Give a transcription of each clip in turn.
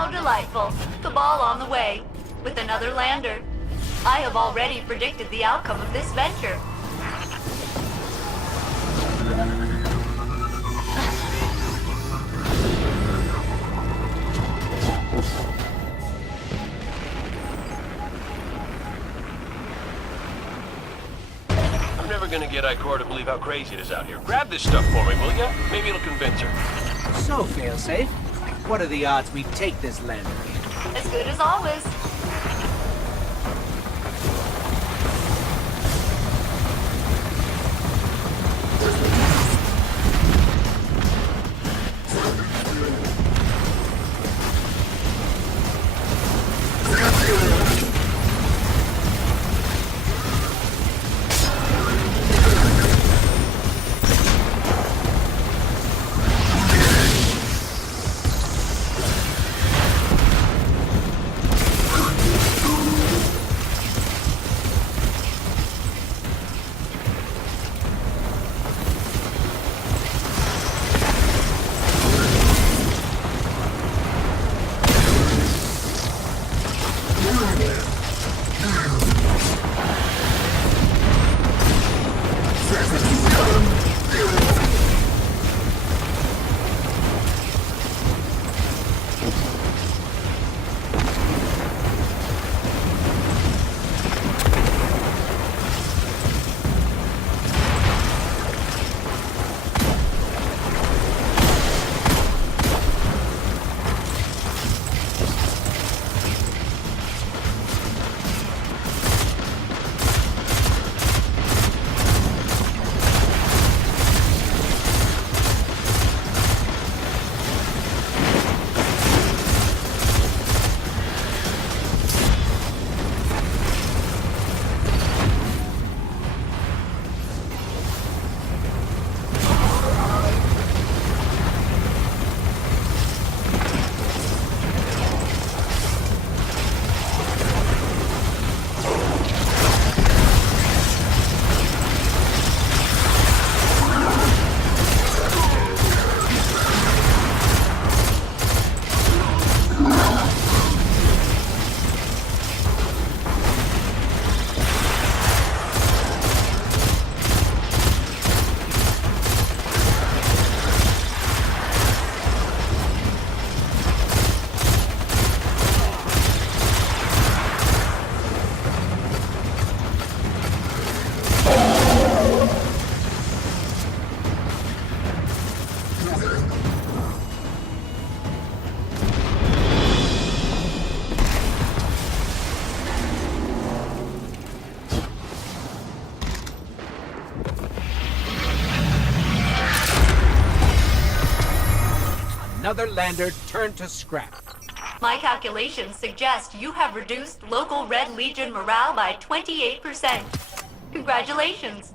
How delightful. Cabal on the way, with another lander. I have already predicted the outcome of this venture. I'm never gonna get Ikor to believe how crazy it is out here. Grab this stuff for me, will ya? Maybe it'll convince her. So, failsafe, what are the odds we take this lander? As good as always. Another lander turned to scrap. My calculations suggest you have reduced local Red Legion morale by 28%. Congratulations.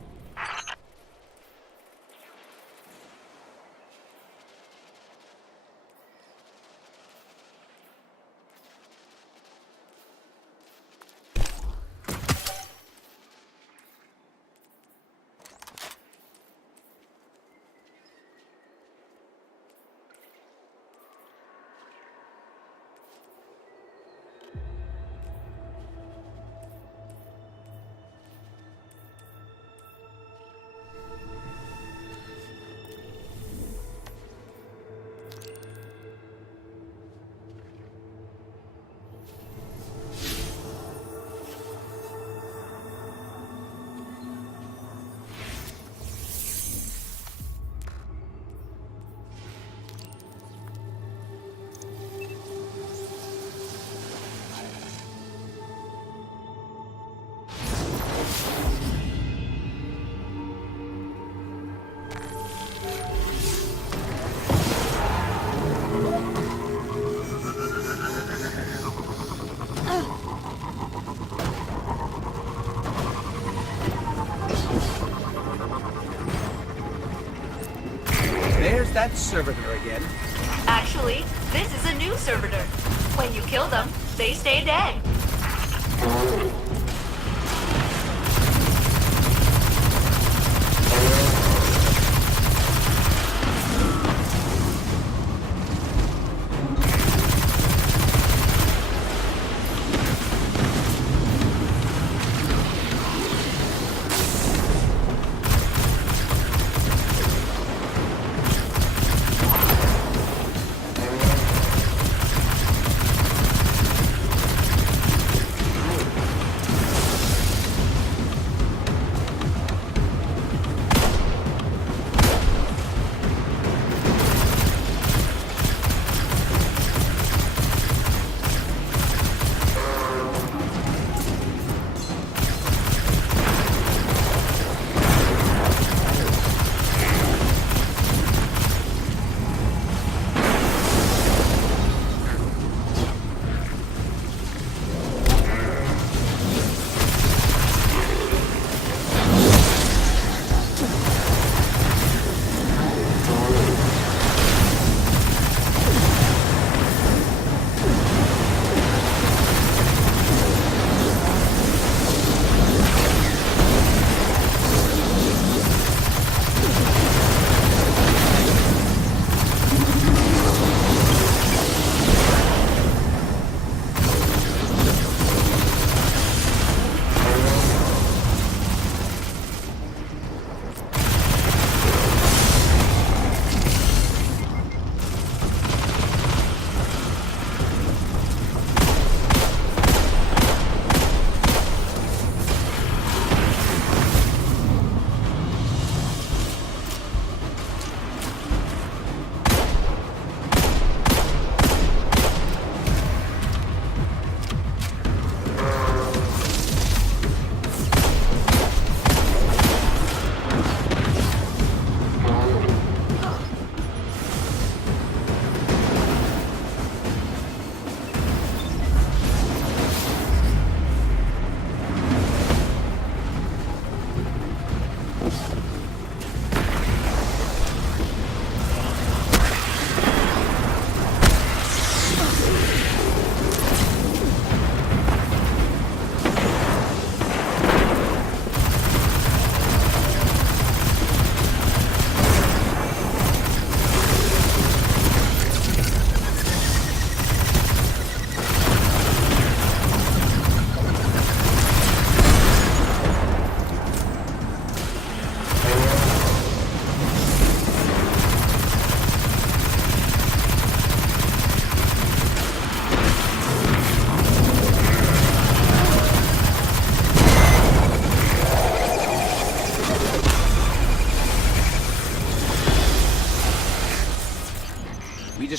There's that servitor again. Actually, this is a new servitor. When you kill them, they stay dead.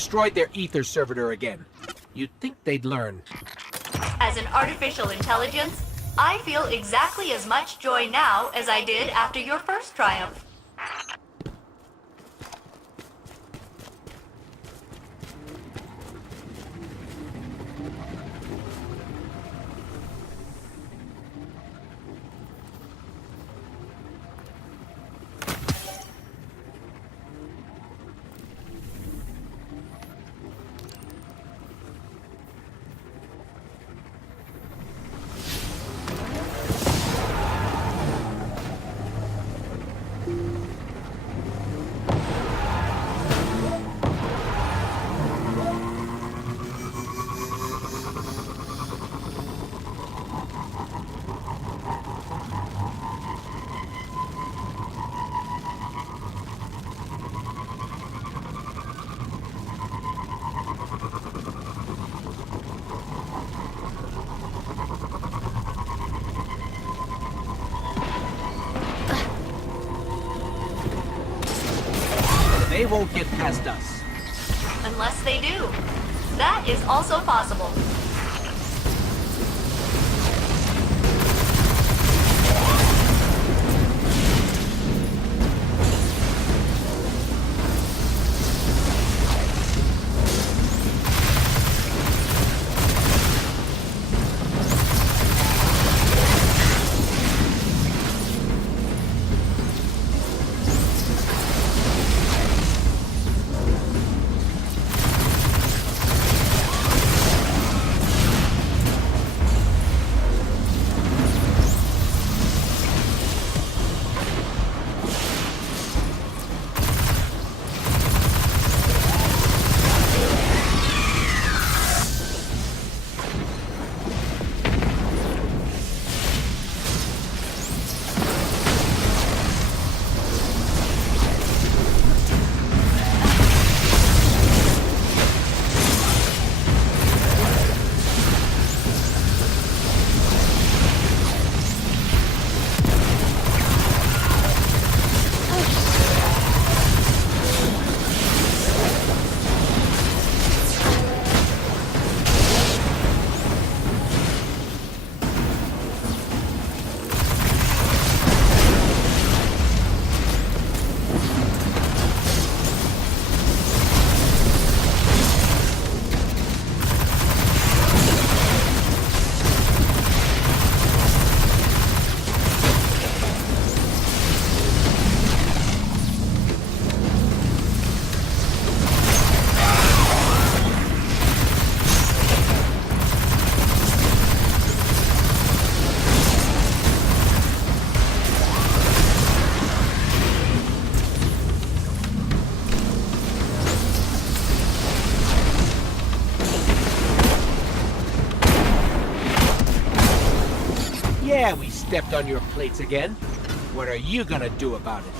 destroyed their ether servitor again. You'd think they'd learn. As an artificial intelligence, I feel exactly as much joy now as I did after your first triumph. They won't get past us. Unless they do. That is also possible. Yeah, we stepped on your plates again. What are you gonna do about it?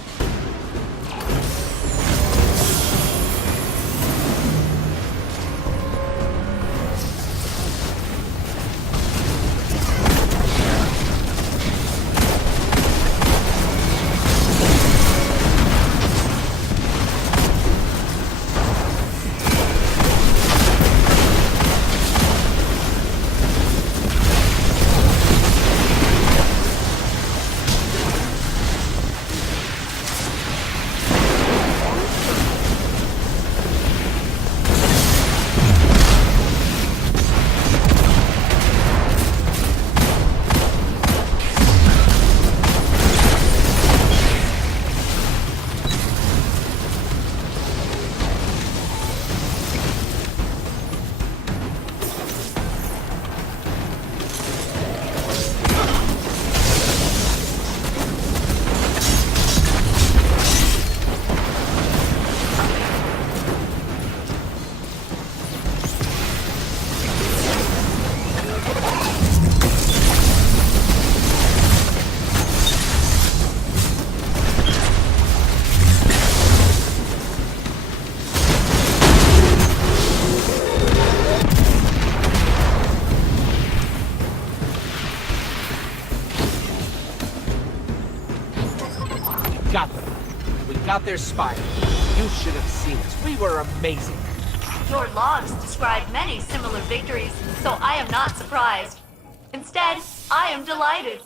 Got them. We got their spire. You should have seen us. We were amazing. Your logs describe many similar victories, so I am not surprised. Instead, I am delighted.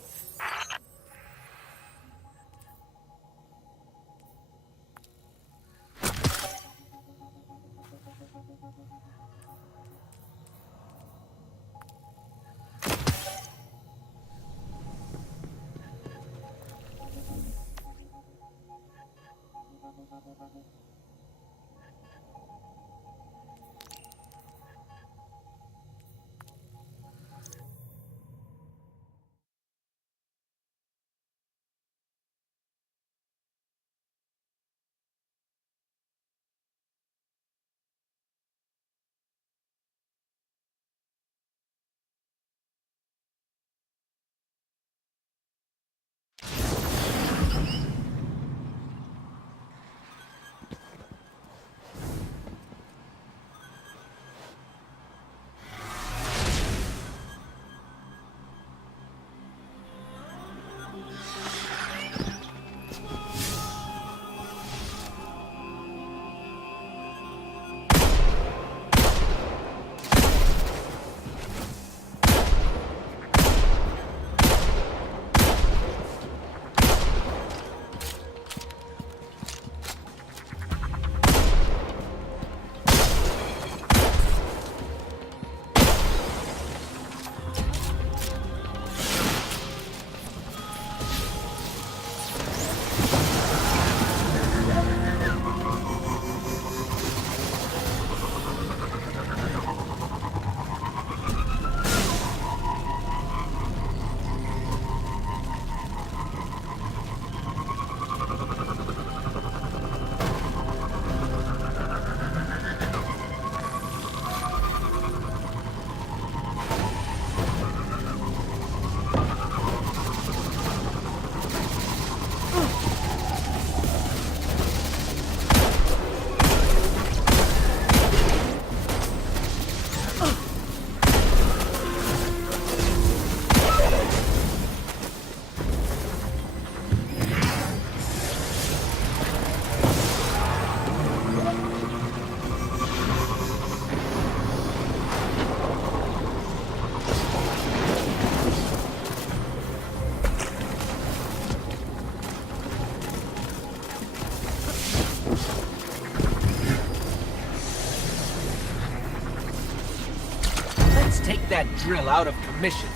Take that drill out of commission.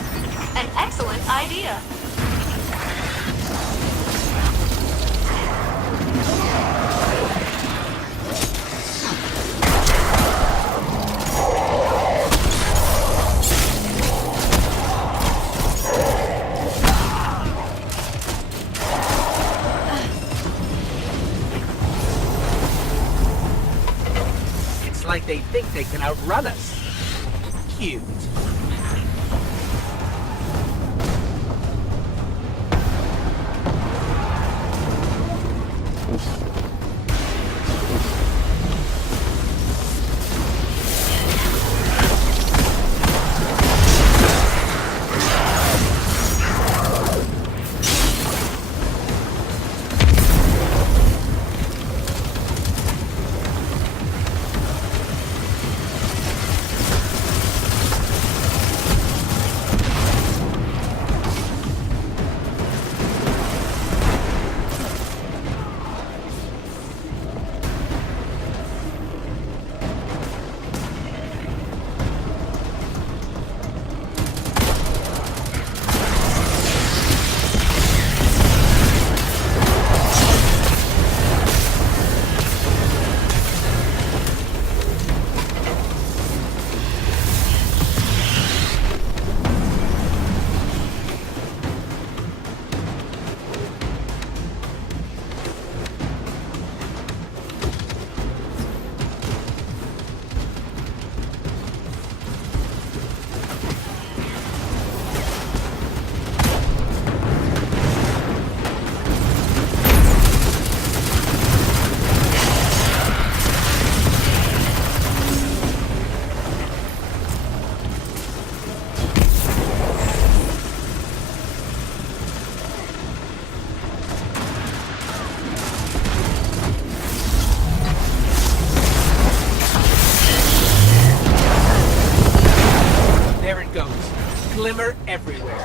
An excellent idea. It's like they think they can outrun us. Cute. glimmer everywhere.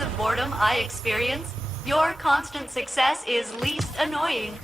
Of boredom I experience, your constant success is least annoying.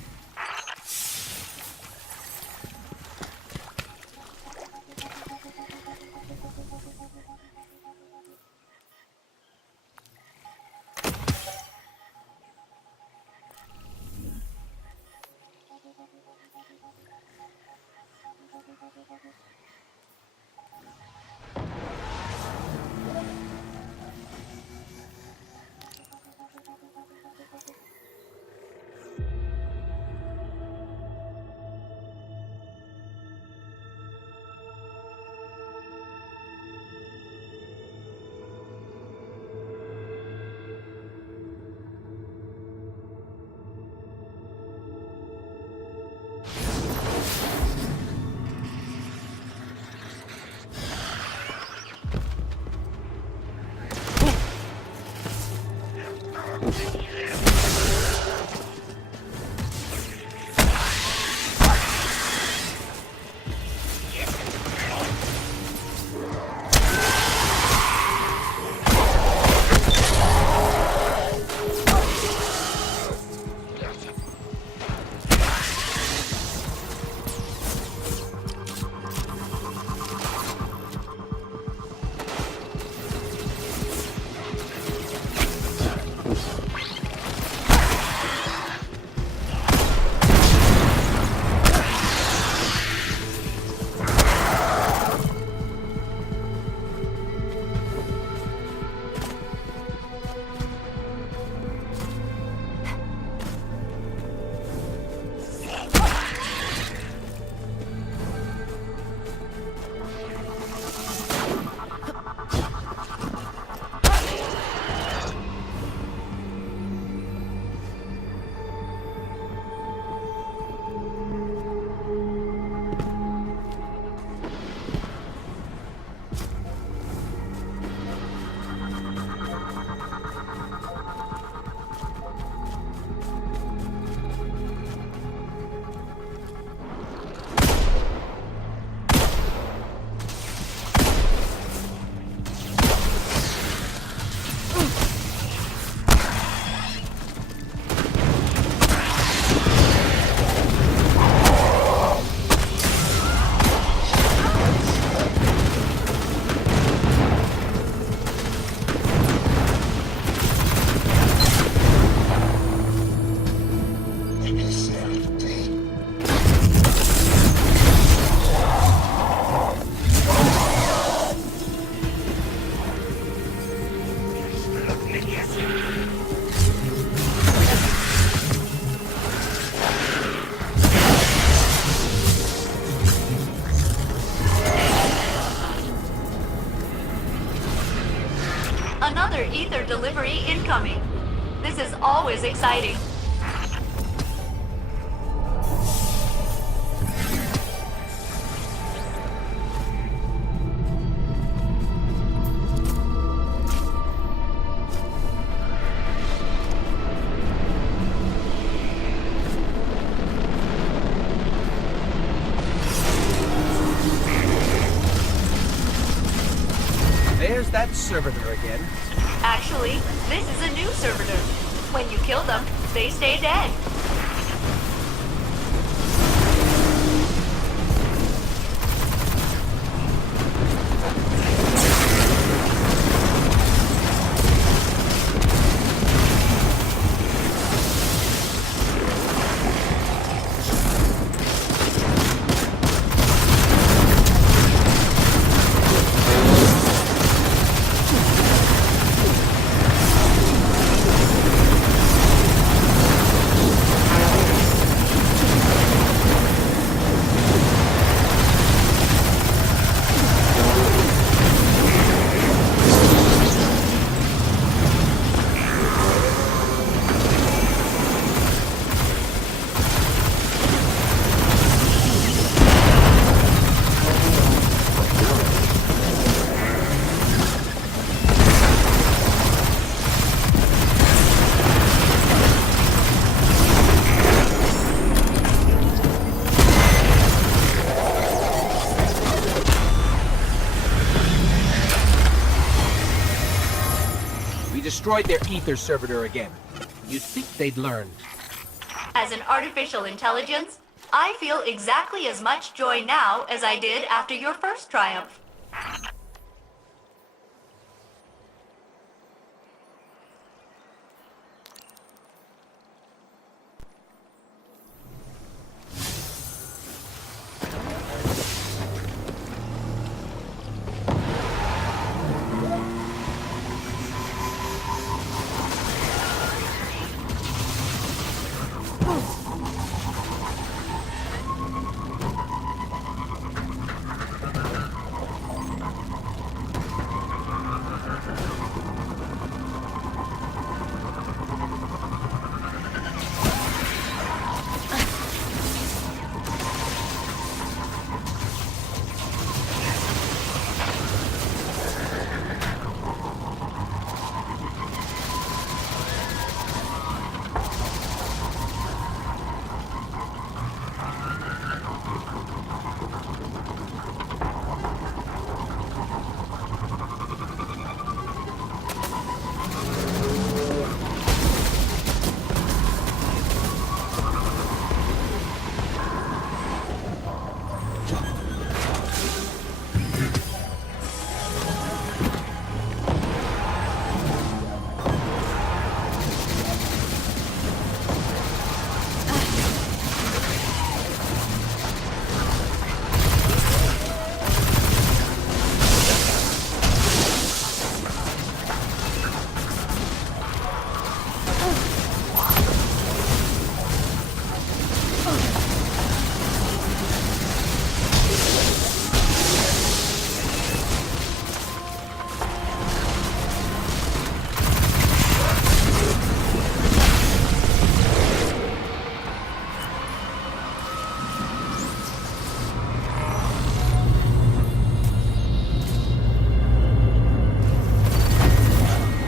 Another ether delivery incoming. This is always exciting. servitor again. Actually, this is a new servitor. When you kill them, they stay dead. Destroyed their ether servitor again. You'd think they'd learn. As an artificial intelligence, I feel exactly as much joy now as I did after your first triumph.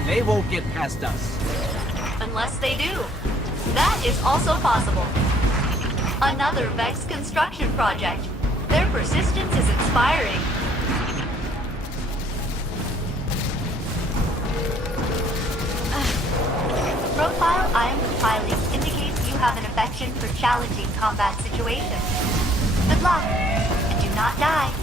They won't get past us. Unless they do. That is also possible. Another Vex construction project. Their persistence is inspiring. Profile I am compiling indicates you have an affection for challenging combat situations. Good luck, and do not die.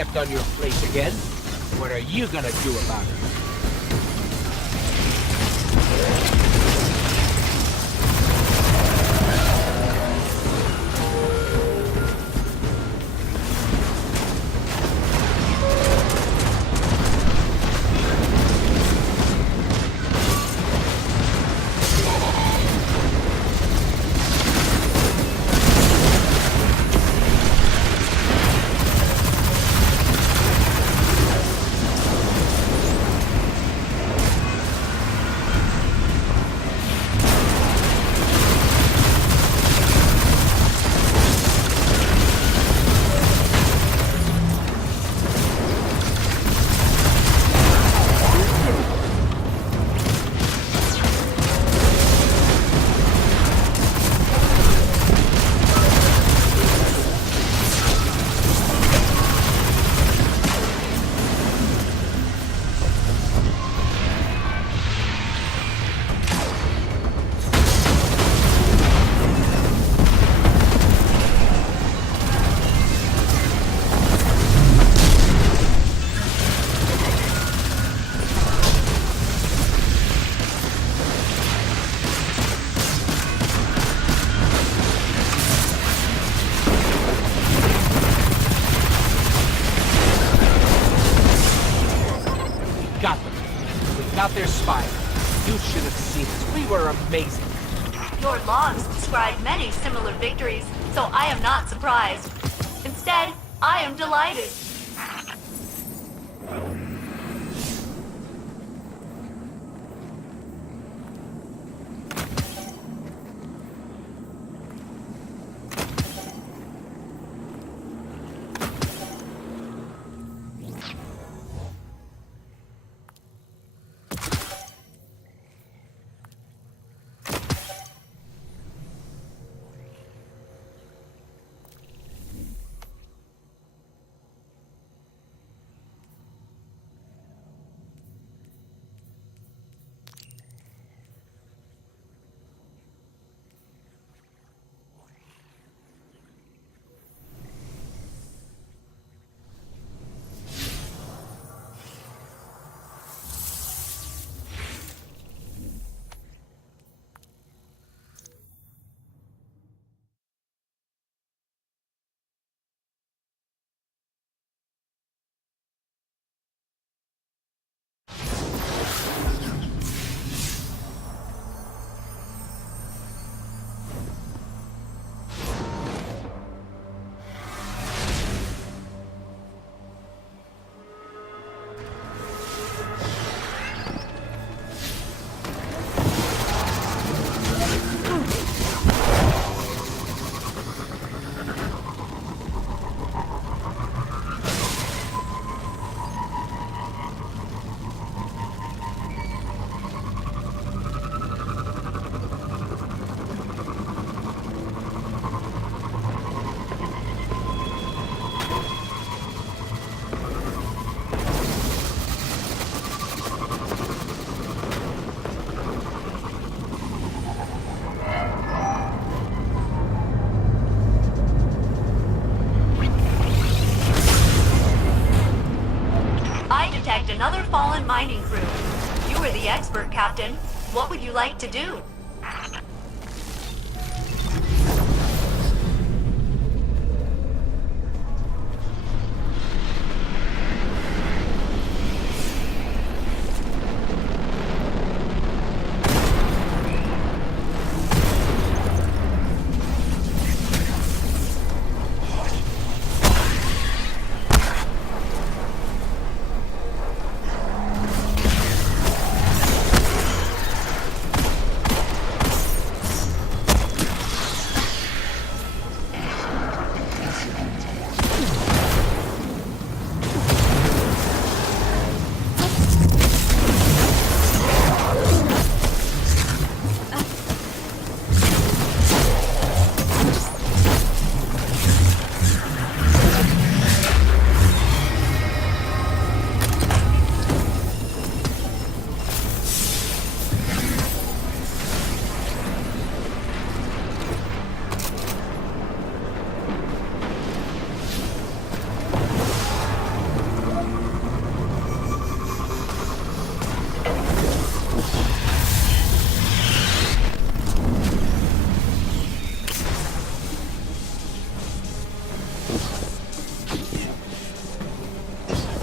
stepped on your plate again. What are you gonna do about it? Got them. We got their spire. You should have seen us. We were amazing. Your logs describe many similar victories, so I am not surprised. Instead, I am delighted. Another fallen mining crew. You are the expert, Captain. What would you like to do?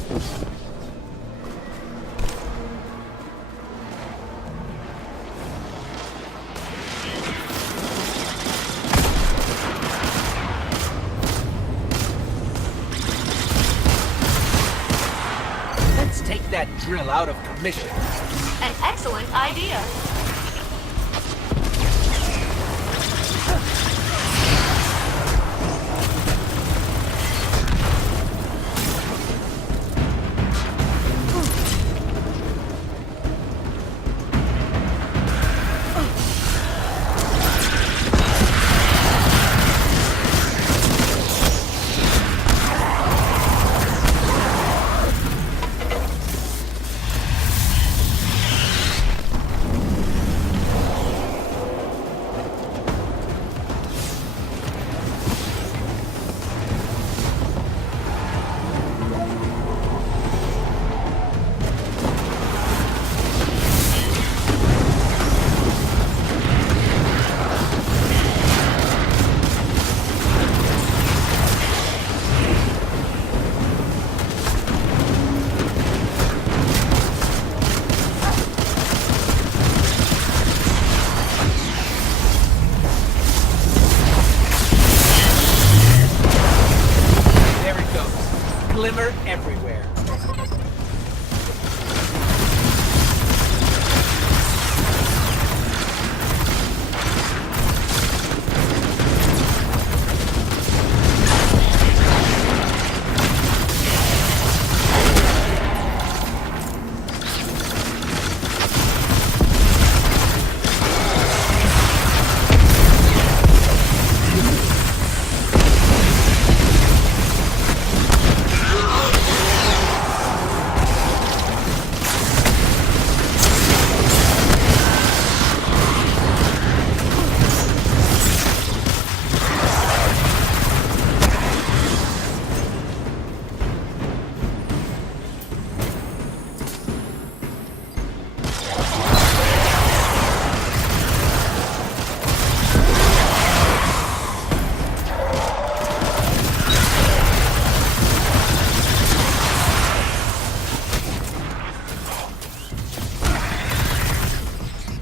Let's take that drill out of commission. An excellent idea. Glimmer everywhere.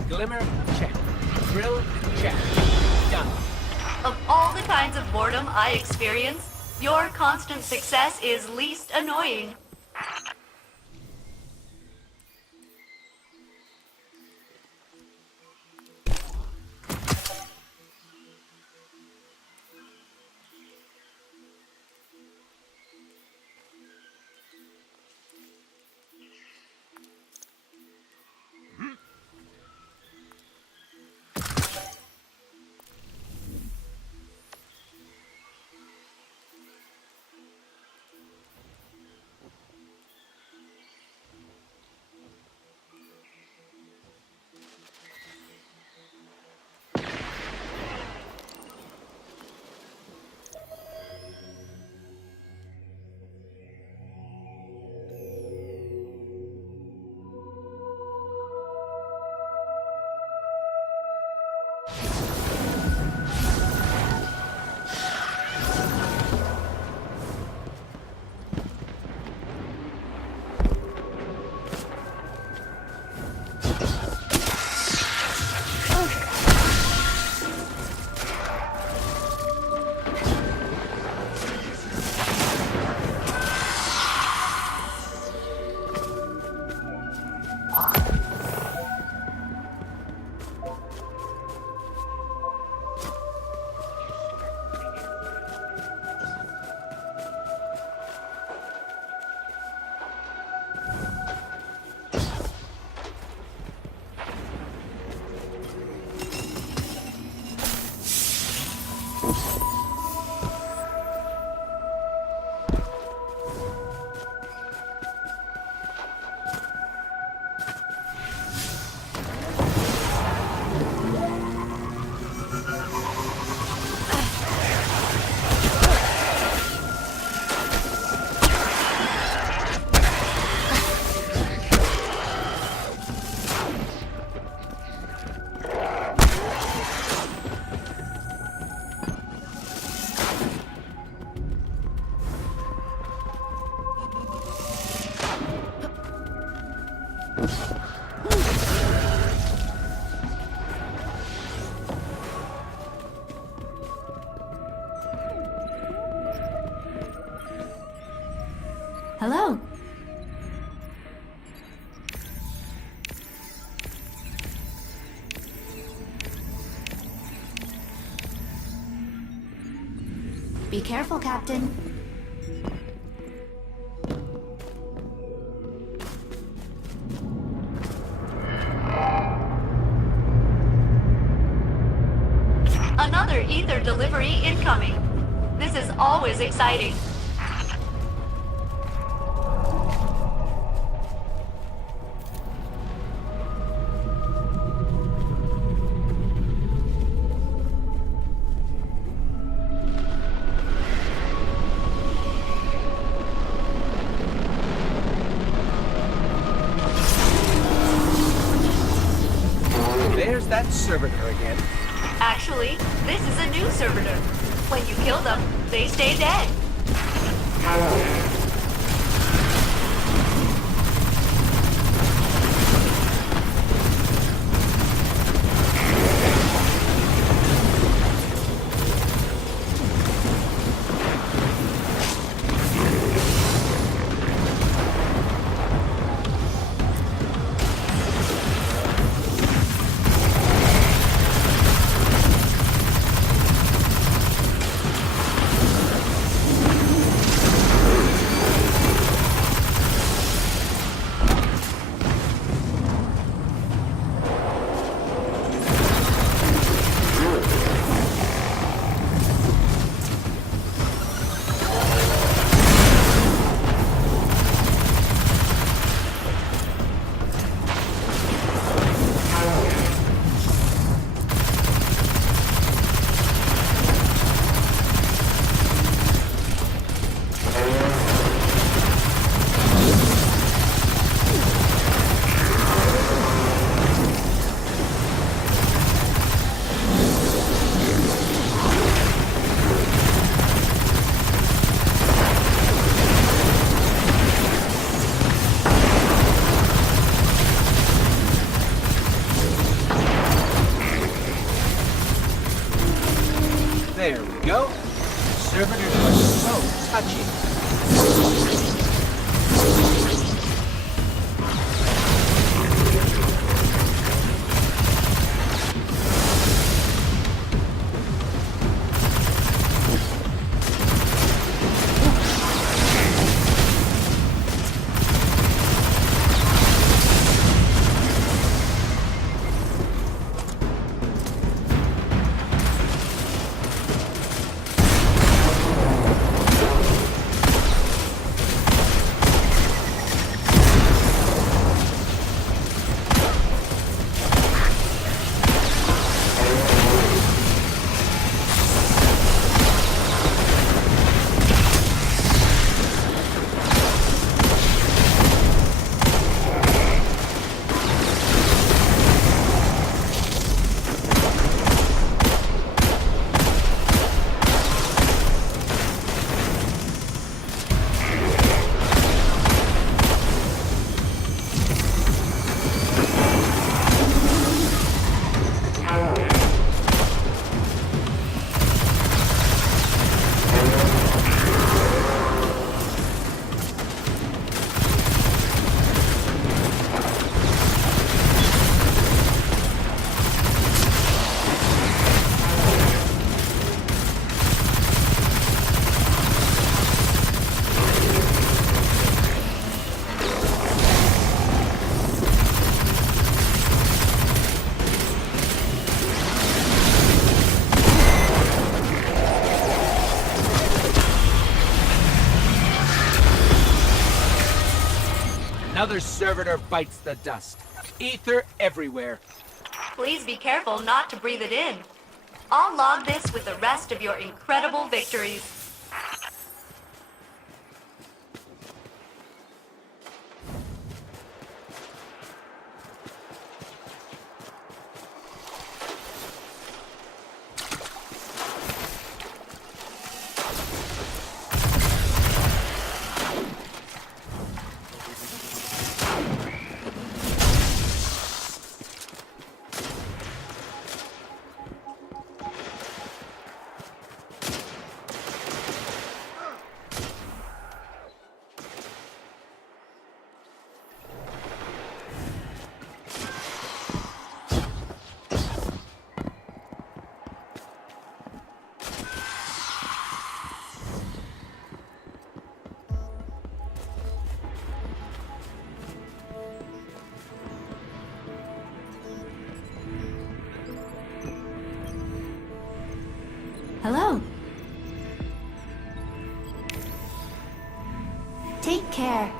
Glimmer, check. Drill, check. Done. Of all the kinds of boredom I experience, your constant success is least annoying. Hello. Be careful, Captain. Another ether delivery incoming. This is always exciting. There's that servitor again. Actually, this is a new servitor. When you kill them, they stay dead. There we go. Servitors are so touchy. Another servitor bites the dust. Ether everywhere. Please be careful not to breathe it in. I'll log this with the rest of your incredible victories. Hello. Take care.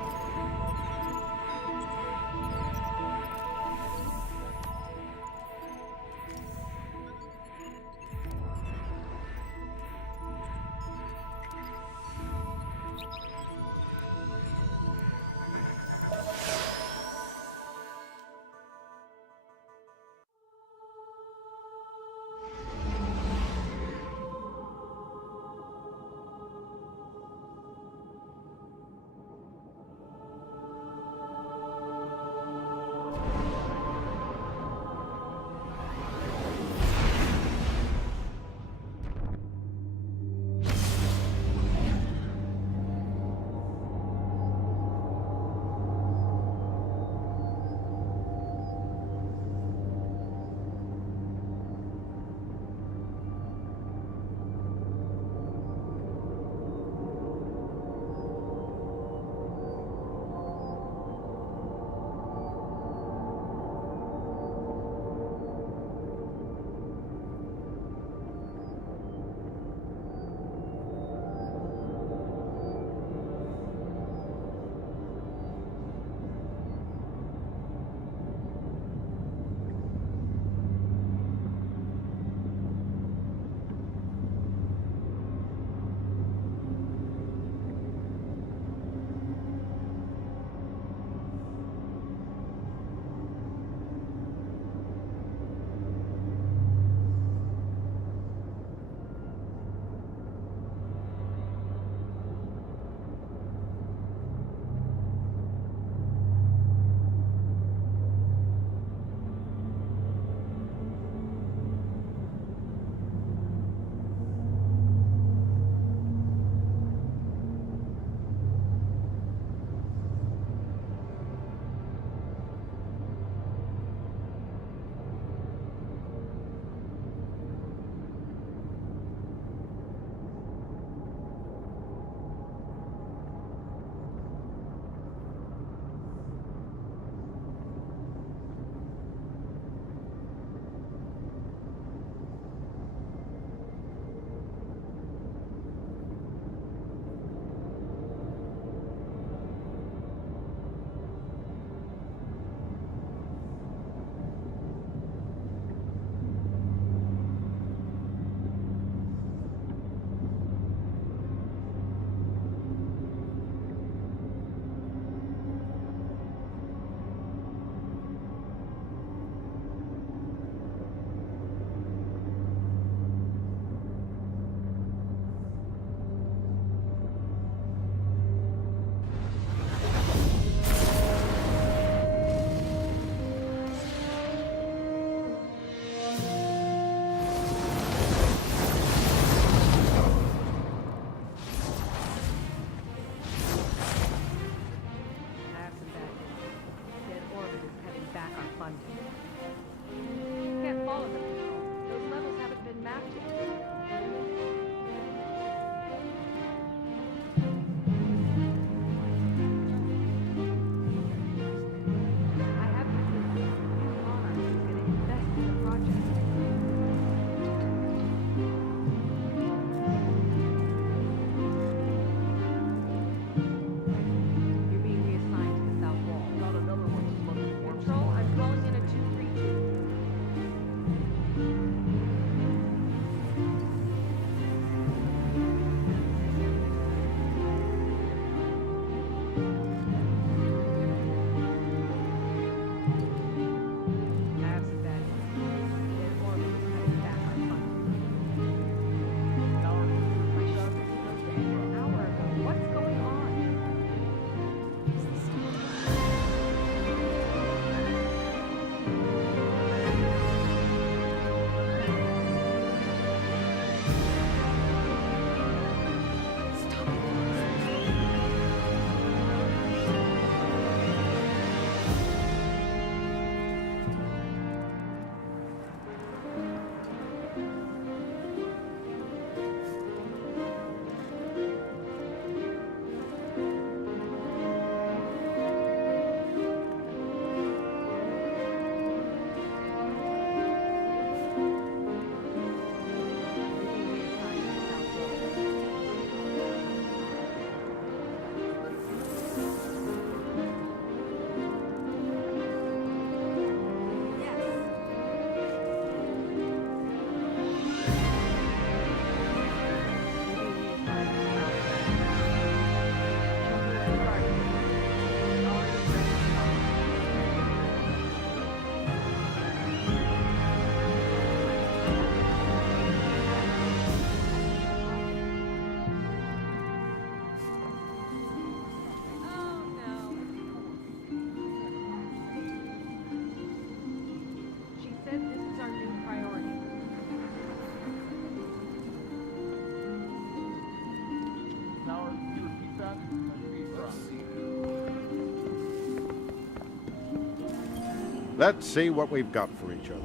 Let's see what we've got for each other.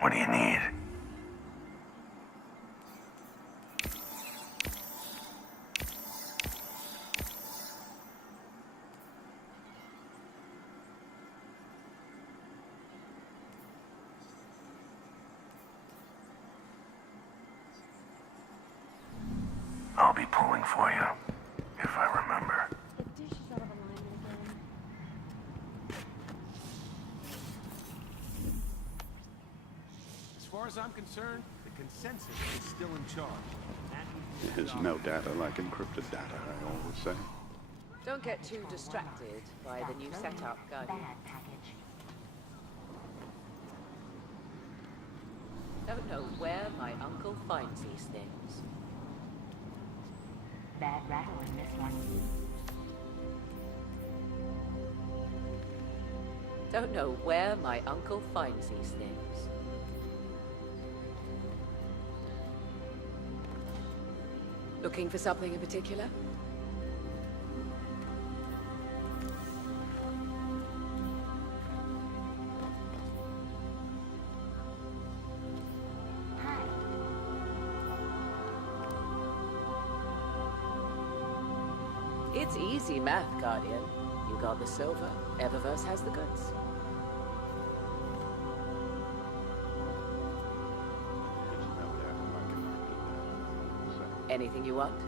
What do you need? I'll be pulling for you, if I remember. The dish is out of alignment again. As far as I'm concerned, the consensus is still in charge. There's no data like encrypted data, I always say. Don't get too distracted by the new setup, Guardian. Don't know where my uncle finds these things. Bad rattle in this one. Don't know where my uncle finds these things. Looking for something in particular? It's easy math, Guardian. You got the silver, Eververse has the goods. There's no data like encrypted data, I always say. Anything you want?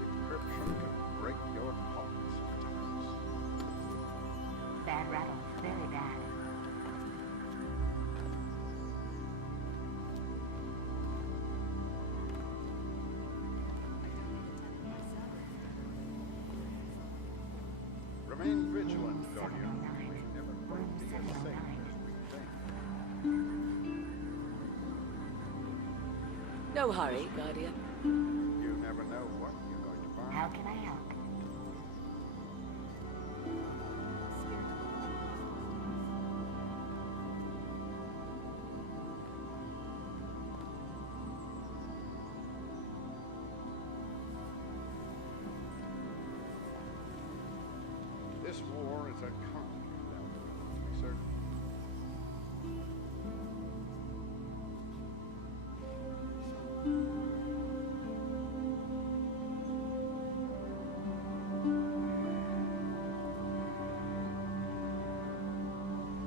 Encryption can break your heart sometimes. Bad rattle, very bad. Remain vigilant, Guardian. We never quite be as safe as we think. No hurry, Guardian. You never know what you're going to find. How can I help? This war is a complicated outfit, to be certain.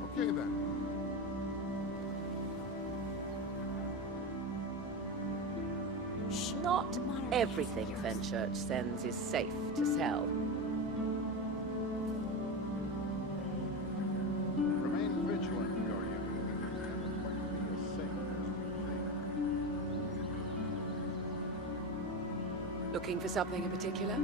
Okay then. Not everything Fenchurch sends is safe to sell. Remain vigilant, Guardian. We never quite be as safe as we think. Looking for something in particular?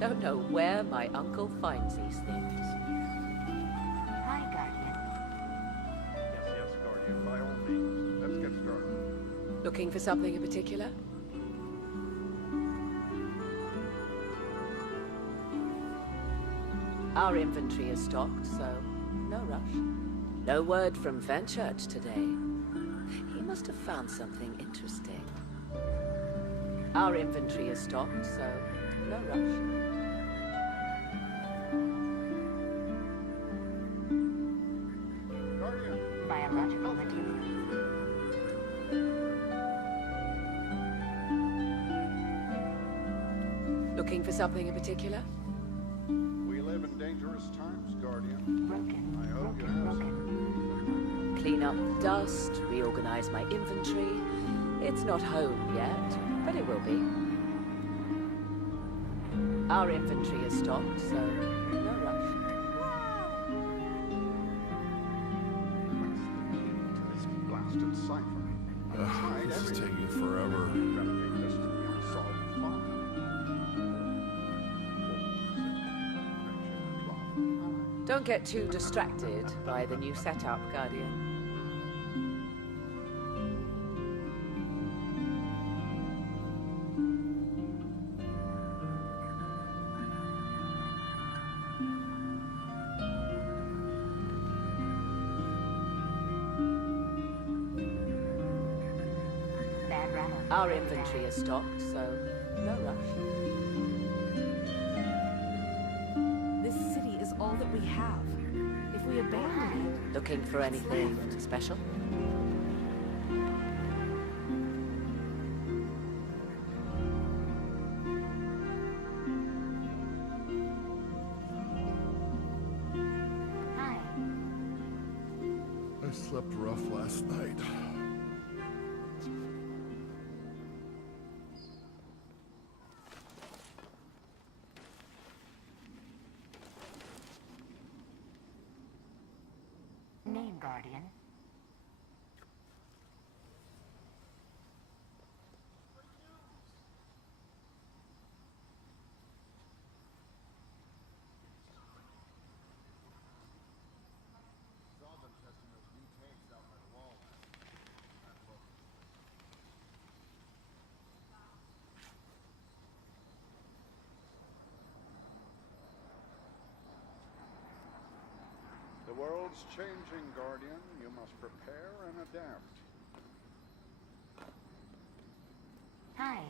Don't know where my uncle finds these things. Hi, Guardian. Yes, Guardian, by all means. Let's get started. Looking for something in particular? Our inventory is stocked, so no rush. No word from Fenchurch today. He must have found something interesting. Our inventory is stocked, so no rush. Guardian, Biological materials. Looking for something in particular? we live in dangerous times, Guardian. Broken. I hope you Broken. have Broken. Clean up the dust, reorganize my inventory. It's not home yet, but it will be. Our inventory is stocked, so no rush. What's the key to this blasted cipher? I've tried This is everything. taking forever. Relegate this to the unsolved file. Don't get too distracted by the new setup, Guardian. Bad rattle. Our Very inventory bad. is stocked, so no rush. This city is all that we have. If we abandon it, Looking for anything special? Hi. I slept rough last night. Name, Guardian. Saw them testing those new tanks out by the wall last night. That's what- The world's changing, Guardian. You must prepare and adapt. Hi.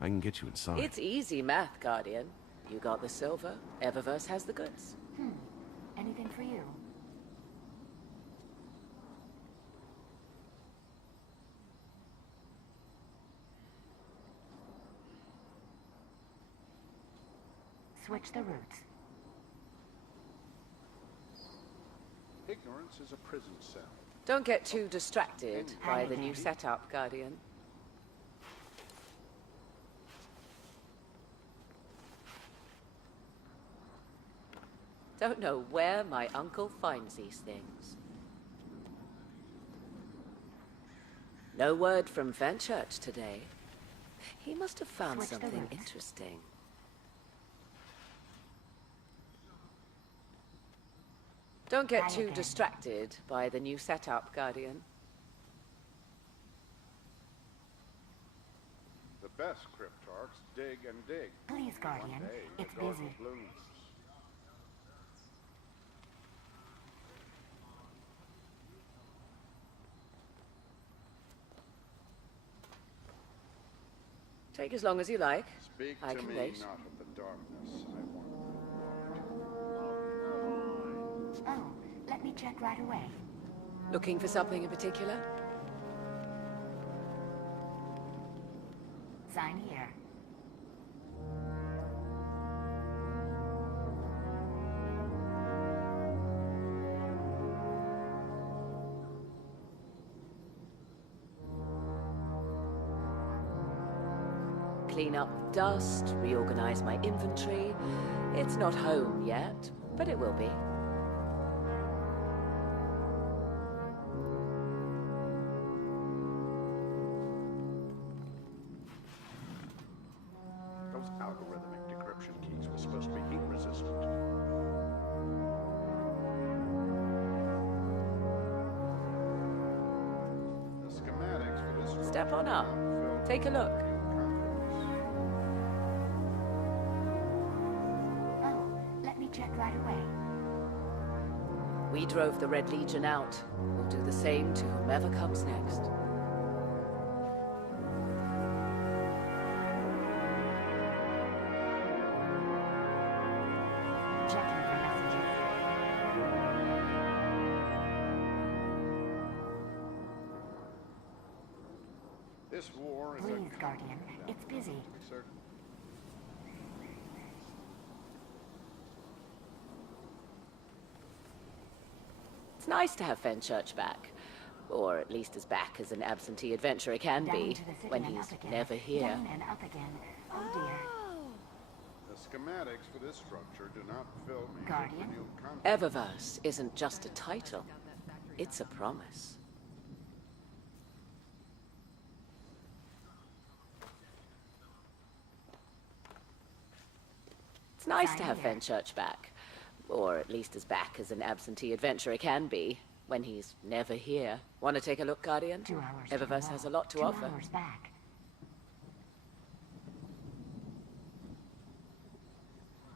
I can get you inside. It's easy math, Guardian. You got the silver, Eververse has the goods. Anything for you? Switch the routes. Ignorance is a prison cell. Don't get too distracted by the new setup, Guardian. Don't know where my uncle finds these things. No word from Fenchurch today. He must have found Switch the something routes. interesting. Don't get Hi too again. distracted by the new setup, Guardian. The best cryptarchs dig and dig. Please, Guardian. One day, the It's garden busy. blooms. Take as long as you like. Speak I to can me wait. not of the darkness. I want Oh, let me check right away. Looking for something in particular? Sign here. Clean up the dust, reorganize my inventory. It's not home yet, but it will be. those algorithmic decryption keys were supposed to be heat resistant. The schematics for this Step on up. Take a look. We drove the Red Legion out. We'll do the same to whomever comes next. Checking for messages. This war is Please, a Guardian. It's busy. to be certain. It's nice to have Fenchurch back. Or at least as back as an absentee adventurer can Down be, to the city when and he's up again. never here. Down and up again. Oh dear. The schematics for this structure do not fill me Guardian? with renewed confidence. Eververse isn't just a title. It's a promise. It's nice to have Sign here. Fenchurch back. Or at least as back as an absentee adventurer can be, when he's never here. Want to take a look, Guardian? 2 hours. Eververse has a lot to offer. 2 hours back.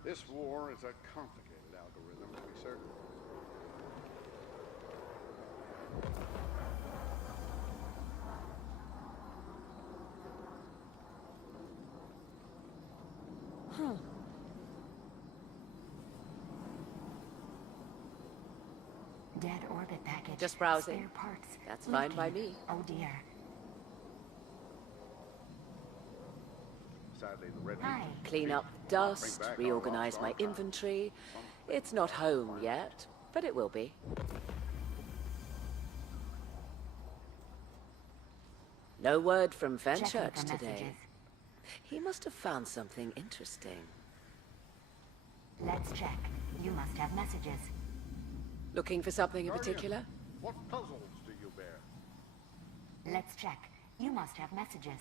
This war is a complicated algorithm, to be certain. Dead orbit package. Just browsing. Spare parts. That's fine by Leaking. me. Oh dear. Sadly, the Red Hi. Legion Clean up dust, reorganize my inventory. It's not home yet, but it will be. No word from Checking Fenchurch for today. messages. He must have found something interesting. Let's check. You must have messages. Looking for something in Guardian, particular? What puzzles do you bear? Let's check. You must have messages.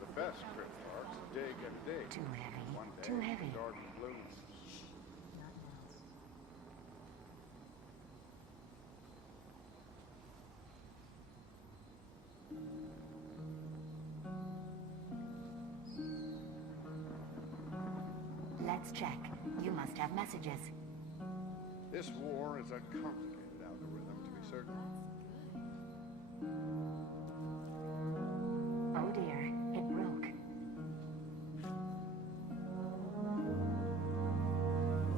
The best crypt arcs dig and dig. Too heavy. One day, Too heavy. garden blooms. Let's check. You must have messages. This war is a complicated algorithm, to be certain. Oh dear. It broke.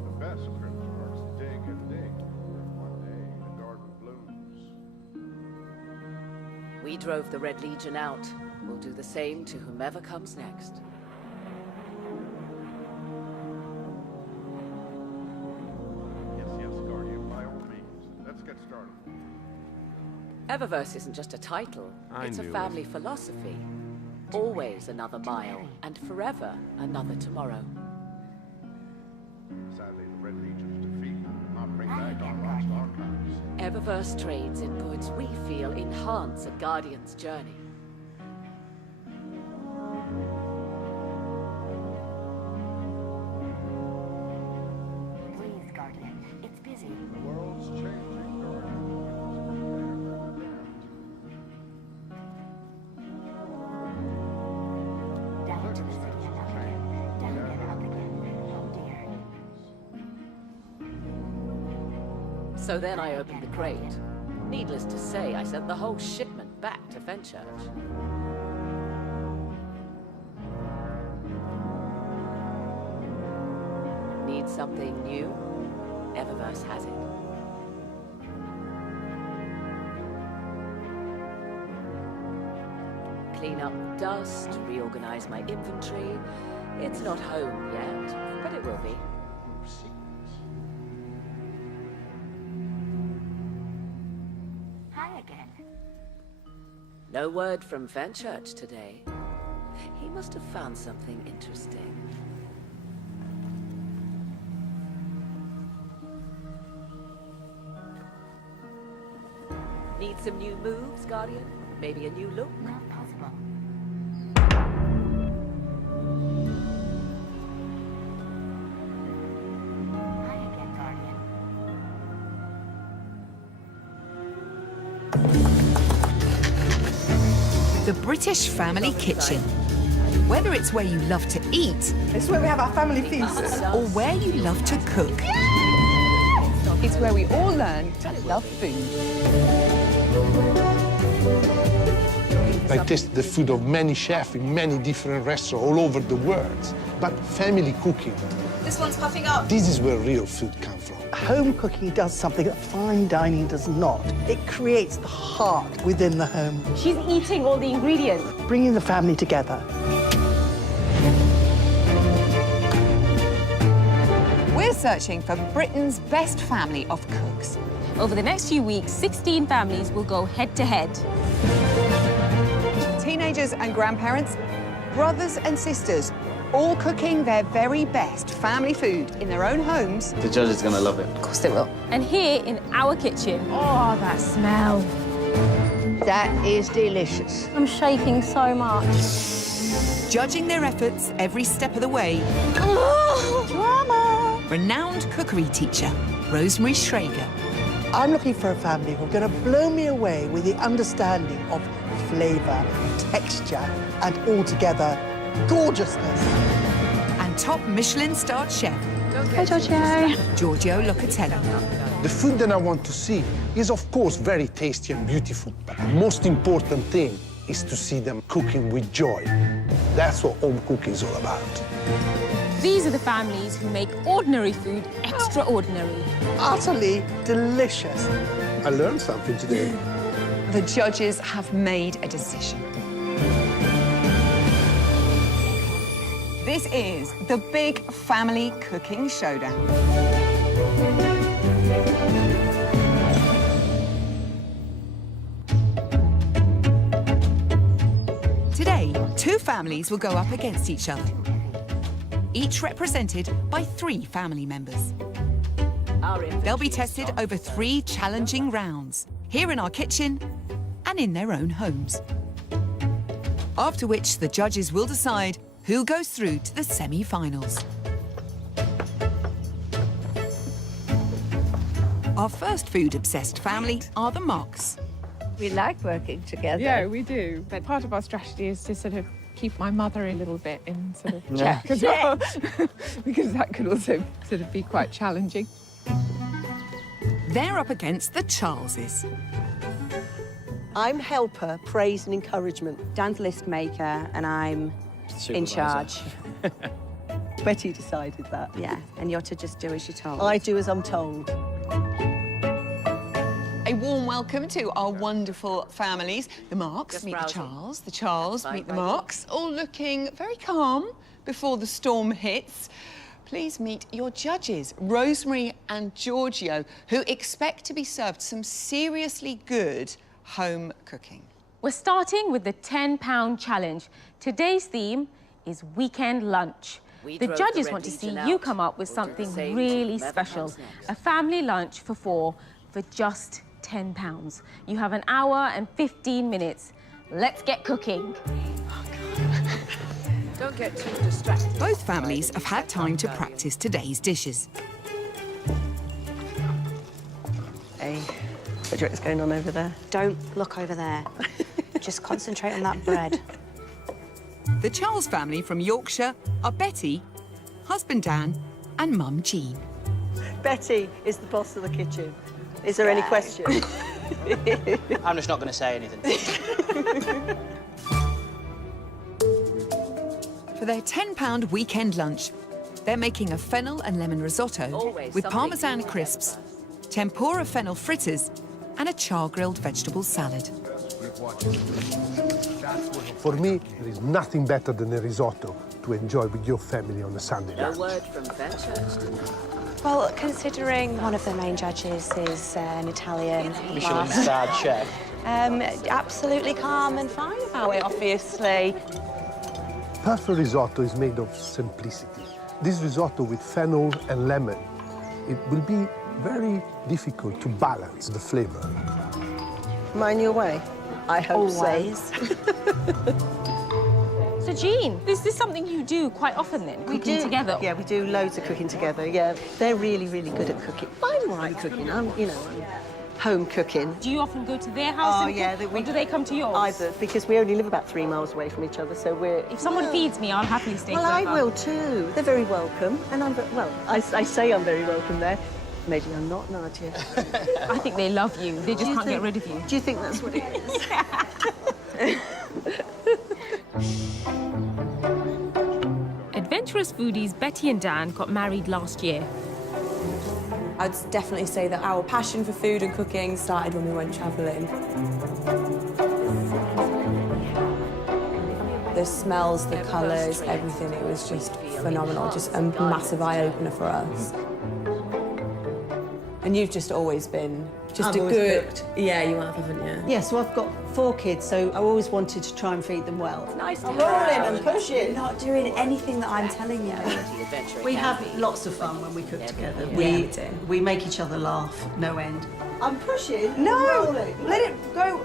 The best crypt arcs dig and dig. One day, the garden blooms. We drove the Red Legion out. We'll do the same to whomever comes next. Yes, Guardian, by all means. Let's get started. Eververse isn't just a title, it's a family philosophy. Always another mile, and forever another tomorrow. Sadly, the Red Legion's defeat will not bring back our lost archives. Eververse trades in goods we feel enhance a Guardian's journey. Please, Guardian. It's busy. The world's changing, Guardian. Down to the city and up again. Down and up again. Oh dear. So then I opened the crate. Needless to say, I sent the whole shipment back to Fenchurch. Need something new? Eververse has it. Clean up dust, reorganize my inventory. It's not home yet, but it will be. Hi again. No word from Fenchurch today. He must have found something interesting. Need some new moves, Guardian? Maybe a new look? Not possible. Hi again, Guardian. The British Family Kitchen. Whether it's where you love to eat... It's where we have our family feasts. ...or where you love to cook. It's where we all learn to love food. I tasted the food of many chefs in many different restaurants all over the world. But family cooking, This one's puffing up. this is where real food comes from. Home cooking does something that fine dining does not. It creates the heart within the home, She's eating all the ingredients. bringing the family together. We're searching for Britain's best family of cooks. Over the next few weeks, 16 families will go head-to-head. Teenagers and grandparents, brothers and sisters, all cooking their very best family food in their own homes. The judge is gonna love it. Of course they will. And here in our kitchen... Oh, that smell. That is delicious. I'm shaking so much. Judging their efforts every step of the way. Drama! Renowned cookery teacher, Rosemary Schrager. I'm looking for a family who are going to blow me away with the understanding of flavour, texture, and altogether gorgeousness. And top Michelin-starred chef, Hi, Giorgio. Giorgio Locatello. The food that I want to see is, of course, very tasty and beautiful. But the most important thing is to see them cooking with joy. That's what home cooking is all about. These are the families who make ordinary food extraordinary. Utterly delicious. I learned something today. The judges have made a decision. This is the big family cooking showdown. Today, two families will go up against each other, each represented by 3 family members. They'll be tested over 3 challenging rounds, here in our kitchen and in their own homes. After which, the judges will decide who goes through to the semi-finals. Our first food-obsessed family are the Mocks. We like working together. Yeah, we do. But part of our strategy is to sort of keep my mother a little bit in sort of check as well, because that could also sort of be quite challenging. They're up against the Charleses. I'm helper, praise and encouragement. Dan's list maker and I'm in charge. Betty decided that. Yeah, and you're to just do as you're told. I do as I'm told. A warm welcome to our wonderful families. The Marks meet the Charles, the Charles meet the Marks, all looking very calm before the storm hits. Please meet your judges, Rosemary and Giorgio, who expect to be served some seriously good home cooking. We're starting with the £10 challenge. Today's theme is weekend lunch. The judges want to see you come up with something really special. A family lunch for 4 for just £10. You have an hour and 15 minutes. Let's get cooking. Don't get too distracted. Both families have had time to practice today's dishes. Hey, what do you reckon's going on over there? Don't look over there. Just concentrate on that bread. The Charles family from Yorkshire are Betty, husband Dan, and Mum Jean. Betty is the boss of the kitchen. Is there any question? I'm just not going to say anything. For their £10 weekend lunch, they're making a fennel and lemon risotto with parmesan crisps, tempura fennel fritters, and a char-grilled vegetable salad. For me, there is nothing better than a risotto to enjoy with your family on a Sunday night. No word from Fenchurch. Well, considering one of the main judges is an Italian Michelin-starred chef. absolutely calm and fine about it, obviously. Perfect risotto is made of simplicity. This risotto with fennel and lemon, it will be very difficult to balance the flavor. Mind your way. I hope Always. So, Jean, is this something you do quite often then, cooking together? Yeah, we do loads of cooking together, yeah. They're really, really good at cooking. I'm all right cooking, home cooking. Do you often go to their house and cook, or do they come to yours? Either, because we only live about 3 miles away from each other, so we're... If someone feeds me, I'll happily stay Well, for I that. will too. They're very welcome, and I'm, well, I say I'm very welcome there. Maybe I'm not, Nadia. I think they love you. They just can't get rid of you. Do you think that's what it is? Adventurous foodies Betty and Dan got married last year. I'd definitely say that our passion for food and cooking started when we went travelling. The smells, the colours, everything, it was just phenomenal, just a massive eye-opener for us. And you've just always been just I've a always good... cooked. Yeah, you have, haven't you? Yeah, so I've got 4 kids, so I always wanted to try and feed them well. It's nice to roll in and push it. You're not doing anything that I'm telling you. We have lots of fun when we cook together. we We make each other laugh, no end. I'm pushing. No, rolling. let it go.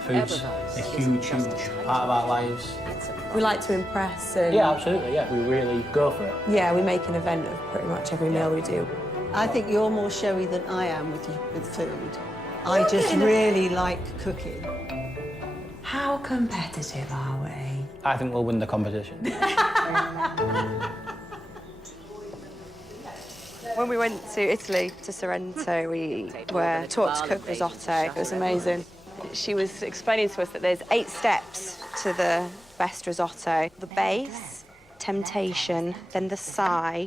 Food's a huge, huge part of our lives. We like to impress and... Yeah, absolutely, yeah. We really go for it. Yeah, we make an event of pretty much every meal we do. I think you're more showy than I am with food. I just really like cooking. How competitive are we? I think we'll win the competition. When we went to Italy, to Sorrento, we were taught to cook risotto. It was amazing. She was explaining to us that there's 8 steps to the best risotto. The base, temptation, then the sigh,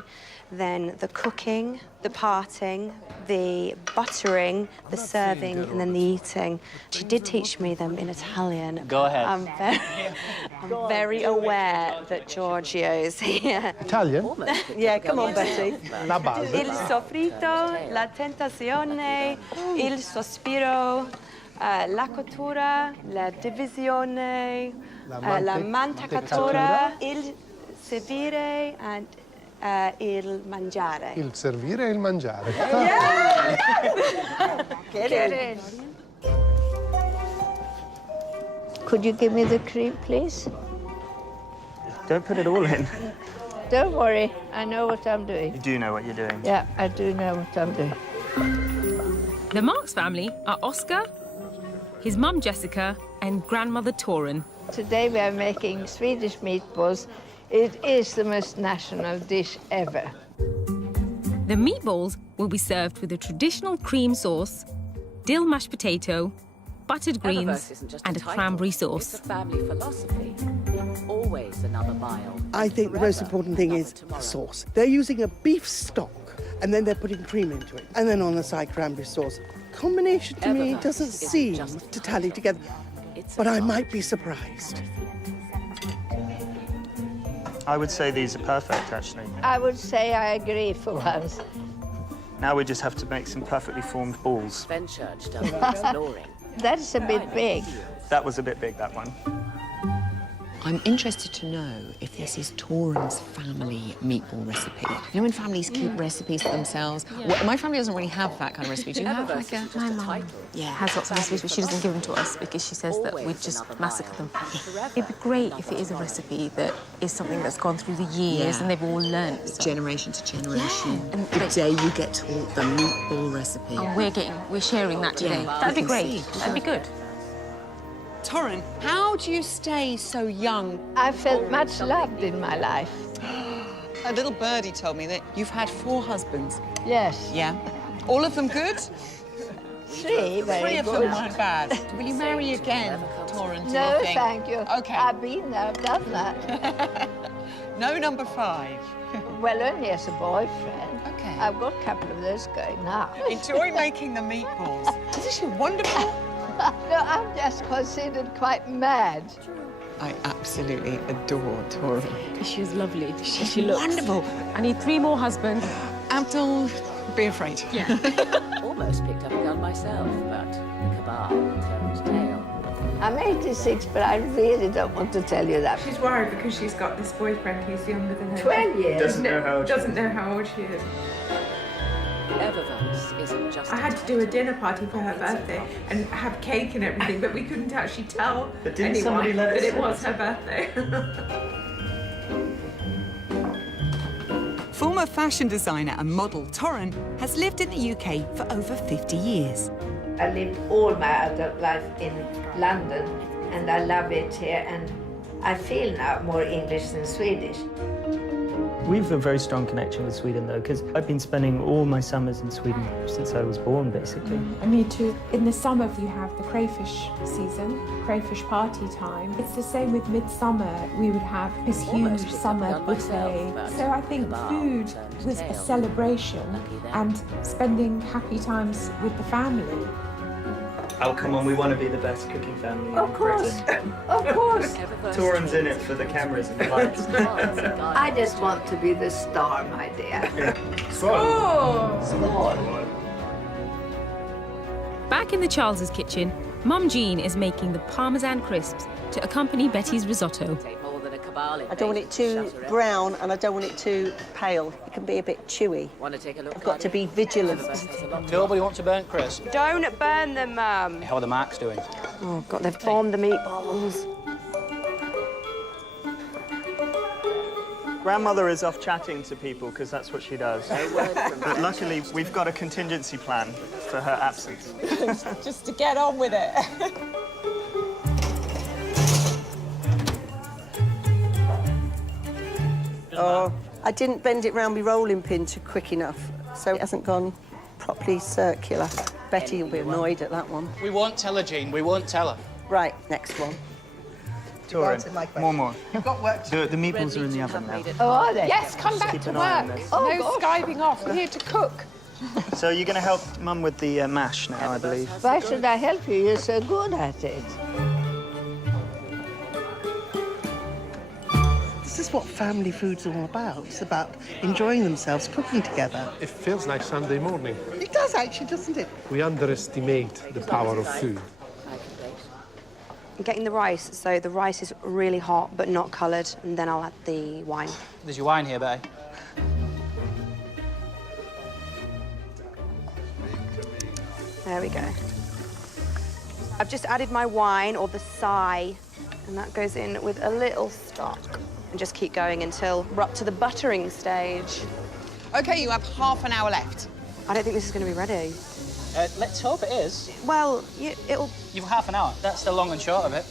then the cooking, the parting, the buttering, the serving, and then the eating. She did teach me them in Italian. Go ahead. I'm very aware that Giorgio's here. Italian? Yeah, come on, Betty. La base. Il soffritto, la tentazione, il sospiro, la cottura, la divisione, la mantecatura, il servire, and il mangiare. Il servire e il mangiare. Get in. Could you give me the cream, please? Don't put it all in. Don't worry, I know what I'm doing. You do know what you're doing. Yeah, I do know what I'm doing. The Marks family are Oscar, his mum Jessica, and grandmother Torun. Today we are making Swedish meatballs. It is the most national dish ever. The meatballs will be served with a traditional cream sauce, dill mashed potato, buttered greens, and a cranberry sauce. It's a family philosophy. Always another mile. I think the most important thing is the sauce. They're using a beef stock, and then they're putting cream into it, and then on the side cranberry sauce. Combination to me doesn't seem to tally together, but I might be surprised. I would say these are perfect, actually. I would say I agree for once. Now we just have to make some perfectly formed balls. Fenchurch does the exploring. That's a bit big. That was a bit big, that one. I'm interested to know if this is Torun's family meatball recipe. You know when families keep recipes for themselves? Well, my family doesn't really have that kind of recipe. Do you have like a... My mum has lots of recipes, but she doesn't give them to us because she says that we just massacre them. It'd be great if it is a recipe that is something that's gone through the years and they've all learnt. So. Generation to generation. Yeah. And the day you get taught the meatball recipe. And we're sharing that today. Yeah, That'd be you can great. see. That'd be good. Torun, how do you stay so young? I felt much loved in my life. A little birdie told me that You've had 4 husbands. Yes. Yeah. All of them good? 3 very 3 of good. them weren't bad. Will you marry again, Torun, do No, you think? thank you. Okay. I've been there, done that. No number 5. Well, only as a boyfriend. Okay. I've got a couple of those going now. Enjoy making the meatballs. Isn't she wonderful? No, I'm just considered quite mad. I absolutely adore Torun. She's lovely. She looks wonderful. I need 3 more husbands. Abdul, be afraid. Yeah. Almost picked up a gun myself, but the cabal turned tail. I'm 86, but I really don't want to tell you that. She's worried because she's got this boyfriend who's younger than her. 12 years. Doesn't know how old she is. Evervox isn't just I had to do a dinner party for her birthday and have cake and everything, but we couldn't actually tell But didn't anyone somebody let that us it know? was her birthday. Former fashion designer and model Torrin has lived in the UK for over 50 years. I lived all my adult life in London, and I love it here, and I feel now more English than Swedish. We've a very strong connection with Sweden, though, because I've been spending all my summers in Sweden since I was born, basically. And me too. In the summer, you have the crayfish season, crayfish party time. It's the same with midsummer. We would have this huge summer buffet. So I think food was a celebration and spending happy times with the family. Oh, come on, we want to be the best cooking family in Britain. Of course. Torrin's in it for the cameras and the lights. I just want to be the star, my dear. Score! Back in the Charles's kitchen, Mum Jean is making the Parmesan crisps to accompany Betty's risotto. I don't want it too brown and I don't want it too pale. It can be a bit chewy. I've got to be vigilant. Nobody wants a burnt crisp. Don't burn them, Mum. How are the marks doing? Oh, God, they've formed the meatballs. Grandmother is off chatting to people because that's what she does. But luckily, we've got a contingency plan for her absence. Just to get on with it. Oh, I didn't bend it round my rolling pin quick enough, so it hasn't gone properly circular. Betty will be annoyed at that one. We won't tell her, Jean. We won't tell her. Right, next one. Torrin, more. You've got work to do. The meatballs are in the oven now. Oh, are they? Yes, come back Keep to an eye on work. this. No skiving off. We're here to cook. So you're going to help Mum with the mash now, I believe. Why should I help you? You're so good at it. This is what family food's all about. It's about enjoying themselves, cooking together. It feels like Sunday morning. It does actually, doesn't it? We underestimate the power of food. I'm getting the rice, so the rice is really hot but not coloured, and then I'll add the wine. There's your wine here, Betty. There we go. I've just added my wine, or the Sai, and that goes in with a little stock. And just keep going until we're up to the buttering stage. OK, you have half an hour left. I don't think this is going to be ready. Let's hope it is. Well, it'll... You've half an hour. That's the long and short of it.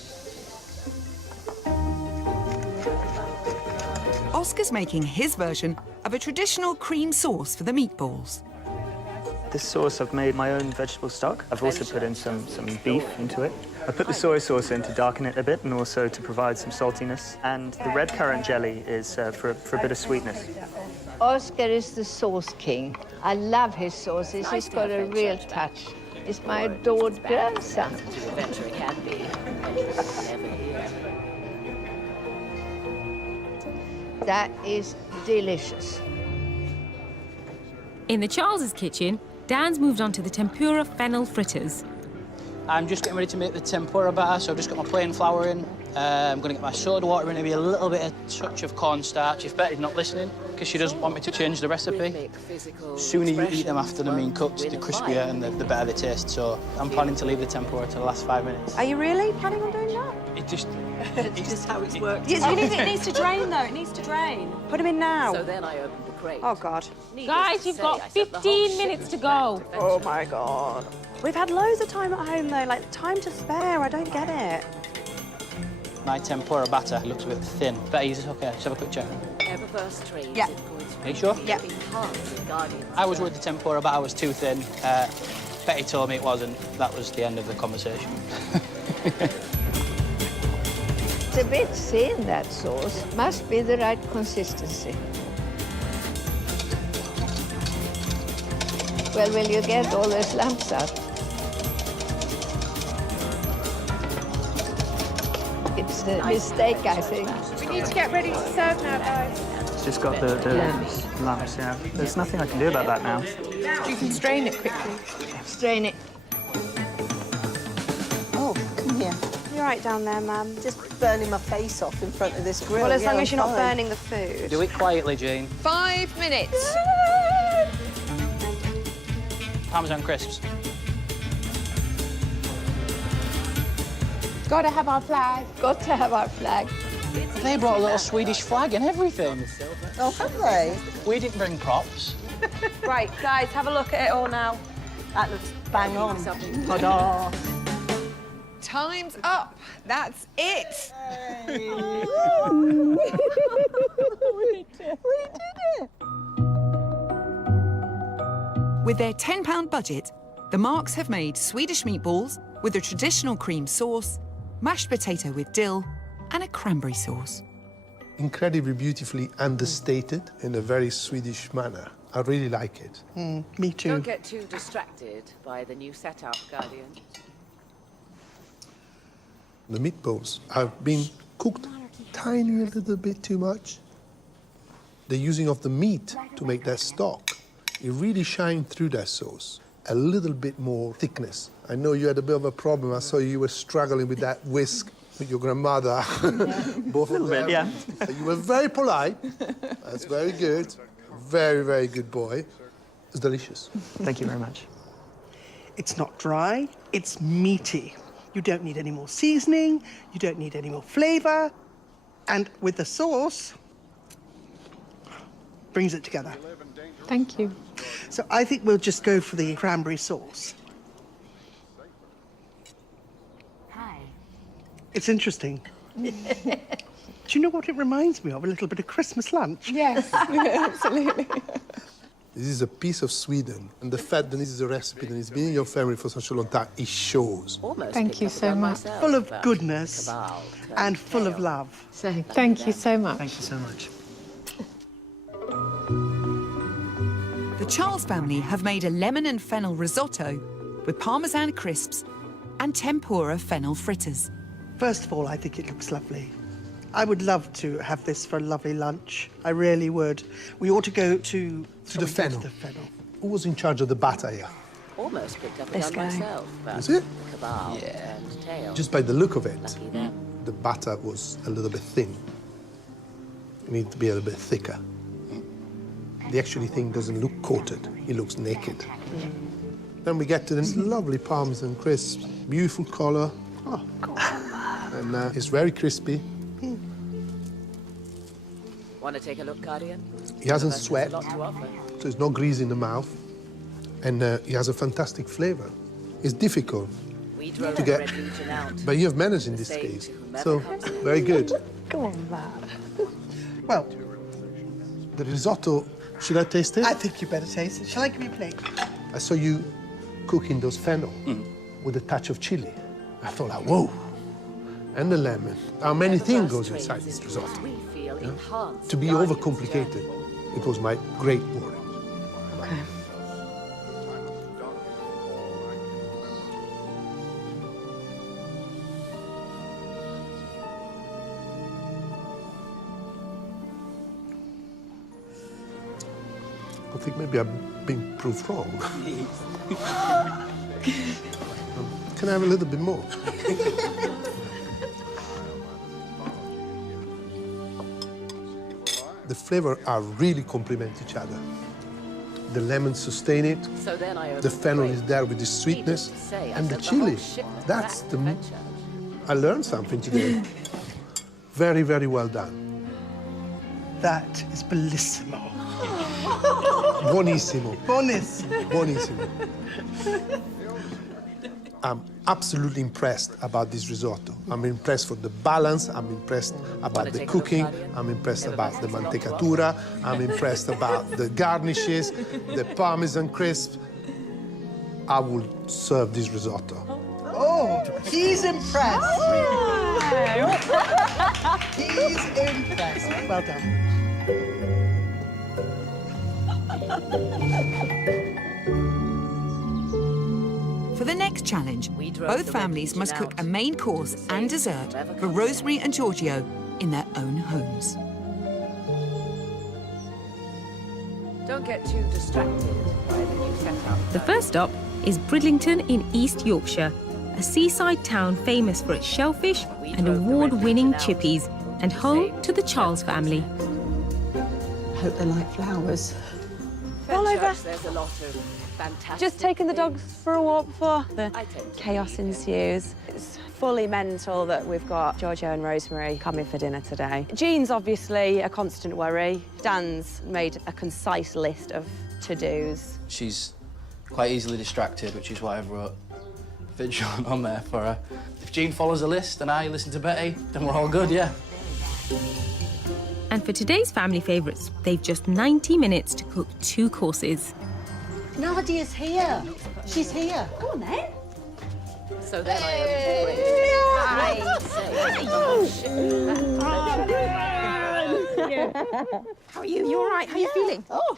Oscar's making his version of a traditional cream sauce for the meatballs. This sauce, I've made my own vegetable stock. I've also put in some beef into it. I put the soy sauce in to darken it a bit and also to provide some saltiness. And the red currant jelly is for a bit of sweetness. Oscar is the sauce king. I love his sauces. He's got a real touch. He's my adored grandson. That is delicious. In the Charles's kitchen, Dan's moved on to the tempura fennel fritters. I'm just getting ready to make the tempura batter, so I've just got my plain flour in. I'm going to get my soda water in, maybe a little bit of touch of cornstarch, if Betty's not listening, because she doesn't want me to change the recipe. The sooner you eat them after they're being cooked, the crispier and the better they taste, so I'm planning to leave the tempura to the last 5 minutes. Are you really planning on doing that? It just... It's just how it's worked. It needs to drain, though. It needs to drain. Put them in now. So then I opened the crate. Oh, God. Guys, you've got 15 minutes to go. Oh, my God. We've had loads of time at home, though. Like, time to spare. I don't get it. My tempura batter looks a bit thin. Betty, is this okay? Just have a quick check. Yeah. Are you sure? Yeah. I was worried the tempura batter was too thin. Betty told me it wasn't. That was the end of the conversation. It's a bit thin, that sauce. Must be the right consistency. Well, will you get all those lumps out? It's the mistake, I think. We need to get ready to serve now, guys. It's just got the lumps, yeah. There's nothing I can do about that now. You can strain it quickly. Strain it. Oh, come here. You're right down there, Mum. Just burning my face off in front of this grill. Well, as long Yeah, as you're not fine. burning the food. Do it quietly, Jane. 5 minutes. Parmesan crisps. Got to have our flag. Got to have our flag. They brought a little Swedish flag and everything. Oh, have they? We didn't bring props. Right, guys, have a look at it all now. That looks bang on. Ta-da. Time's up. That's it. We did it. With their £10 budget, the Marks have made Swedish meatballs with a traditional cream sauce, mashed potato with dill, and a cranberry sauce. Incredibly beautifully understated in a very Swedish manner. I really like it. Me too. Don't get too distracted by the new setup, Guardian. The meatballs have been cooked tiny a little bit too much. The using of the meat to make that stock, it really shined through that sauce. A little bit more thickness. I know you had a bit of a problem. I saw you were struggling with that whisk with your grandmother. Both of them. Yeah. You were very polite. That's very good. Very, very good boy. It's delicious. Thank you very much. It's not dry, it's meaty. You don't need any more seasoning, you don't need any more flavor, and with the sauce, brings it together. Thank you. So I think we'll just go for the cranberry sauce. Hi. It's interesting. Do you know what it reminds me of? A little bit of Christmas lunch. Yes, absolutely. This is a piece of Sweden, and the fact that this is a recipe that has been in your family for such a long time, it shows. Thank you so much. Full of goodness and full of love. So, thank you so much. Thank you so much. The Charles family have made a lemon and fennel risotto with parmesan crisps and tempura fennel fritters. First of all, I think it looks lovely. I would love to have this for a lovely lunch. I really would. We ought to go to the fennel. Who was in charge of the batter here? Almost picked up This on guy. myself. But Is it? Kebab and tail. Just by the look of it, Lucky them. the batter was a little bit thin. It needs to be a little bit thicker. The actually thing doesn't look coated, it looks naked. Then we get to this lovely parmesan crisps, beautiful color. Oh, and it's very crispy. Want to take a look, Guardian? He hasn't There's sweat, a lot to offer. so there's no grease in the mouth. And he has a fantastic flavor. It's difficult We drove to the get, Red Legion out. but you have managed in to this say case. to whomever So, comes in. very good. Go on, Matt. Well, The risotto, should I taste it? I think you better taste it. Shall I give you a plate? I saw you cooking those fennel with a touch of chili. I thought, like, whoa. And the lemon. How many things goes inside this risotto? We feel enhanced. To be overcomplicated, it was my great worry. Okay. I think maybe I've been proved wrong. Can I have a little bit more? The flavors are really complement each other. The lemon sustain it. So then I The fennel is there with the sweetness, and the chili. That's the. I learned something today. Very, very well done. That is bellissimo. Buonissimo. Buonissimo. Buonissimo. I'm absolutely impressed about this risotto. I'm impressed for the balance. I'm impressed about the cooking. I'm impressed about the mantecatura. I'm impressed about the garnishes, the parmesan crisp. I will serve this risotto. Oh, he's impressed. He's impressed. Well done. For the next challenge, both families must cook a main course and dessert for Rosemary and Giorgio in their own homes. Don't get too distracted by the new setup. The first stop is Bridlington in East Yorkshire, a seaside town famous for its shellfish and award-winning chippies, and home to the Charles family. Hope they like flowers. Fenchurch, there's a lot of Just taking the dogs for a walk before the chaos ensues. It's fully mental that we've got Giorgio and Rosemary coming for dinner today. Jean's obviously a constant worry. Dan's made a concise list of to-dos. She's quite easily distracted, which is why I've wrote vigilant on there for her. If Jean follows the list and I listen to Betty, then we're all good, yeah. And for today's family favourites, they've just 90 minutes to cook 2 courses. Nadia's here. She's here. Go on then. So then How are you? You all right? How are you feeling? Oh,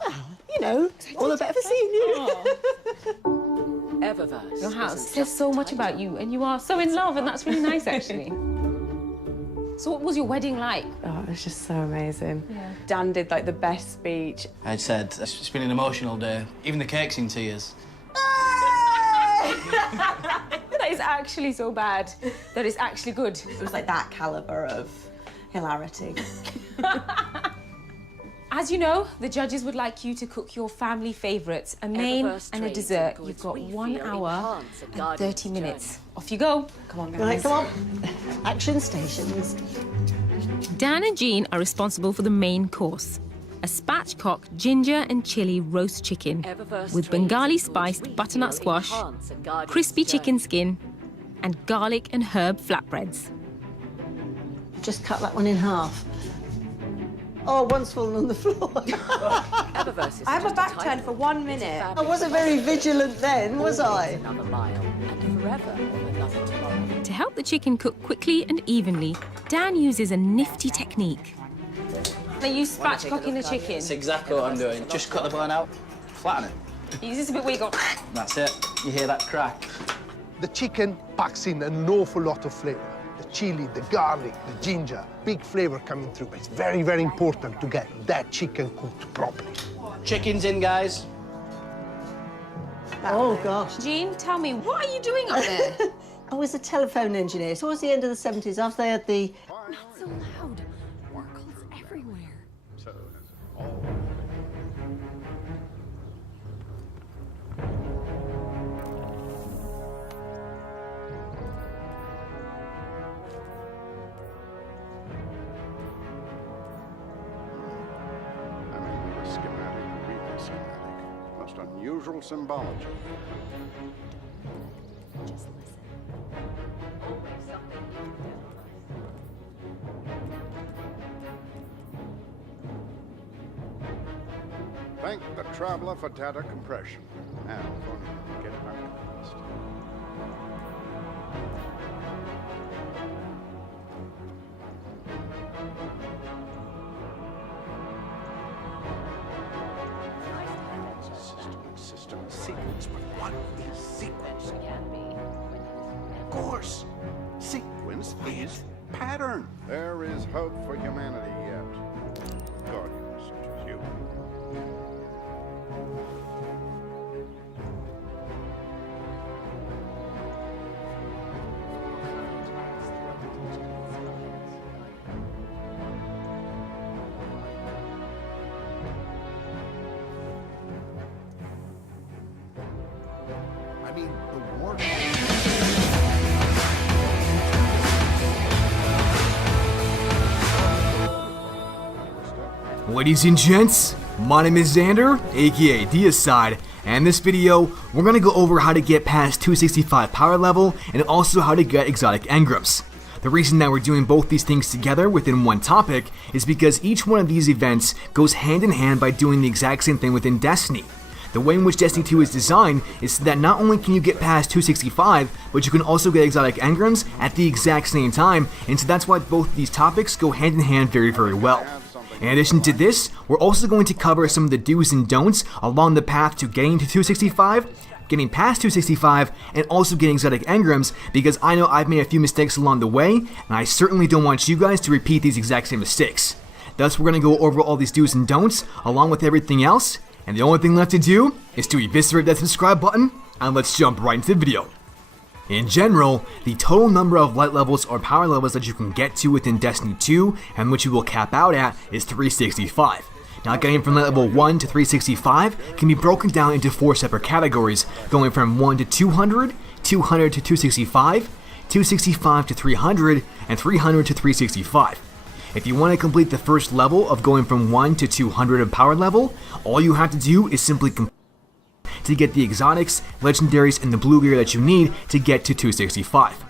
well, you know, all the better for seeing you. Eververse. Your house says so much about you, and you are so in love, and that's really nice, actually. So what was your wedding like? Oh, it was just so amazing. Yeah. Dan did like the best speech. I said, it's been an emotional day. Even the cake's in tears. That is actually so bad. That is actually good. It was like that calibre of hilarity. As you know, the judges would like you to cook your family favourites, a main and a dessert. You've got 1 hour and 30 minutes. Off you go. Come on, guys. Right, come on. Action stations. Dan and Jean are responsible for the main course. A spatchcock ginger and chili roast chicken with Bengali spiced butternut squash, crispy chicken skin, and garlic and herb flatbreads. Just cut that one in half. Oh, one's fallen on the floor. I have a back turn for 1 minute. I wasn't very vigilant then, was I? Another mile, and forever another tomorrow. To help the chicken cook quickly and evenly, Dan uses a nifty technique. They use spatchcocking the chicken. That's exactly what I'm doing. Just cut the bone out, flatten it. Use this a bit where you go. That's it. You hear that crack. The chicken packs in an awful lot of flavor. The chili, the garlic, the ginger, big flavor coming through. It's very, very important to get that chicken cooked properly. Chicken's in, guys. Oh, gosh. Jean, tell me, what are you doing up there? I was a telephone engineer towards the end of the 70s after they had the... Not so loud. Oracles everywhere. So has all. I mean, the schematic, read the schematic. Most unusual symbology. Just listen. Thank the traveler for data compression. Now, for get back to the list. System, sequence, but what is sequence? Of course, sequence is pattern. There is hope for humanity yet. Guardians such as you. I mean, the war. Ladies and gents, my name is Xander, aka Deicide, and in this video, we're gonna go over how to get past 265 power level and also how to get exotic engrams. The reason that we're doing both these things together within one topic is because each one of these events goes hand in hand by doing the exact same thing within Destiny. The way in which Destiny 2 is designed is so that not only can you get past 265, but you can also get exotic engrams at the exact same time, and so that's why both these topics go hand in hand very, very well. In addition to this, we're also going to cover some of the do's and don'ts along the path to getting to 265, getting past 265, and also getting exotic engrams, because I know I've made a few mistakes along the way, and I certainly don't want you guys to repeat these exact same mistakes. Thus, we're going to go over all these do's and don'ts, along with everything else, and the only thing left to do is to eviscerate that subscribe button, and let's jump right into the video. In general, the total number of light levels or power levels that you can get to within Destiny 2, and which you will cap out at, is 365. Now, getting from level 1 to 365 can be broken down into 4 separate categories, going from 1 to 200, 200 to 265, 265 to 300, and 300 to 365. If you want to complete the first level of going from 1 to 200 of power level, all you have to do is simply complete to get the exotics, legendaries, and the blue gear that you need to get to 265.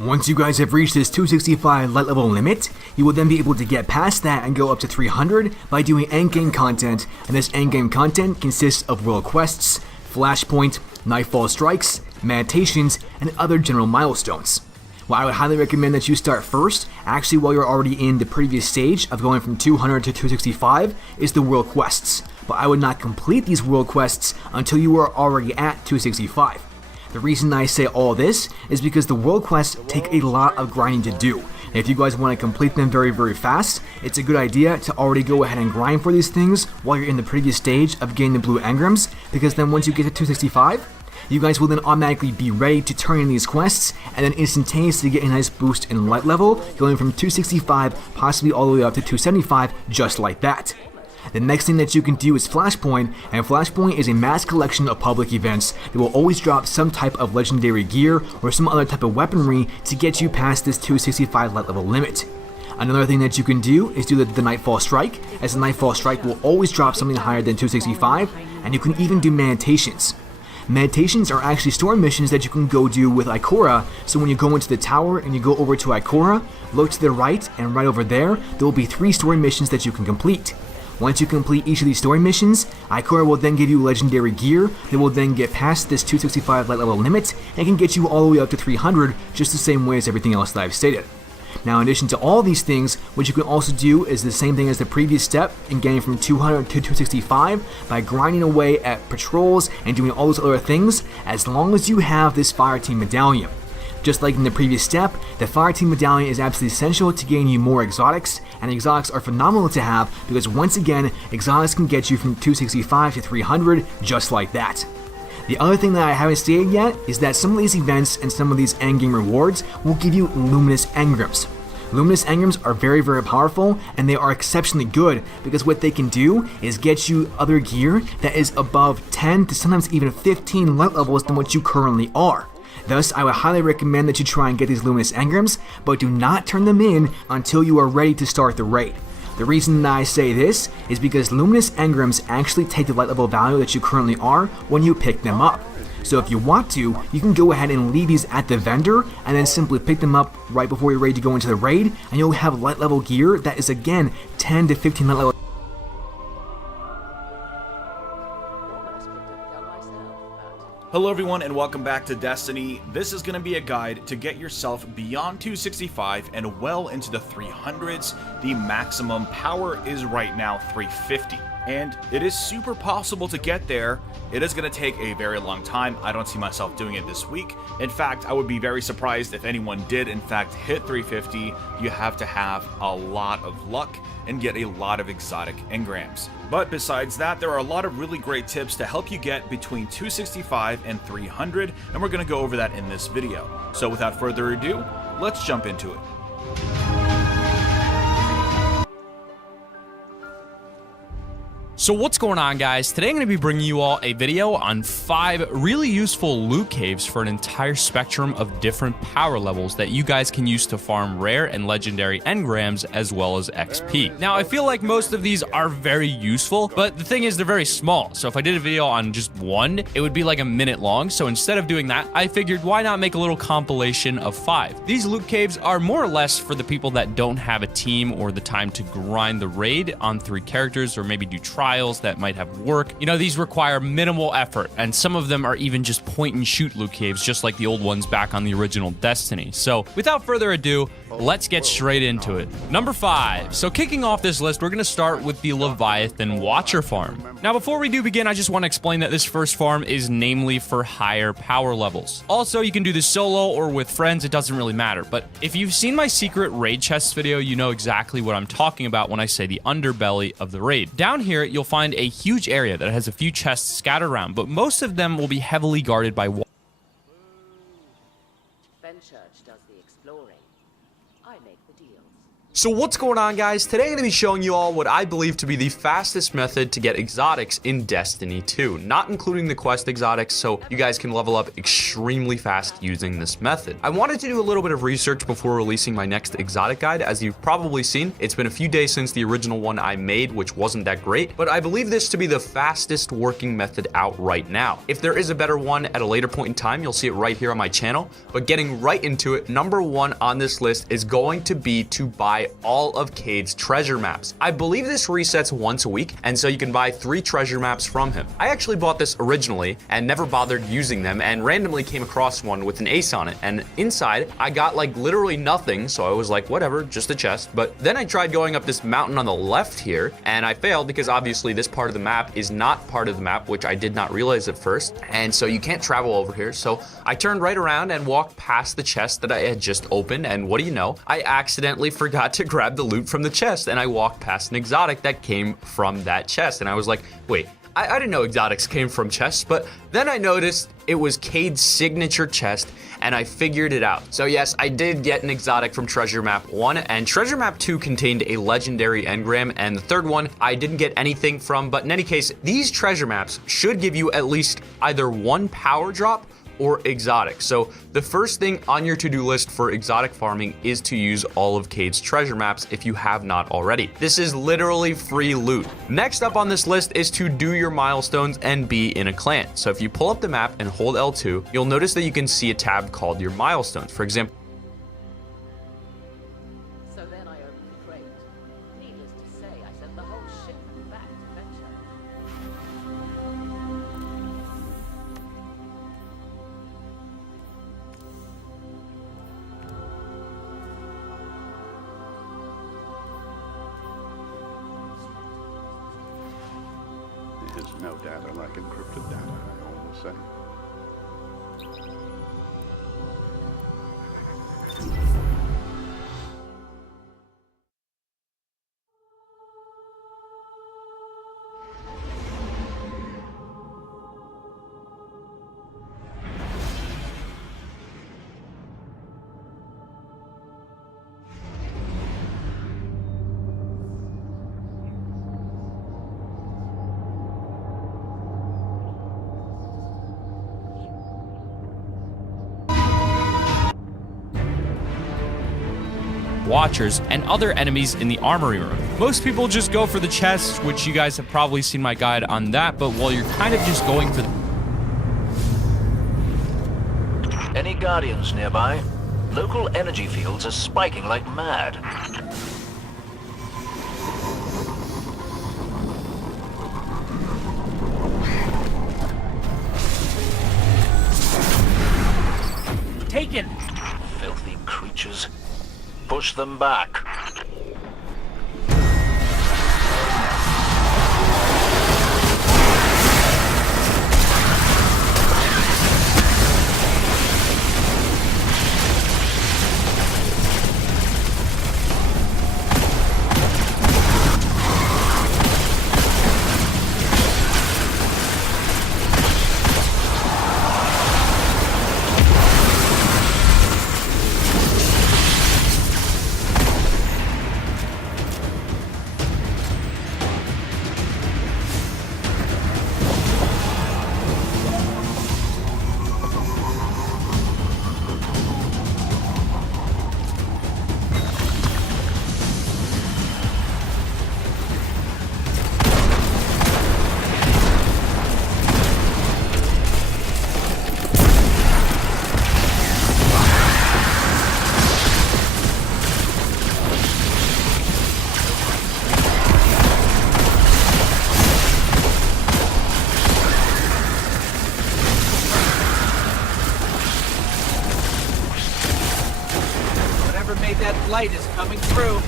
Once you guys have reached this 265 light level limit, you will then be able to get past that and go up to 300 by doing endgame content, and this endgame content consists of world quests, flashpoint, nightfall strikes, meditations, and other general milestones. What I would highly recommend that you start first, actually while you're already in the previous stage of going from 200 to 265, is the world quests, but I would not complete these world quests until you are already at 265. The reason I say all this is because the world quests take a lot of grinding to do. And if you guys want to complete them very fast, it's a good idea to already go ahead and grind for these things while you're in the previous stage of getting the blue engrams, because then once you get to 265, you guys will then automatically be ready to turn in these quests and then instantaneously get a nice boost in light level, going from 265 possibly all the way up to 275 just like that. The next thing that you can do is Flashpoint, and Flashpoint is a mass collection of public events that will always drop some type of legendary gear or some other type of weaponry to get you past this 265 light level limit. Another thing that you can do is do the Nightfall Strike, as the Nightfall Strike will always drop something higher than 265, and you can even do meditations. Meditations are actually story missions that you can go do with Ikora, so when you go into the tower and you go over to Ikora, look to the right, and right over there will be 3 story missions that you can complete. Once you complete each of these story missions, Ikora will then give you legendary gear that will then get past this 265 light level limit and can get you all the way up to 300 just the same way as everything else that I've stated. Now, in addition to all these things, what you can also do is the same thing as the previous step in getting from 200 to 265 by grinding away at patrols and doing all those other things as long as you have this Fireteam Medallion. Just like in the previous step, the Fireteam Medallion is absolutely essential to gain you more exotics, and exotics are phenomenal to have because once again, exotics can get you from 265 to 300 just like that. The other thing that I haven't stated yet is that some of these events and some of these endgame rewards will give you luminous engrams. Luminous engrams are very powerful, and they are exceptionally good because what they can do is get you other gear that is above 10 to sometimes even 15 light levels than what you currently are. Thus, I would highly recommend that you try and get these luminous engrams, but do not turn them in until you are ready to start the raid. The reason that I say this is because luminous engrams actually take the light level value that you currently are when you pick them up. So if you want to, you can go ahead and leave these at the vendor and then simply pick them up right before you're ready to go into the raid, and you'll have light level gear that is again 10 to 15 light level. Hello everyone and welcome back to Destiny. This is going to be a guide to get yourself beyond 265 and well into the 300s. The maximum power is right now 350. And it is super possible to get there. It is going to take a very long time. I don't see myself doing it this week. In fact, I would be very surprised if anyone did in fact hit 350. You have to have a lot of luck and get a lot of exotic engrams. But besides that, there are a lot of really great tips to help you get between 265 and 300, and we're going to go over that in this video. So without further ado, let's jump into it. So what's going on, guys? Today I'm going to be bringing you all a video on 5 really useful loot caves for an entire spectrum of different power levels that you guys can use to farm rare and legendary engrams as well as XP. Now, I feel like most of these are very useful, but the thing is they're very small. So if I did a video on just one, it would be like a minute long. So instead of doing that, I figured why not make a little compilation of 5. These loot caves are more or less for the people that don't have a team or the time to grind the raid on 3 characters or maybe do trials that might have work. You know, these require minimal effort, and some of them are even just point and shoot loot caves, just like the old ones back on the original Destiny. So without further ado, let's get straight into it. Number 5. So kicking off this list, we're going to start with the Leviathan Watcher farm. Now, before we do begin, I just want to explain that this first farm is namely for higher power levels. Also, you can do this solo or with friends, it doesn't really matter. But if you've seen my secret raid chests video, you know exactly what I'm talking about when I say the underbelly of the raid. Down here, you'll find a huge area that has a few chests scattered around, but most of them will be heavily guarded by So what's going on, guys? Today I'm going to be showing you all what I believe to be the fastest method to get exotics in Destiny 2, not including the quest exotics, so you guys can level up extremely fast using this method. I wanted to do a little bit of research before releasing my next exotic guide. As you've probably seen, it's been a few days since the original one I made, which wasn't that great, but I believe this to be the fastest working method out right now. If there is a better one at a later point in time, you'll see it right here on my channel, but getting right into it, number one on this list is going to be to buy all of Cade's treasure maps. I believe this resets once a week, and so you can buy 3 treasure maps from him. I actually bought this originally and never bothered using them, and randomly came across one with an ace on it, and inside I got like literally nothing, so I was like, whatever, just a chest. But then I tried going up this mountain on the left here, and I failed because obviously this part of the map is not part of the map, which I did not realize at first, and so you can't travel over here. So I turned right around and walked past the chest that I had just opened, and what do you know, I accidentally forgot to grab the loot from the chest, and I walked past an exotic that came from that chest, and I was like, wait, I didn't know exotics came from chests. But then I noticed it was Cade's signature chest, and I figured it out. So yes, I did get an exotic from Treasure Map 1, and Treasure Map 2 contained a legendary engram, and the third one I didn't get anything from. But in any case, these treasure maps should give you at least either 1 power drop or exotic. So the first thing on your to-do list for exotic farming is to use all of Cade's treasure maps if you have not already. This is literally free loot. Next up on this list is to do your milestones and be in a clan. So if you pull up the map and hold L2, you'll notice that you can see a tab called your milestones. For example, So then I opened the crate. Needless to say, I sent the whole shipment back to Venture. There's no data like encrypted data, I always say. Watchers, and other enemies in the armory room. Most people just go for the chests, which you guys have probably seen my guide on that, but while you're kind of just going for the... Any Guardians nearby? Local energy fields are spiking like mad. Taken! Filthy creatures. Push them back. That light is coming through.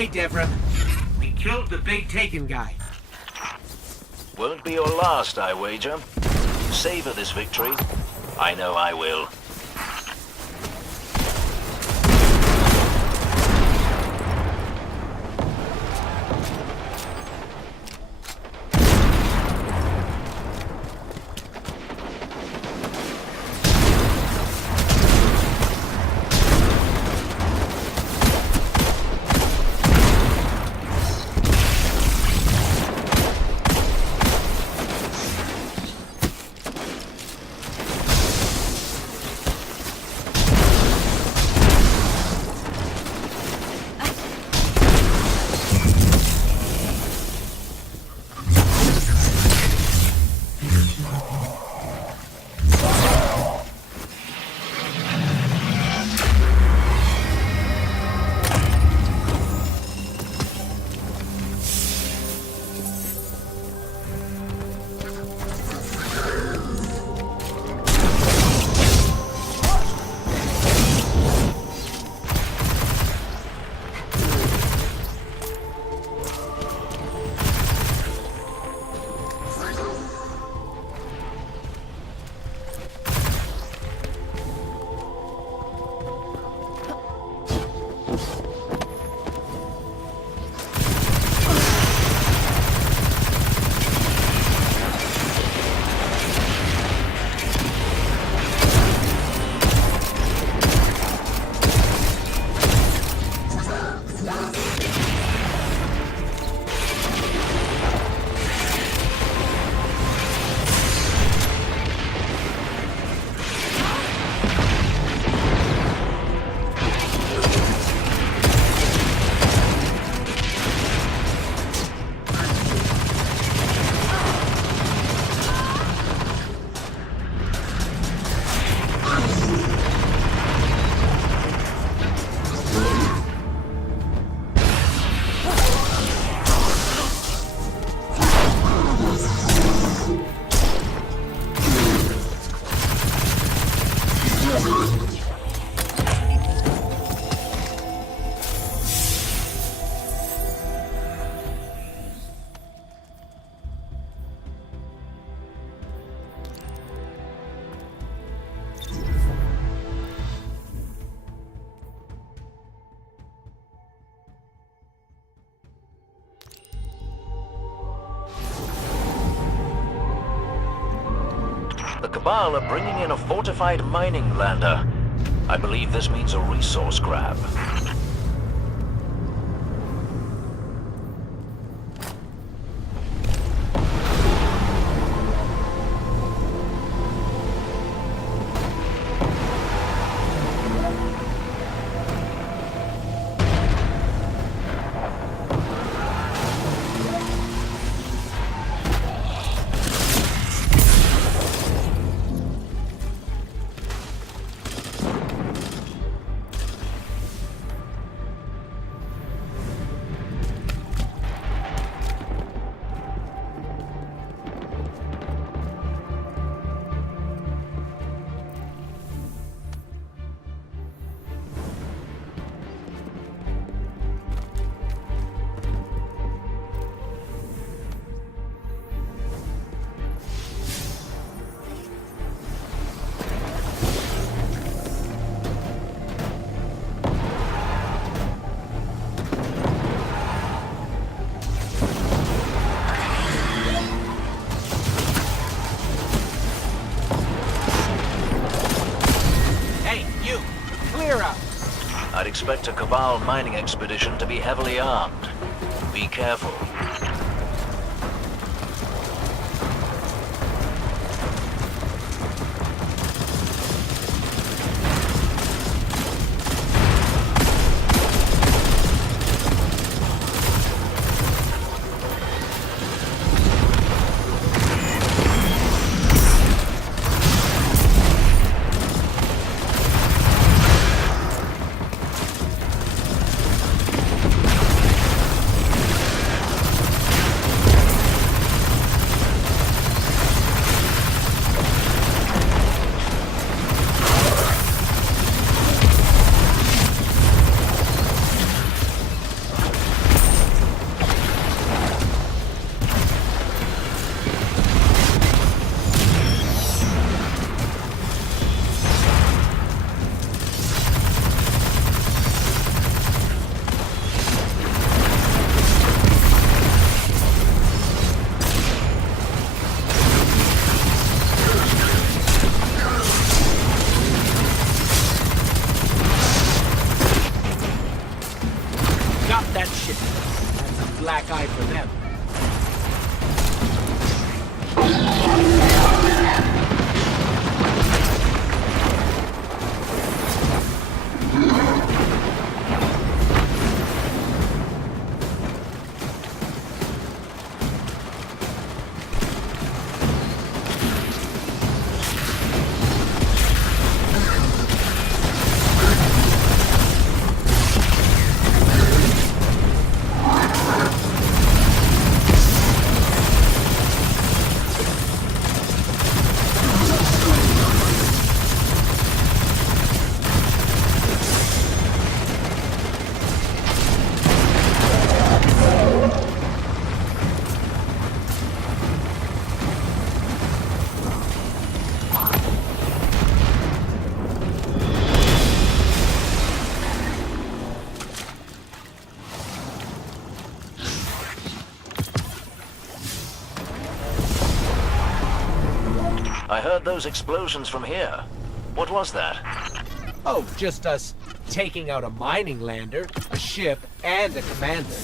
okay, Deborah. We killed the big Taken guy. Won't be your last, I wager. Savor this victory. I know I will. The Cabal are bringing in a fortified mining lander. I believe this means a resource grab. I'd expect a Cabal mining expedition to be heavily armed. Be careful. I heard those explosions from here. What was that? Oh, just us taking out a mining lander, a ship, and a commander.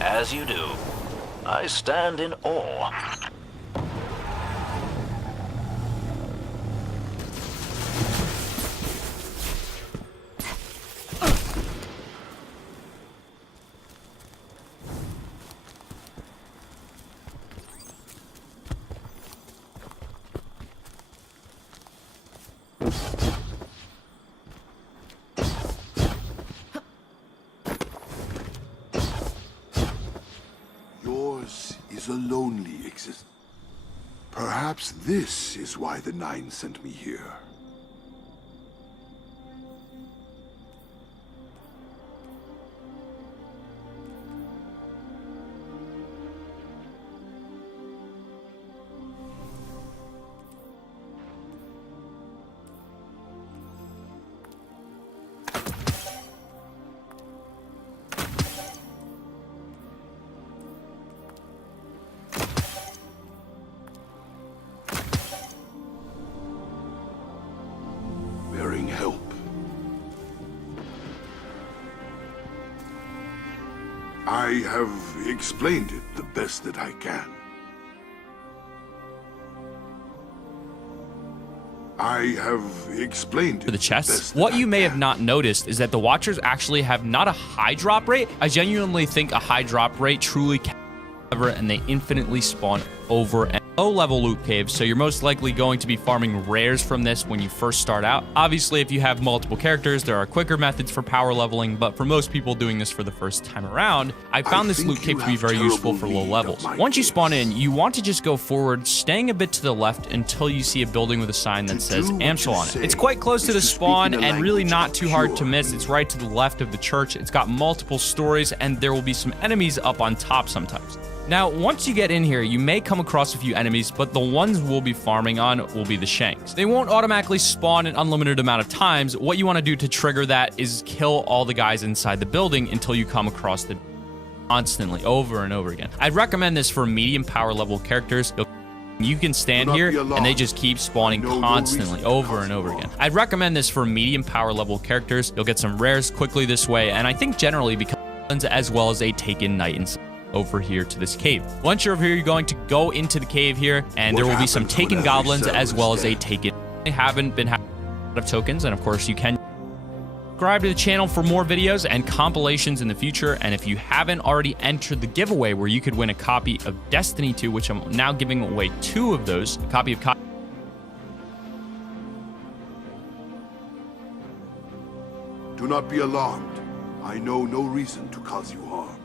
As you do. I stand in awe. Yours is a lonely existence. Perhaps this is why the Nine sent me here. Bearing help. I have explained it the best that I can. I have explained it For the chests, best what that you I may can. have not noticed is that the Watchers actually have not a high drop rate. I genuinely think a high drop rate truly can and they infinitely spawn over and low-level loot caves, so you're most likely going to be farming rares from this when you first start out. Obviously, if you have multiple characters, there are quicker methods for power leveling, but for most people doing this for the first time around, I found this loot cave to be very useful for low levels. Once you spawn in, you want to just go forward, staying a bit to the left until you see a building with a sign that says Amsel on it. It's quite close to the spawn and really not too hard to miss. It's right to the left of the church. It's got multiple stories, and there will be some enemies up on top sometimes. Now, once you get in here, you may come across a few enemies, but the ones we'll be farming on will be the Shanks. They won't automatically spawn an unlimited amount of times. What you want to do to trigger that is kill all the guys inside the building until you come across them constantly, over and over again. I'd recommend this for medium power level characters. You can stand here and they just keep spawning constantly over and over again. I'd recommend this for medium power level characters. You'll get some rares quickly this way, and I think generally because as well as a Taken Knight inside over here to this cave. Once you're over here, you're going to go into the cave here, and there will be some Taken Goblins as well as a Taken. They haven't been having a lot of tokens, and of course you can subscribe to the channel for more videos and compilations in the future. And if you haven't already entered the giveaway where you could win a copy of Destiny 2, which I'm now giving away 2 of those, a copy of Do not be alarmed. I know no reason to cause you harm.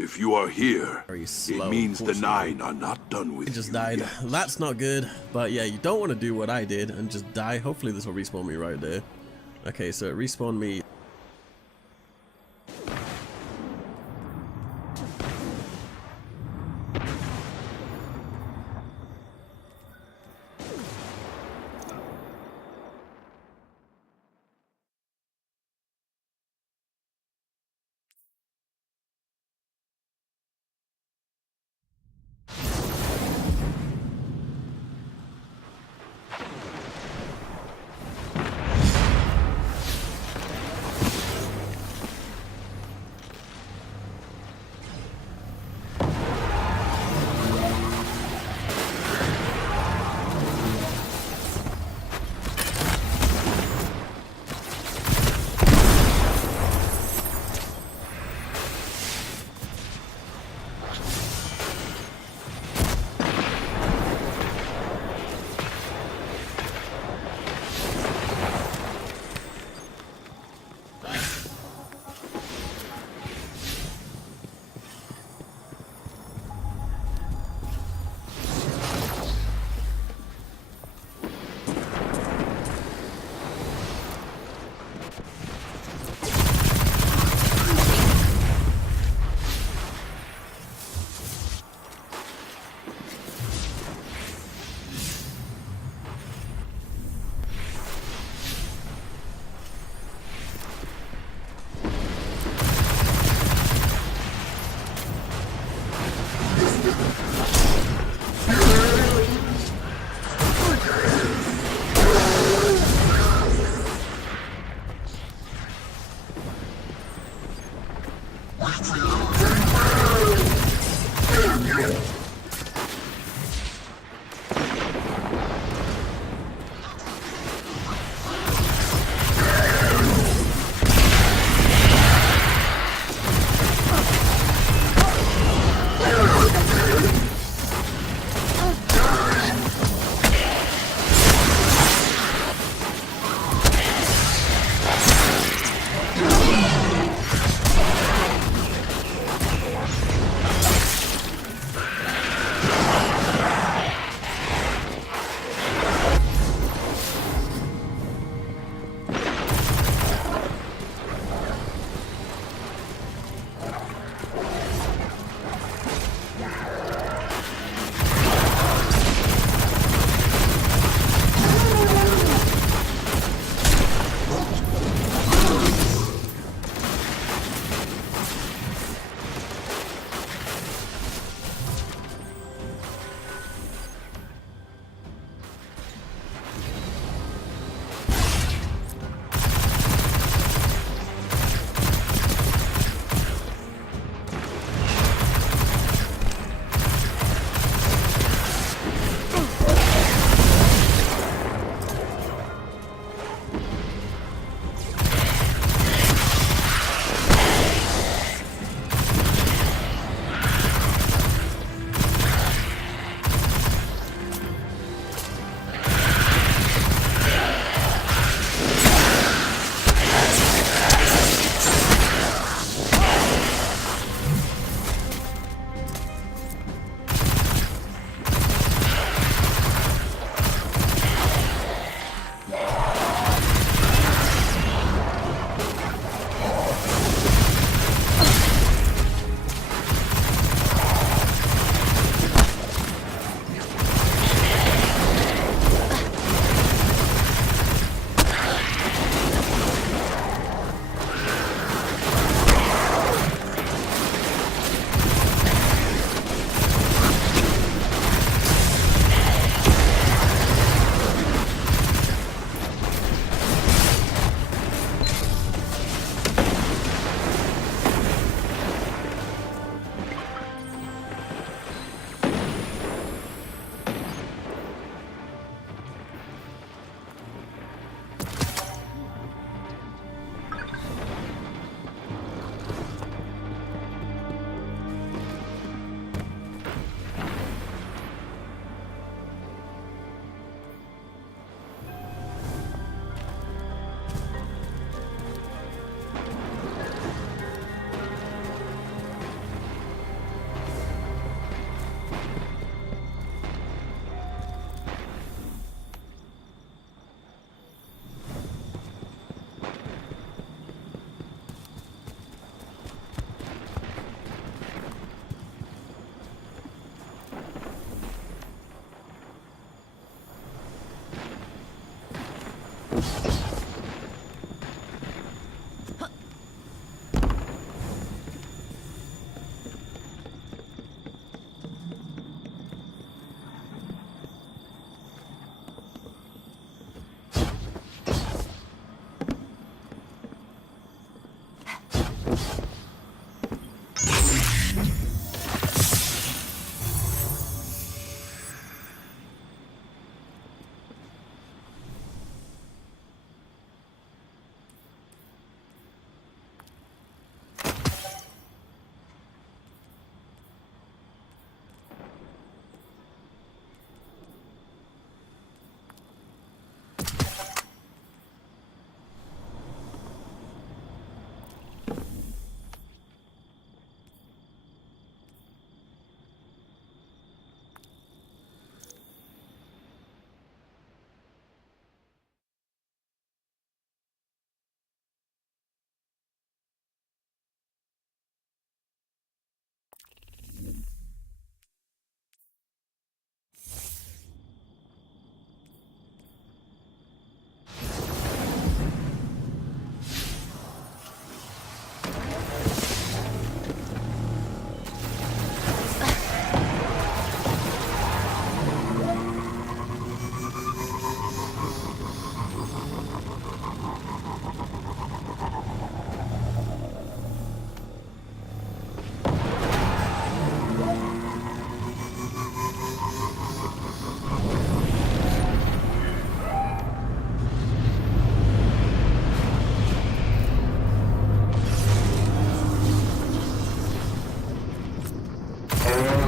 If you are here, it means the Nine are not done with you. I just died. Yet. That's not good. But yeah, you don't want to do what I did and just die. Hopefully this will respawn me right there. Okay, so it respawned me.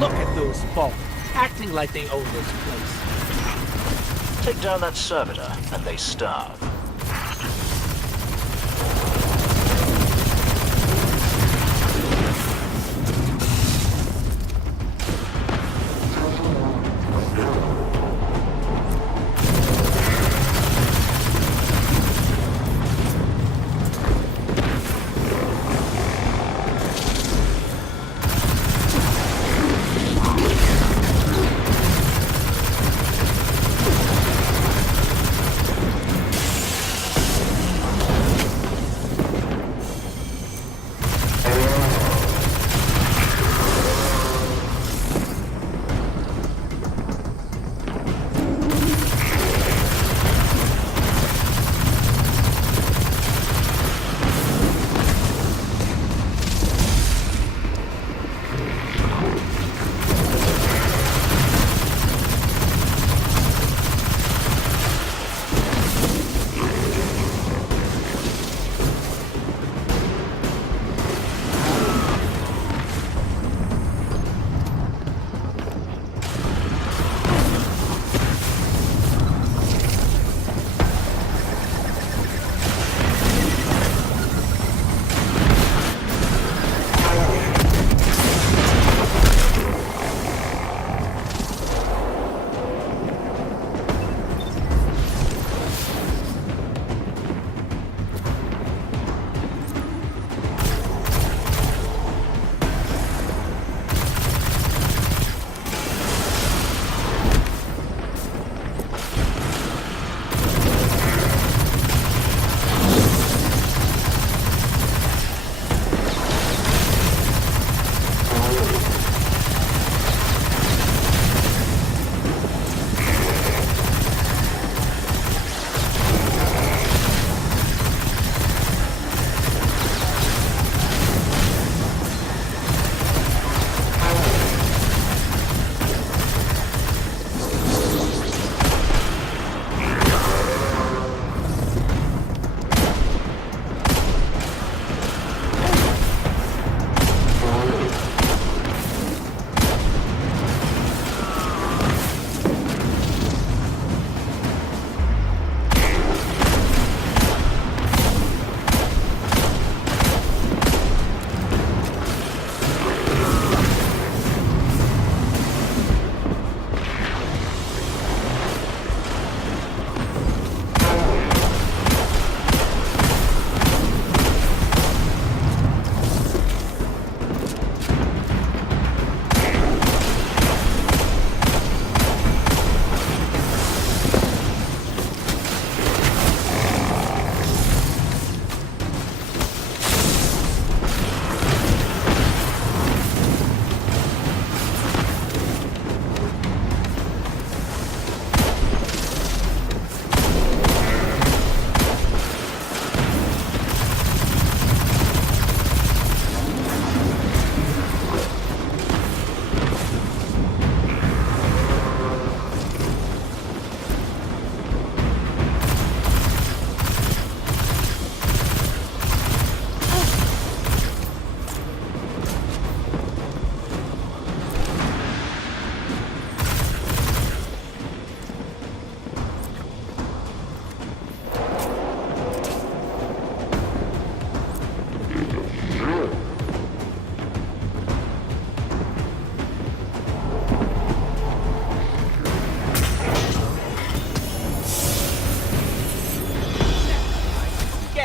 Look at those folk, acting like they own this place. Take down that servitor, and they starve.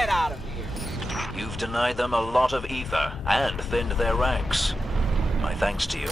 Get out of here. You've denied them a lot of ether and thinned their ranks. My thanks to you.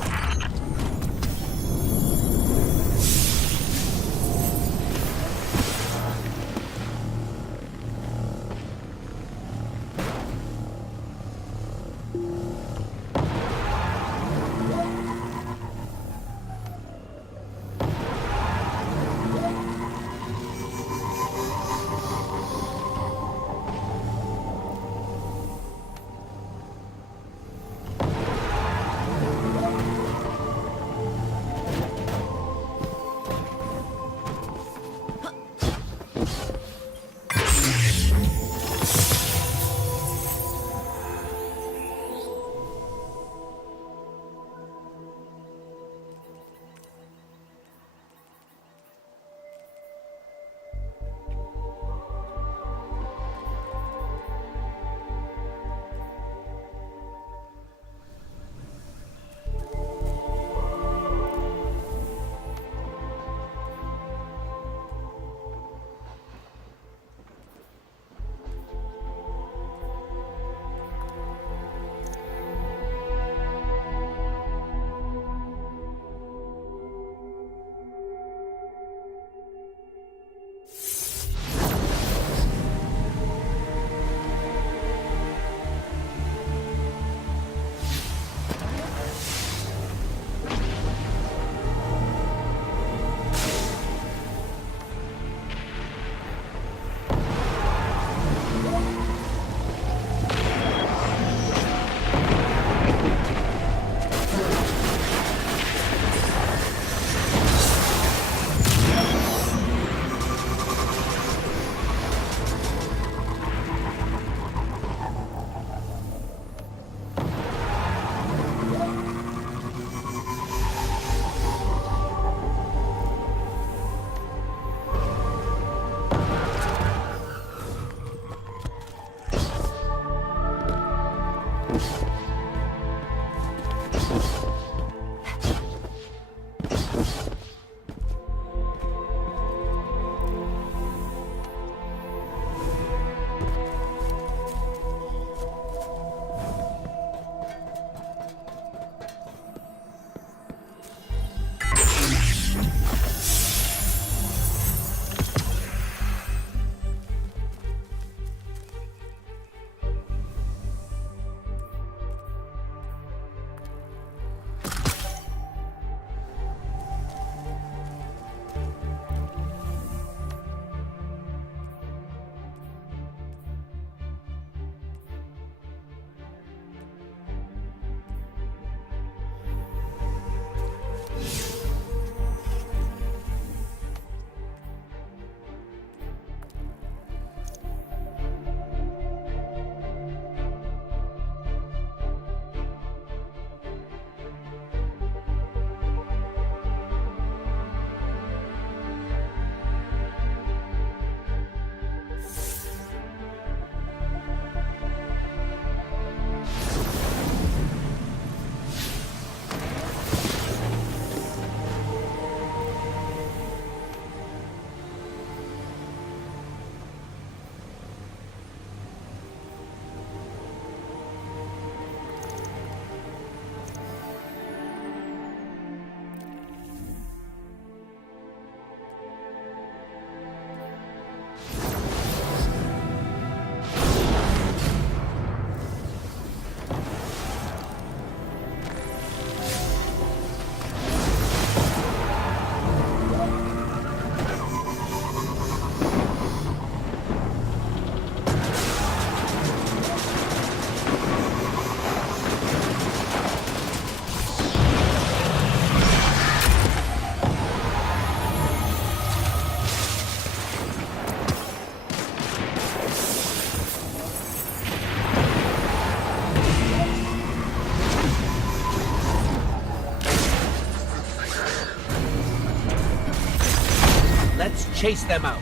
chase them out.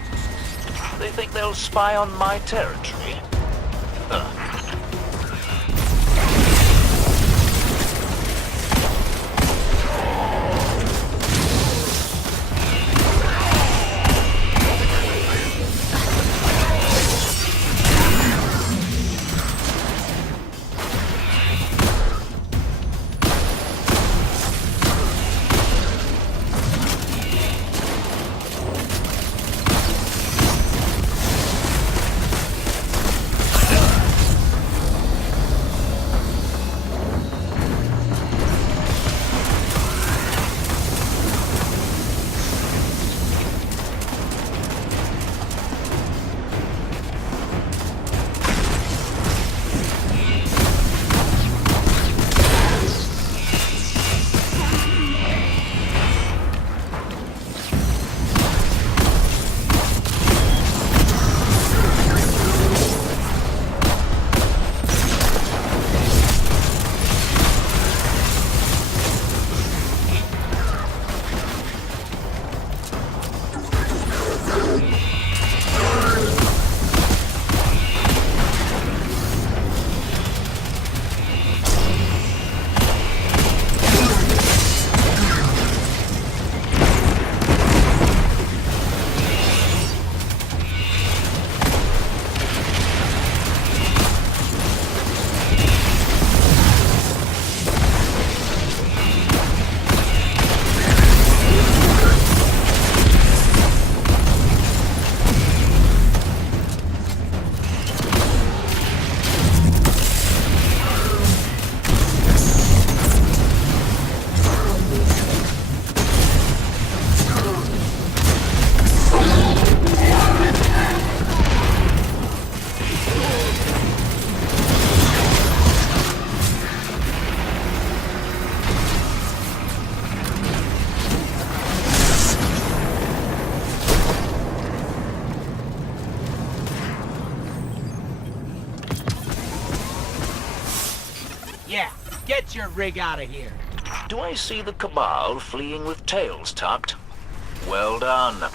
They think they'll spy on my territory? Get your rig out of here. Do I see the Cabal fleeing with tails tucked? Well done.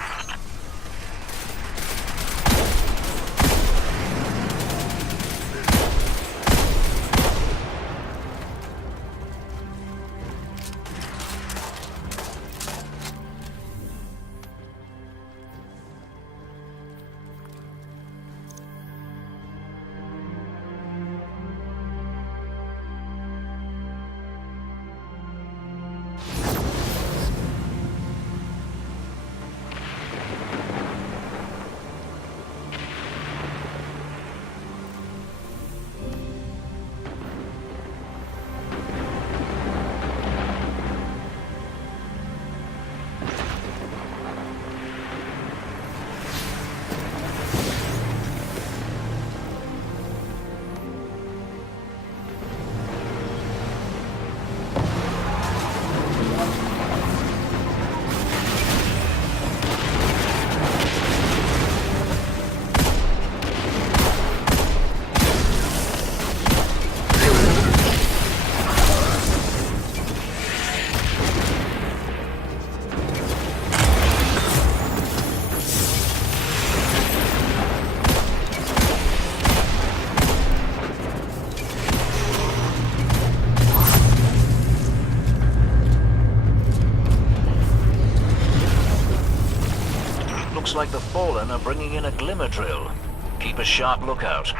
Looks like the Fallen are bringing in a glimmer drill. Keep a sharp lookout.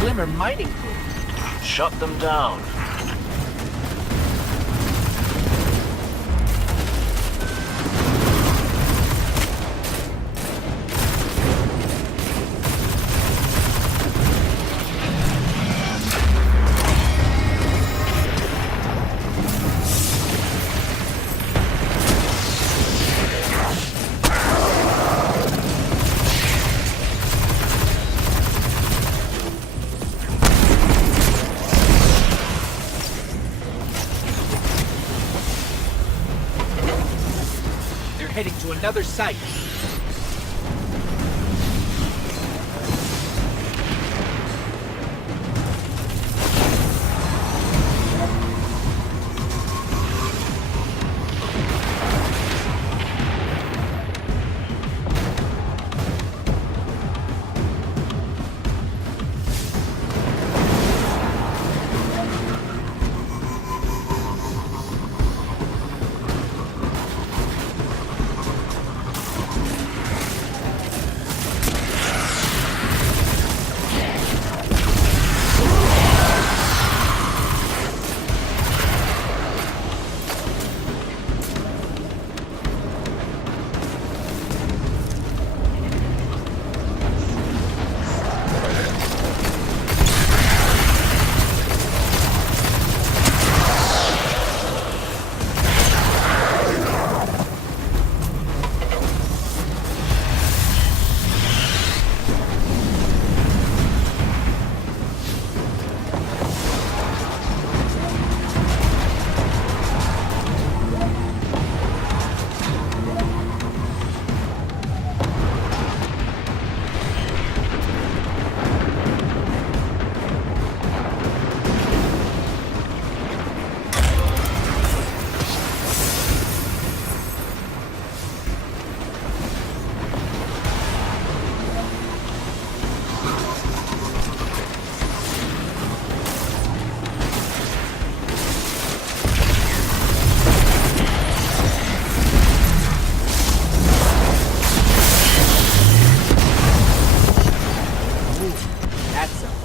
Glimmer mining crew. Shut them down. Heading to another site.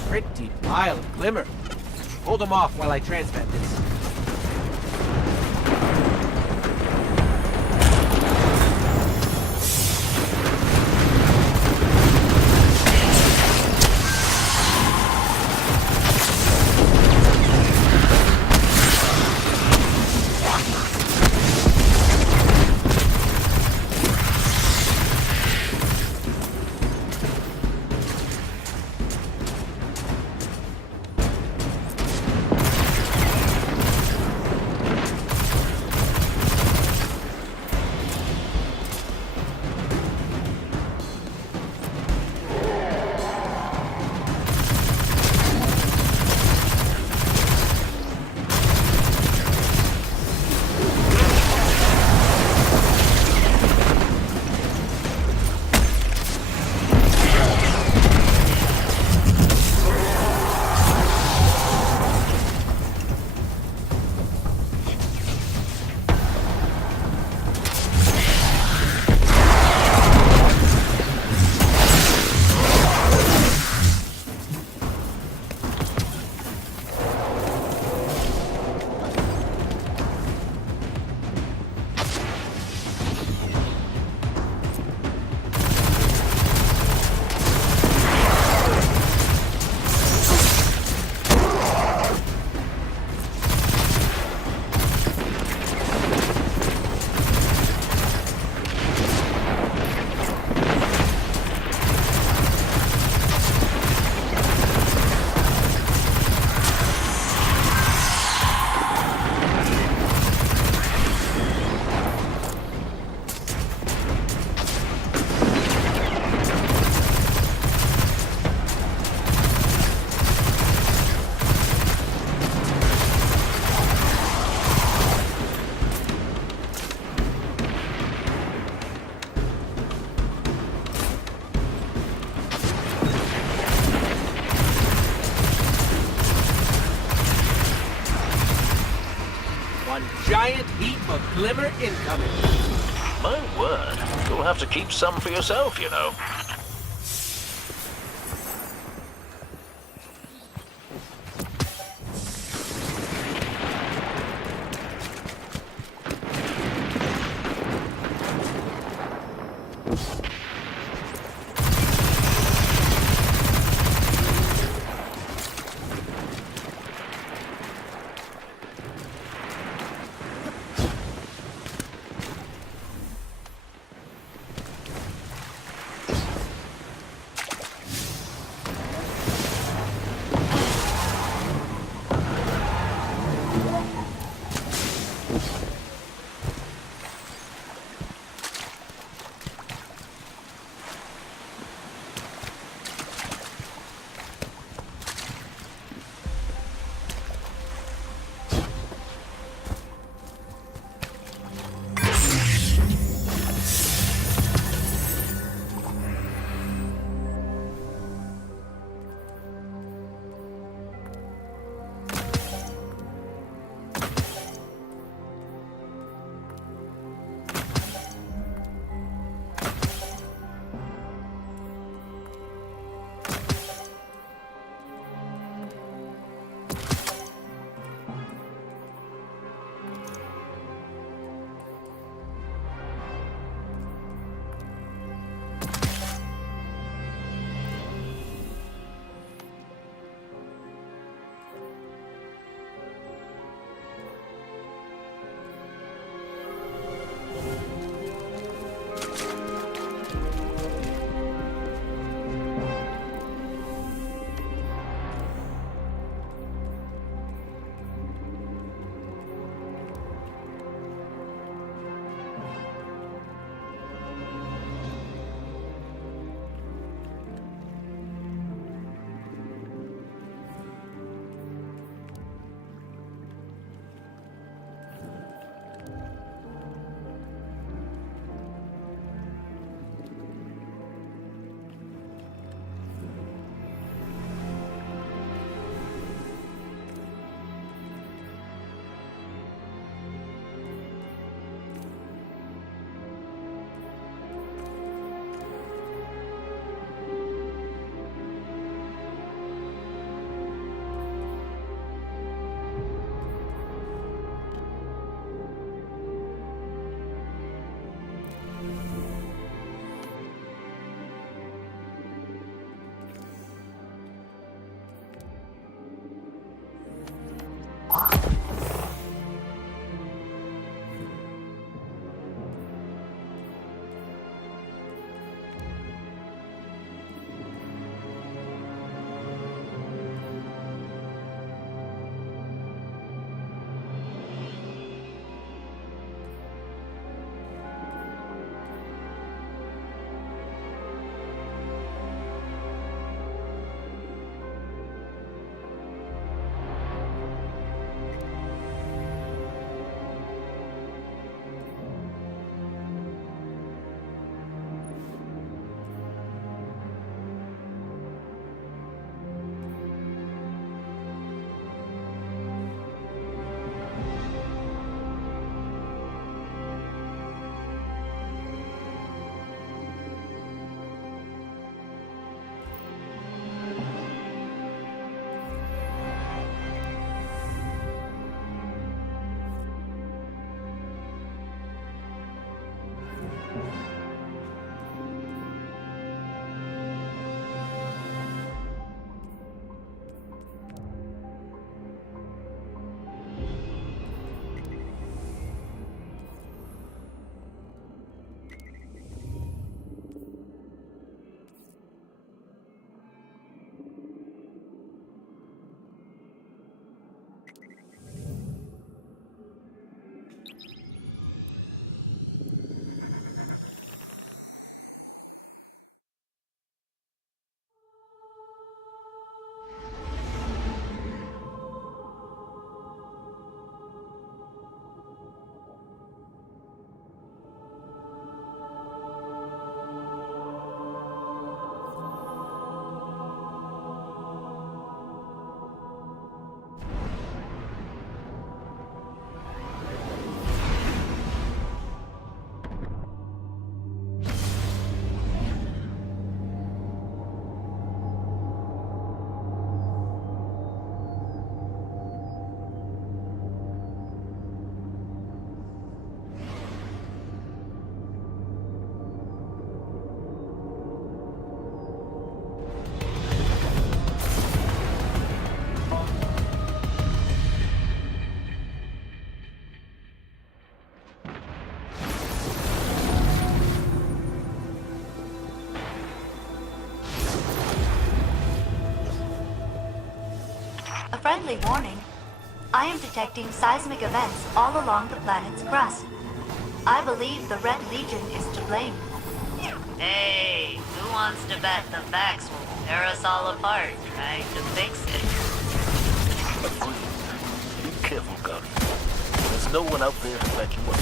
Pretty pile of glimmer. Hold them off while I transmit this. One giant heap of glimmer incoming. My word, you'll have to keep some for yourself, you know. Friendly warning. I am detecting seismic events all along the planet's crust. I believe the Red Legion is to blame. Hey, who wants to bet the facts will tear us all apart, trying to fix it? Agreed. Be careful, Guardian. There's no one out there to back you up.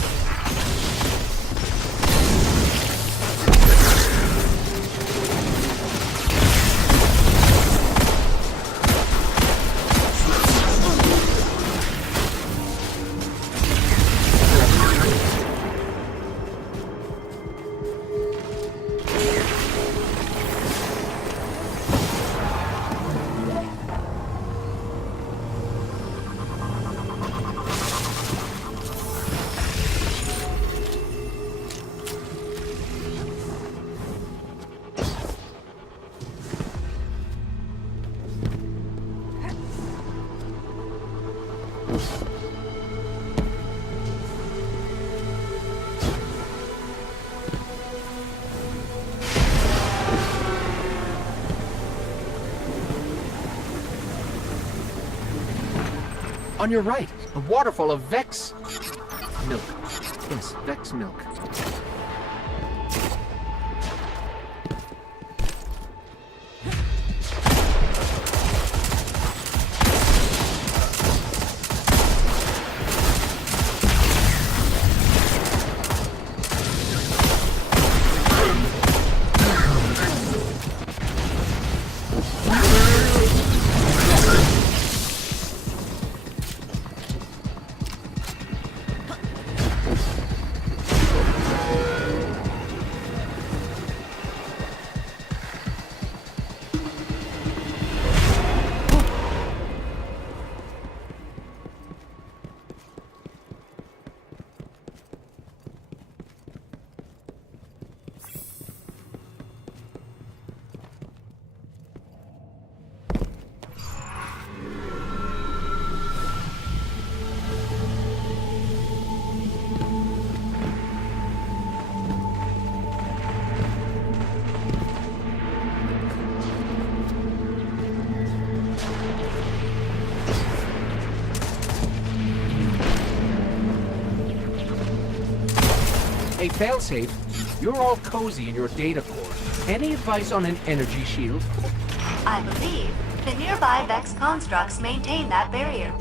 On your right, a waterfall of Vex milk. Yes, Vex milk. Hey, failsafe, you're all cozy in your data core. Any advice on an energy shield? I believe the nearby Vex constructs maintain that barrier.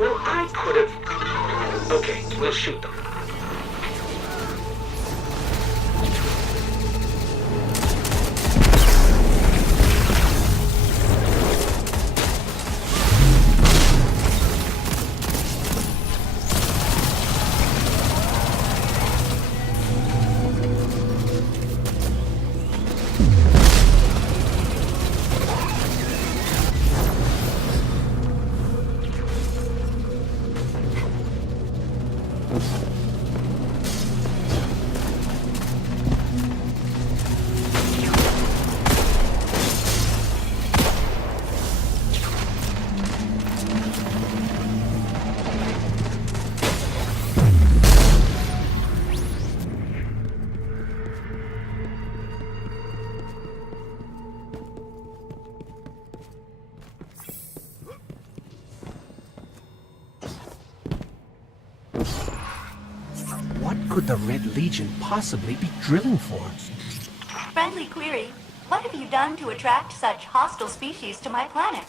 Well, I could have... Okay, we'll shoot them. What could the Red Legion possibly be drilling for? Friendly query. What have you done to attract such hostile species to my planet?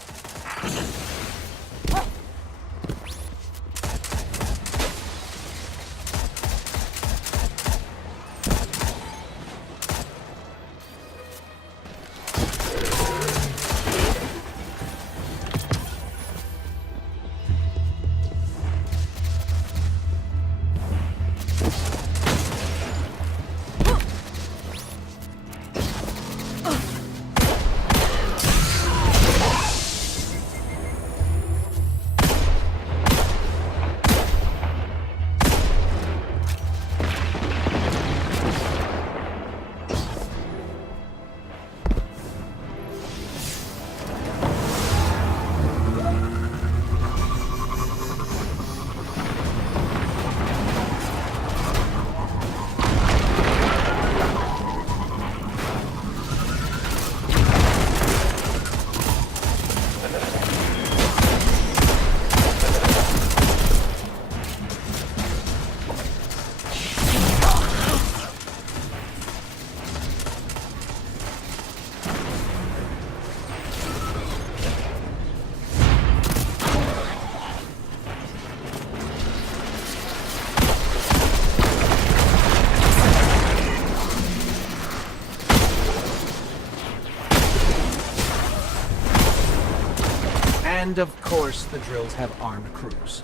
And of course, the drills have armed crews.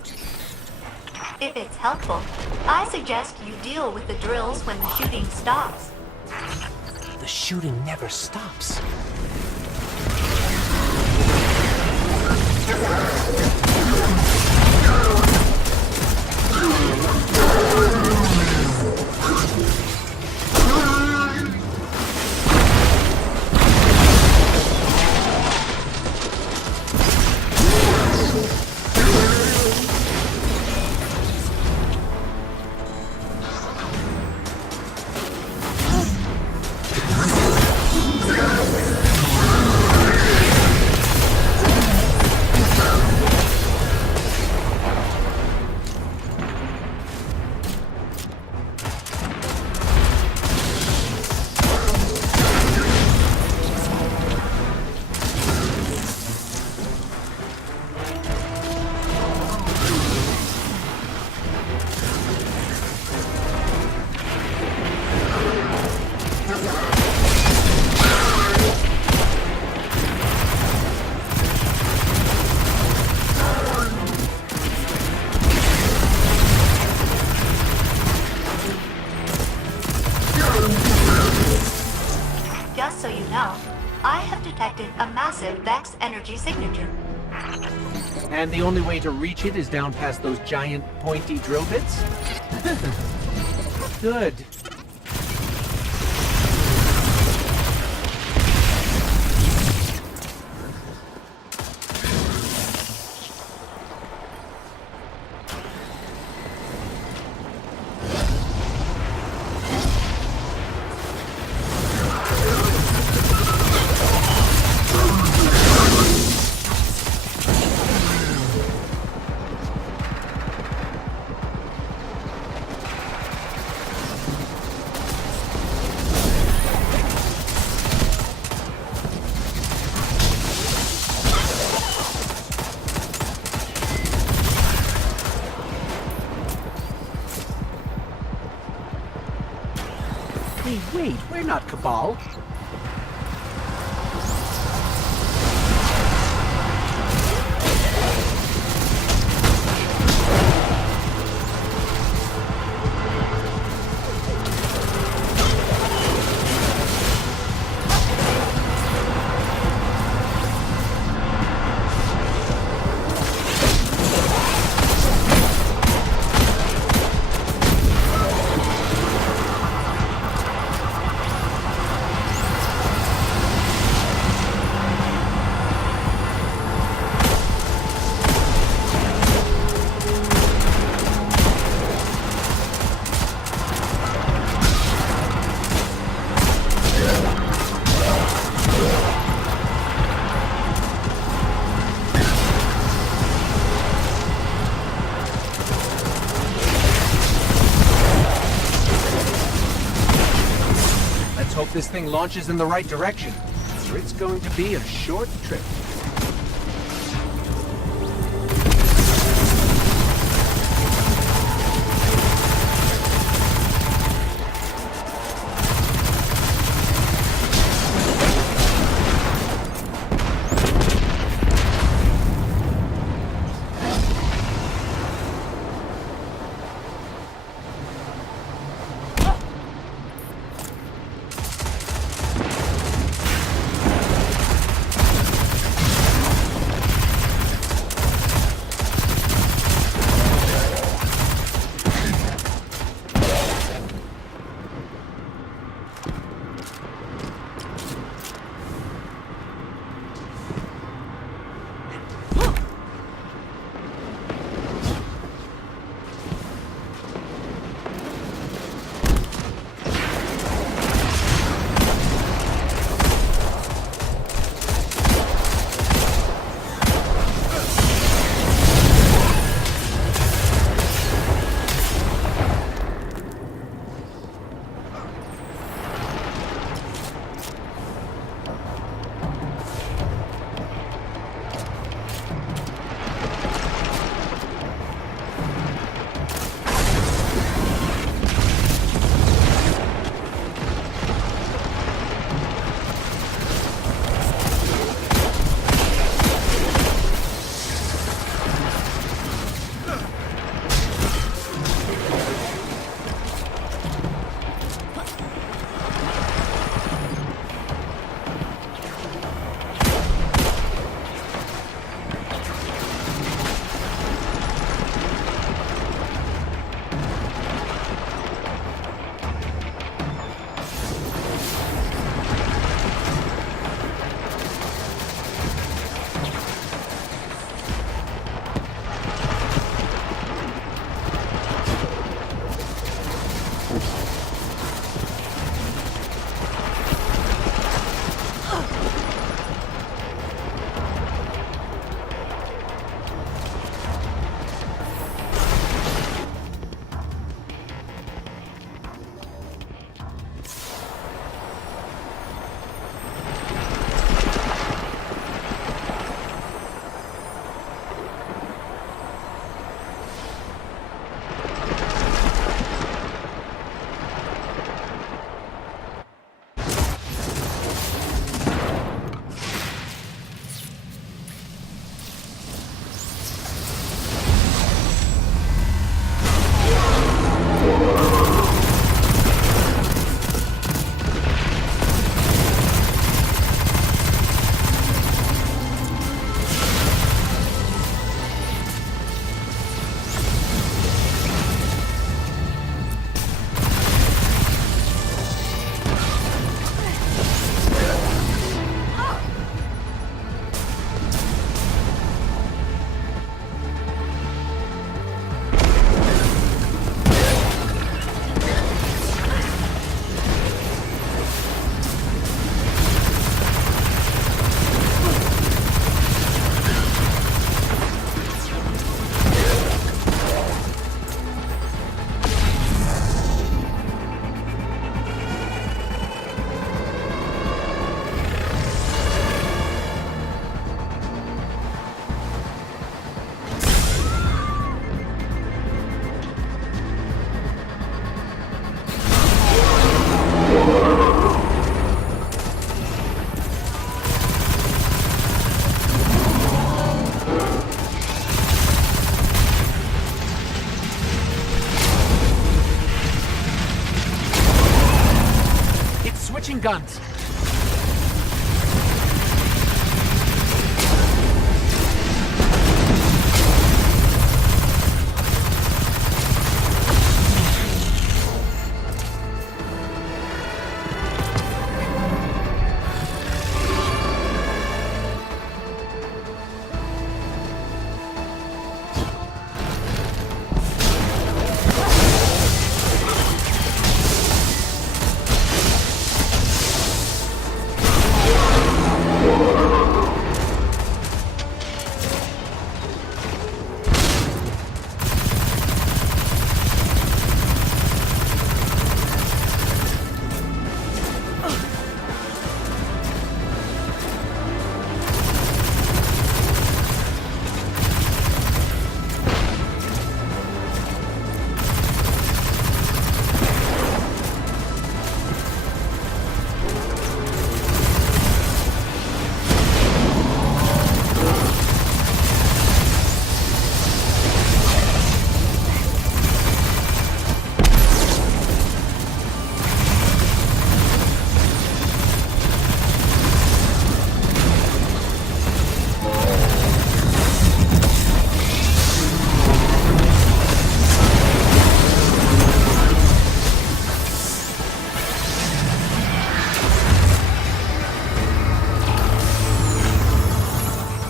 If it's helpful, I suggest you deal with the drills when the shooting stops. The shooting never stops. Just so you know, I have detected a massive Vex energy signature. And the only way to reach it is down past those giant pointy drill bits? Good. Hey, wait, we're not Cabal. Hope this thing launches in the right direction, or it's going to be a short trip. machine guns.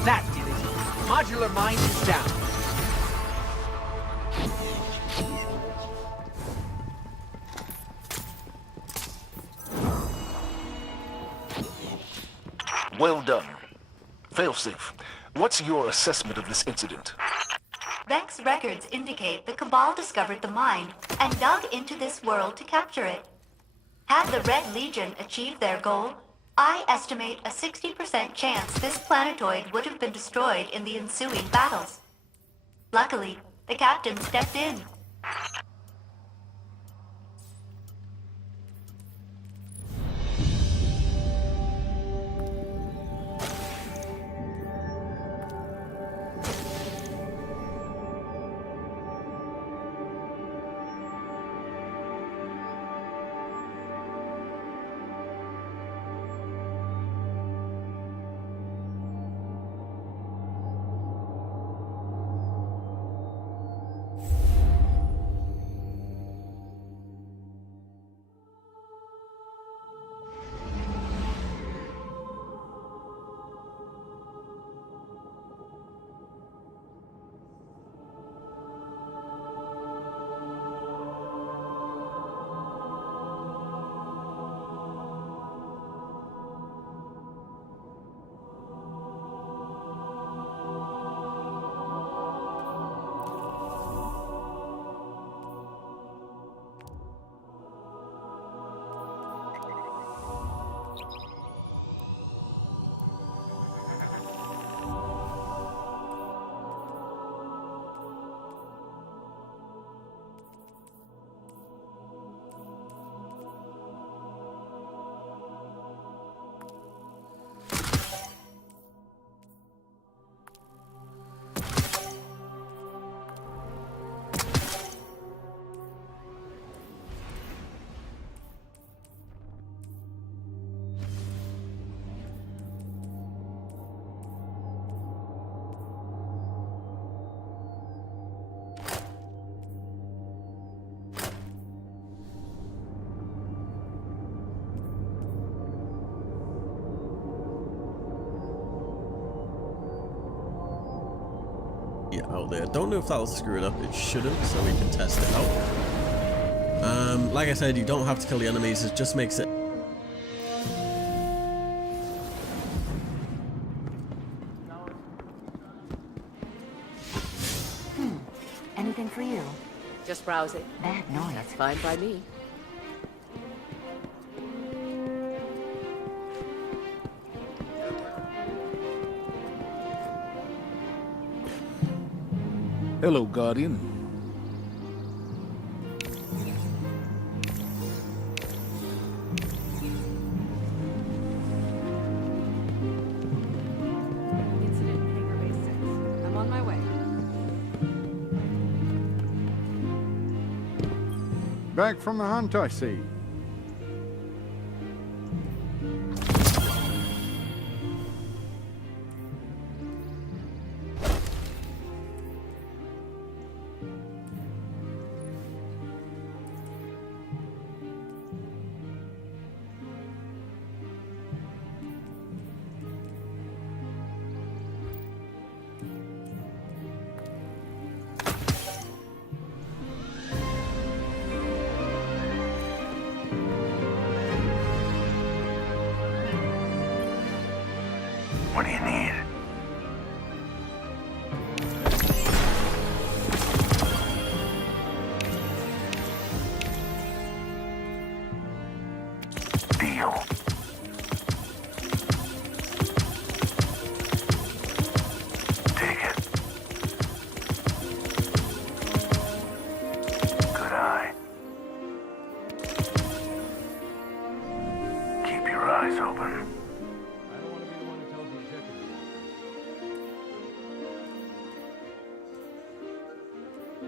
That did it. Modular mine is down. Well done. Failsafe, what's your assessment of this incident? Vex records indicate the Cabal discovered the mine and dug into this world to capture it. Had the Red Legion achieved their goal, I estimate a 60% chance this planetoid would have been destroyed in the ensuing battles. Luckily, the captain stepped in. Out there. Don't know if that'll screw it up. It shouldn't, so we can test it out. Like I said, you don't have to kill the enemies. It just makes it. Anything for you? Just browsing. Bad noise. That's fine by me. Hello, Guardian. I'm on my way. Back from the hunt, I see. What do you need? Deal. Take it. Good eye. Keep your eyes open.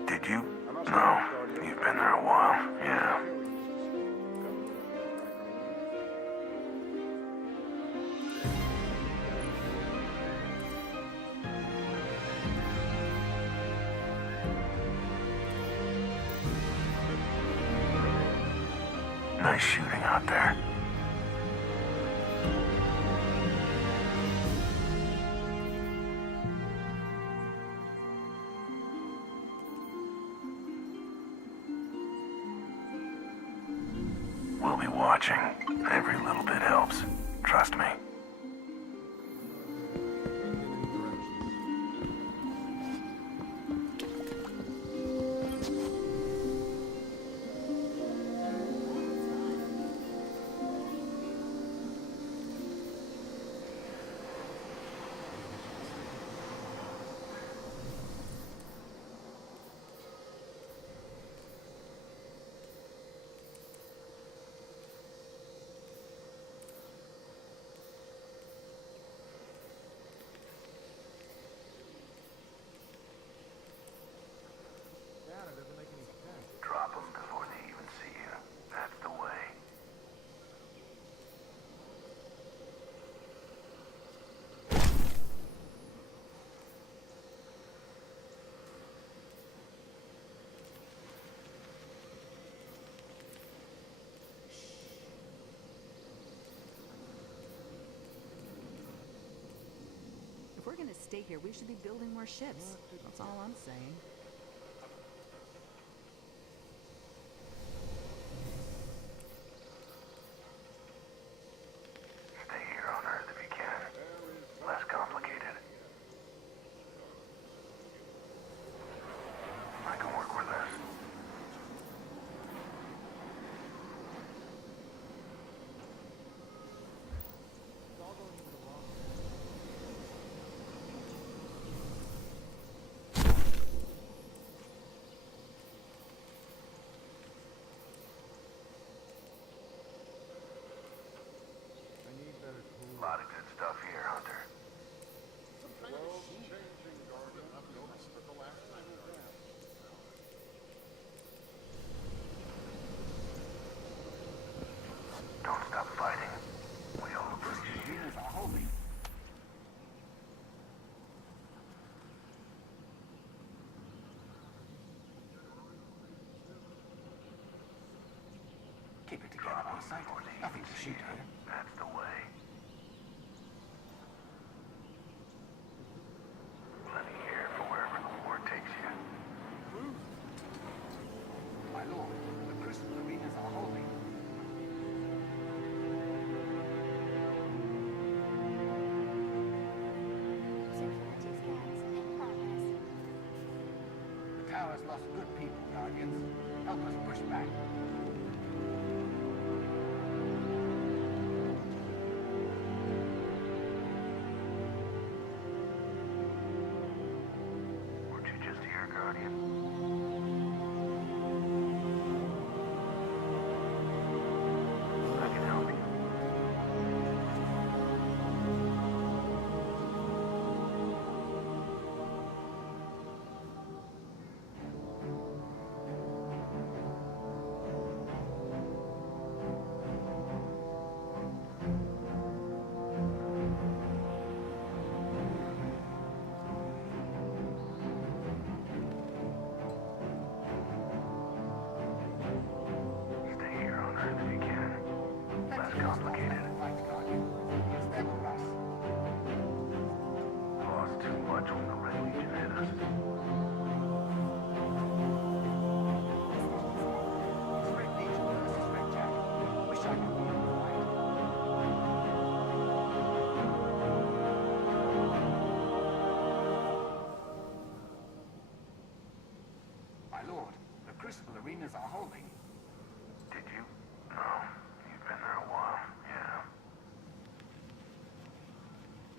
Did you? No. You've been there a while. Yeah. Nice shooting out there. We'll be watching. Every little bit helps. Trust me. Drop them before they even see you. That's the way. If we're gonna stay here, we should be building more ships. That's all I'm saying. Stay here on Earth if you can. Less complicated. I can work with this. A lot of good stuff here, Hunter. Don't stop fighting. We all appreciate it. Keep it together, eyesight. Nothing to shoot here. That's the way. Plenty here for wherever the war takes you. My lord, the crystal arenas are holy. The tower's lost good people, Guardians. Help us push back. Weren't you just here, Guardian? I can help you. crystal arenas are holding. Did you? No. You've been there a while, yeah.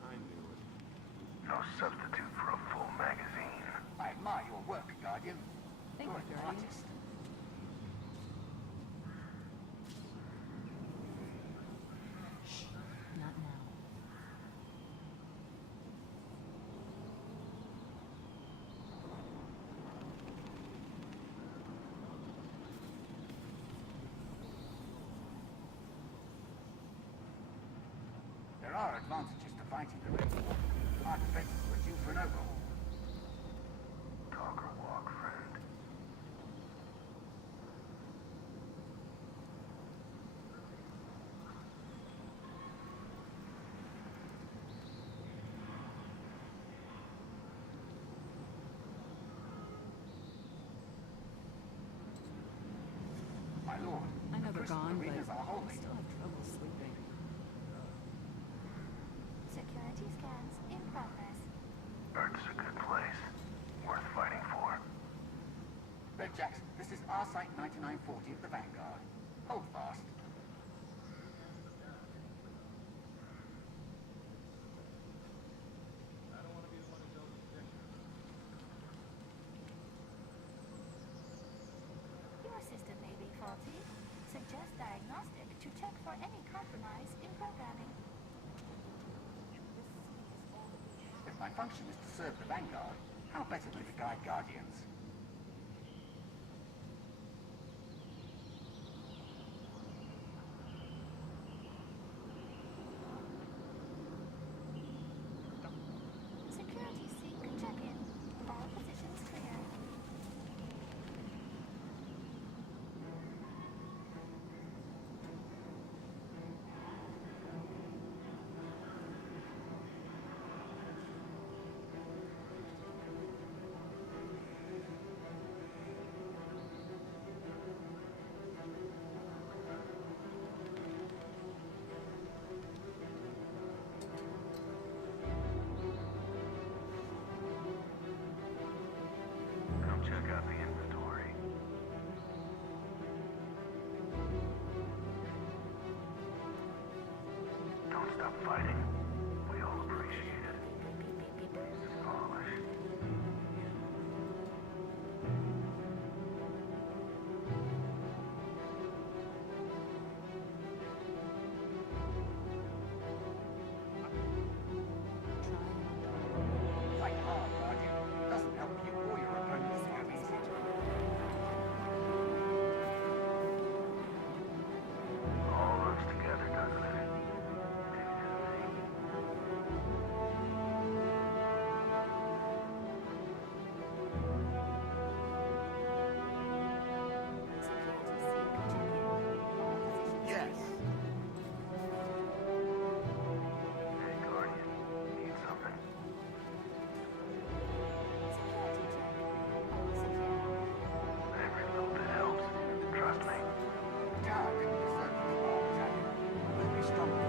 I knew it. No substitute for a full magazine. I admire your work, Guardian. You're an artist. Not now. There are advantages to fighting the Red War. Our defenses were due for an overhaul. Talk or walk, friend. My lord, I know the they're crystal gone, but arenas are I holding. still have trouble sleeping. Security scans in progress. Earth's a good place. Worth fighting for. Red Jacks, this is our Site 9940 of the Vanguard. Hold fast. Your system may be faulty. Suggest diagnostic to check for any compromise in programming. If my function is to serve the Vanguard, how better than to guide Guardians? Security seek check-in. All positions clear. Come check out the inventory. Don't stop fighting. We all appreciate it. It's polished. Fight hard, Guardian. Doesn't help you or your opponents go easy. All works together, doesn't it? Yes. Hey, Guardian. Need something? Every little bit helps. Trust me. The tower didn't deserve the bomb attack. We'll be stronger.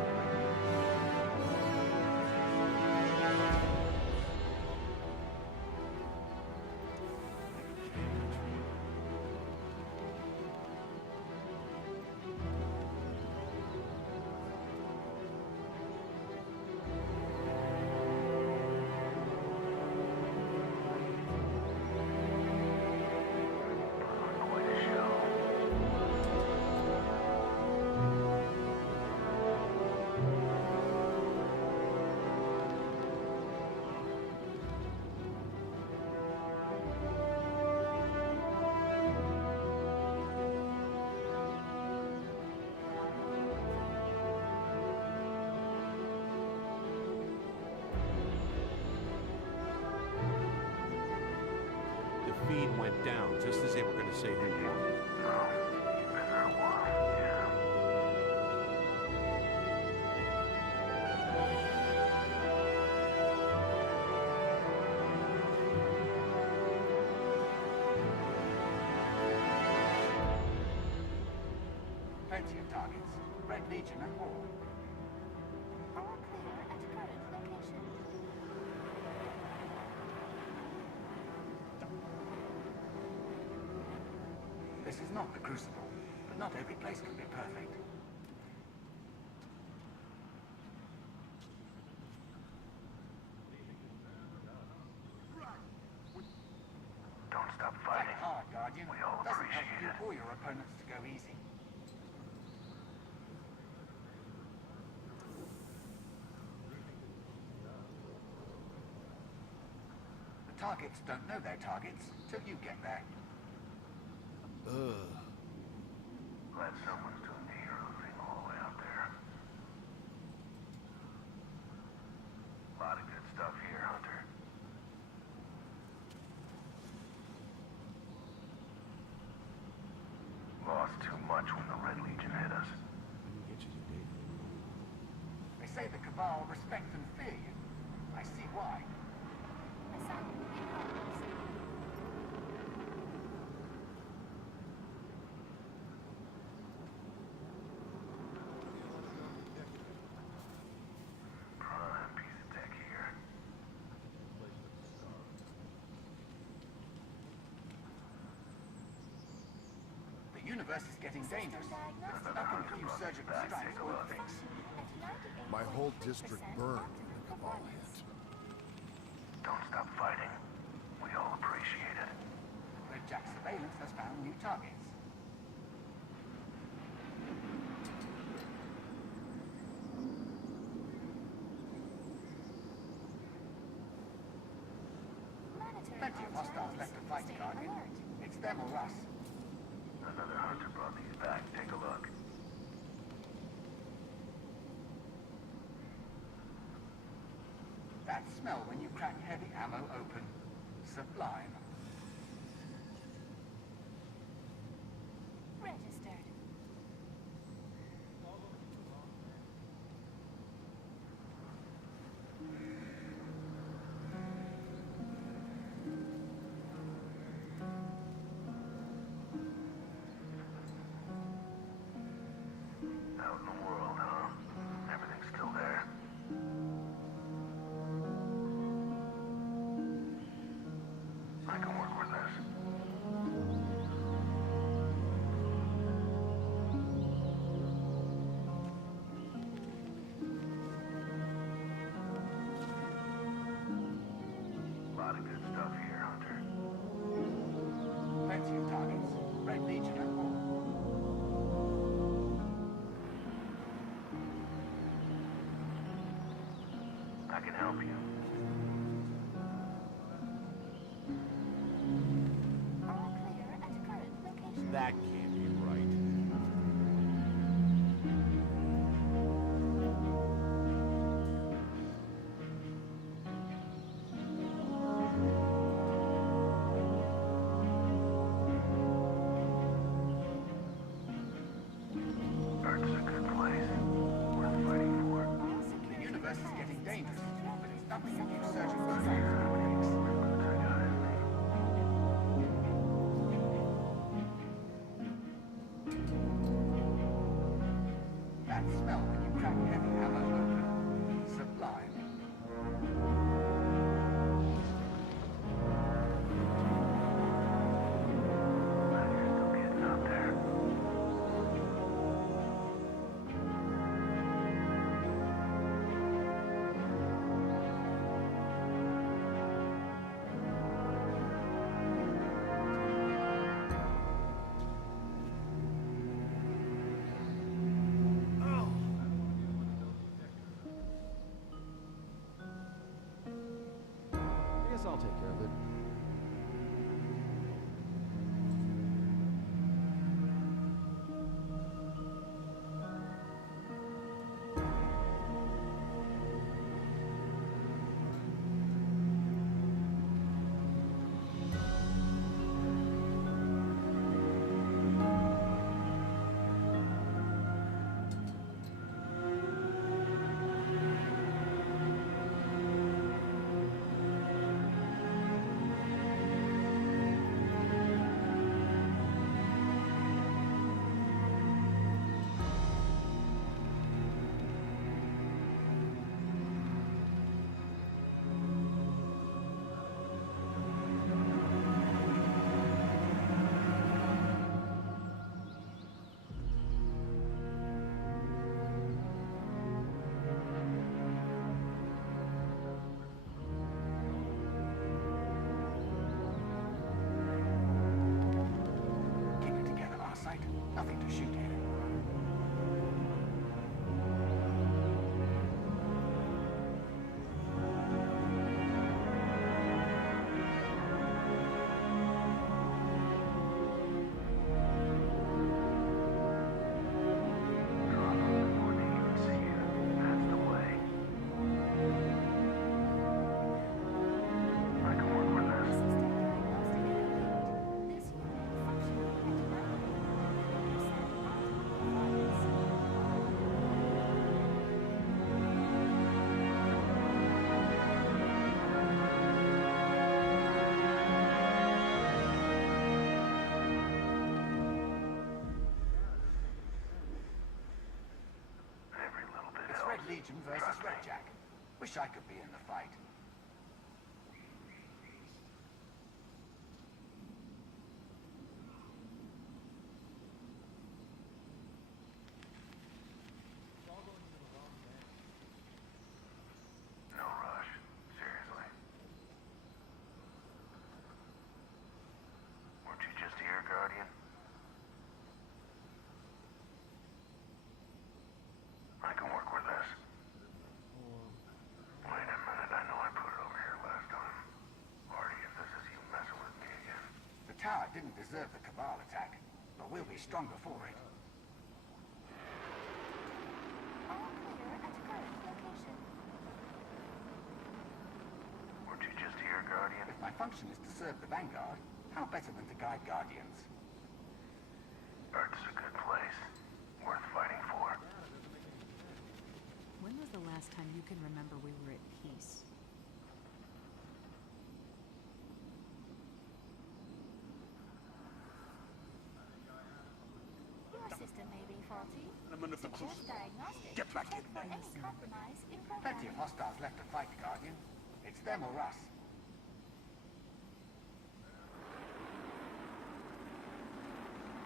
Quite a show. The feed went down just as they were going to say who won. No. You've been there a while, yeah. Plenty of targets. Red Legion and more. All clear at current location. This is not the Crucible, but not every place can be perfect. Don't stop fighting. Fight hard, Guardian. We all Doesn't help appreciate you it. or your opponents to go easy. The targets don't know they're targets till you get there. Glad someone's doing the hero thing all the way out there. Lot of good stuff here, Hunter. Lost too much when the Red Legion hit us. They say the Cabal respect and fear you. I see why. Prime piece of tech here. The universe is getting dangerous. Nothing a few surgical strikes won't fix. My whole district burned when the Cabal hit. Don't stop fighting. We all appreciate it. Red Jack surveillance has found new targets. Plenty of hostiles left to fight, Guardian. It's them or us. Another hunter brought these back. Take a look. That smell when you crack heavy ammo open. Sublime. Registered. Out in the world, huh? Everything's still there. I can work with this. Lot of good stuff here, Hunter. Plenty of targets. Red Legion and more. I can help you. All clear at current location. That can't be right. Earth's a good place. Worth fighting for. The universe is getting dangerous, but it's nothing a few surgical strikes won't fix. That smell when you crack heavy ammo open. Sublime. Still getting up there. I guess I'll take care of it. Nothing to shoot here. It's Red Legion versus Red Jack. Wish I could be in the fight. No rush. Seriously. Weren't you just here, Guardian? I can work with this. Wait a minute, I know I put it over here last time. Marty, if this is you messing with me again. The tower didn't deserve the Cabal attack, but we'll be stronger for it. All clear at current location. Weren't you just here, Guardian? If my function is to serve the Vanguard, how better than to guide Guardians? Earth's a good place. Worth fighting for. When was the last time you can remember we were at peace? Your system may be faulty. I'm under Suggest diagnostic Get back to check in for there. any compromise in Plenty of programming. hostiles left to fight, Guardian. It's them or us.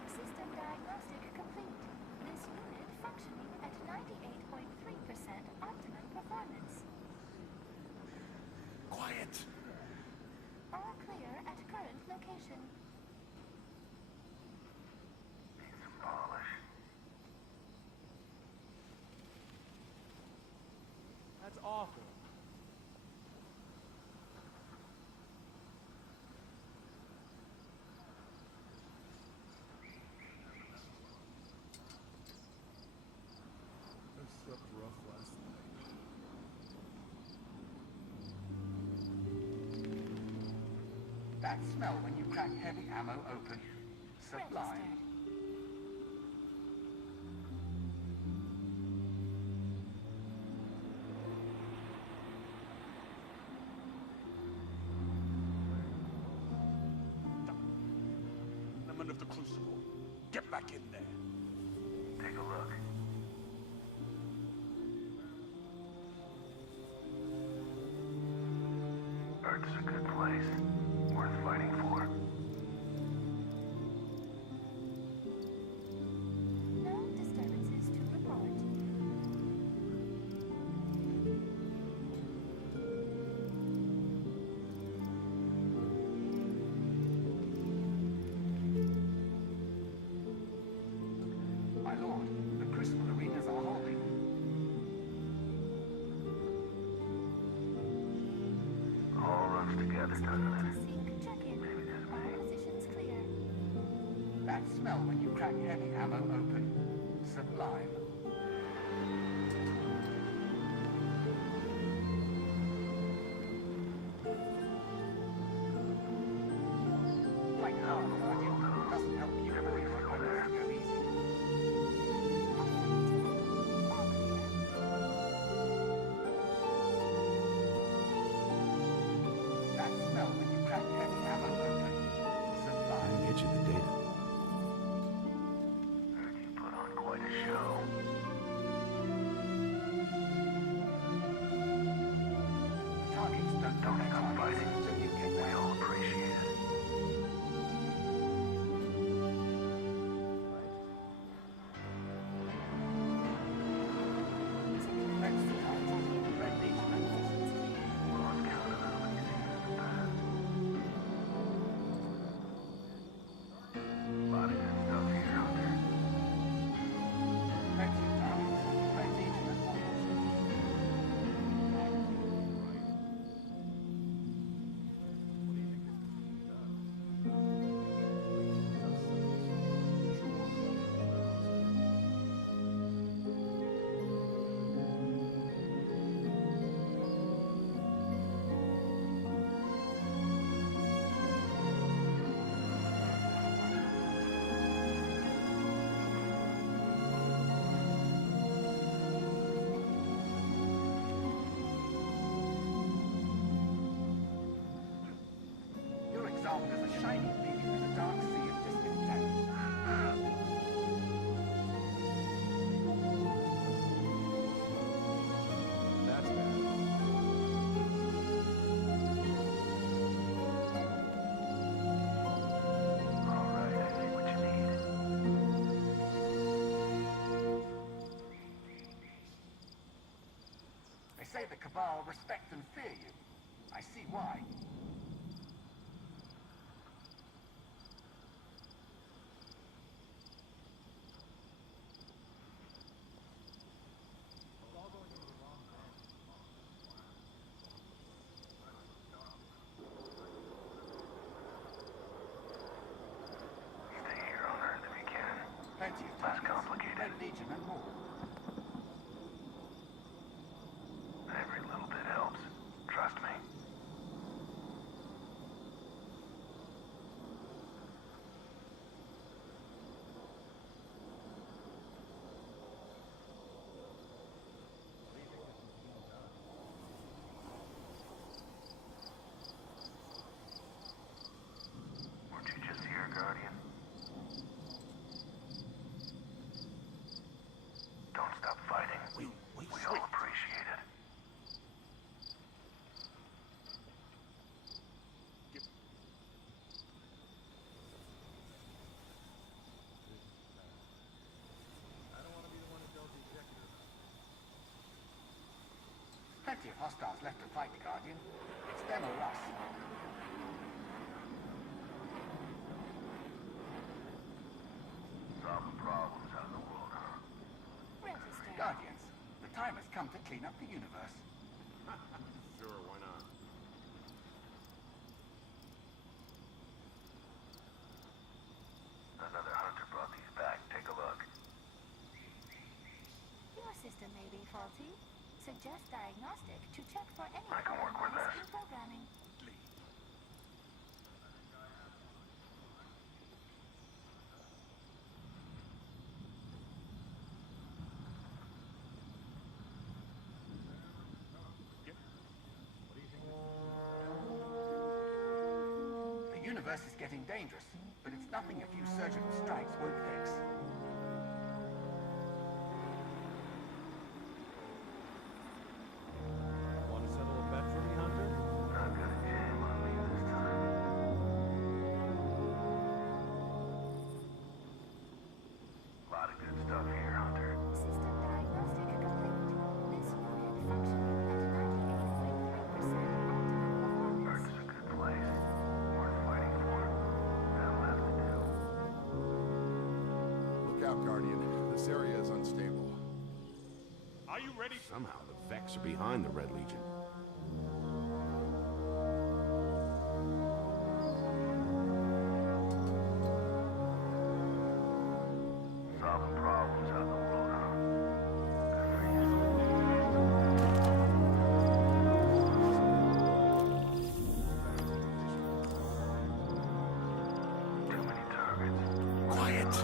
System diagnostic complete. This unit functioning at 98.3% optimum performance. Quiet! All clear at current location. Need some polish. That's awful. I slept rough last night. That smell when you crack heavy ammo open. Sublime. I'm under the crucible. Get back in there. Take a look. Earth's a good place. Worth fighting for. No disturbances to report. My lord, the Crucible arenas are holding. All runs together, doesn't it? Sync check-in. All positions clear. That smell when you crack heavy ammo open. Sublime. Like hard, Guardian. Doesn't help you when your opponents go easy. That smell when you crack heavy ammo open. Sublime. Get you the data. Heard you put on quite a show. say the Cabal respect and fear you. I see why. Stay here on Earth if you can. Plenty of Less time. complicated. Red Legion and more. Every little bit helps. Trust me. Weren't you just here, Guardian? Don't stop fighting. We all appreciate it. Plenty of hostiles left to fight, Guardian. It's them or us. Solving problems out in the world, huh? Guardians, the time has come to clean up the universe. Sure, why not? Another hunter brought these back. Take a look. Your system may be faulty. Suggest diagnostic to check for any I can work with anomalies this. in programming. The universe is getting dangerous, but it's nothing a few surgical strikes won't fix. Want to settle a bet for me, Hunter? Not gonna jam on me this time. Lot of good stuff here, Hunter. System diagnostic complete. This unit functioning at 98.3% optimum performance. Earth's a good place. Worth fighting for. Now left to do. Look out, Guardian. This area is unstable. Are you ready? Somehow the Vex are behind the Red Legion. Solving problems out in the world, huh? Good for you. Too many targets. Quiet!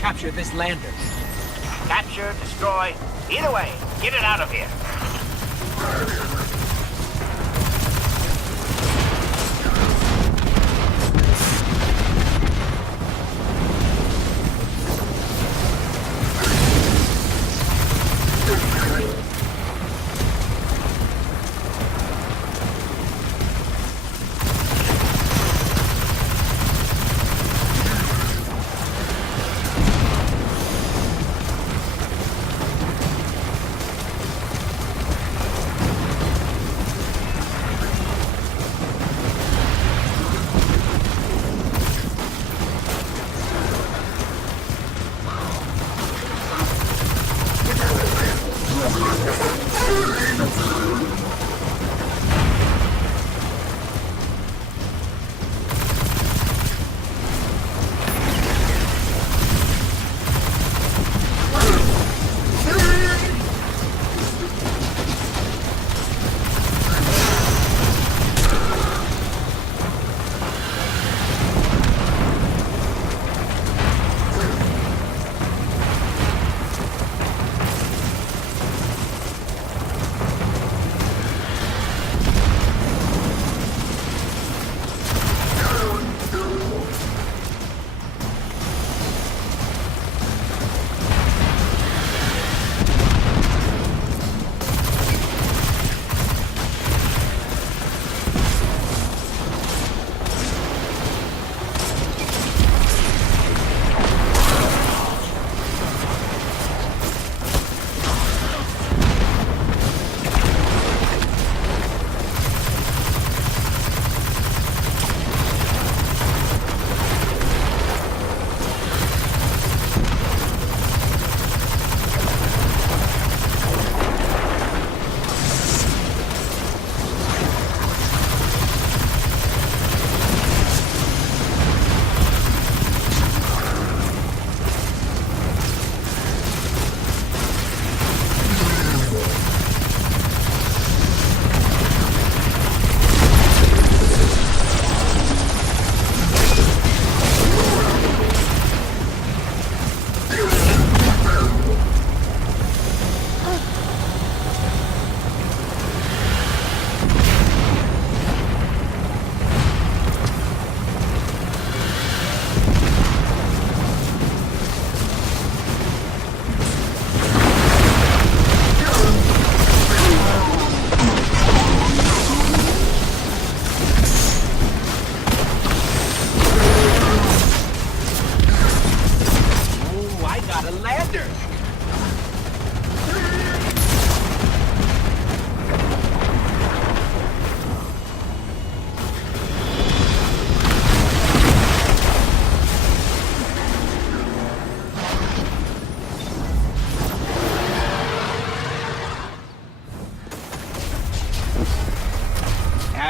capture this lander. Capture, destroy. Either way, get it out of here.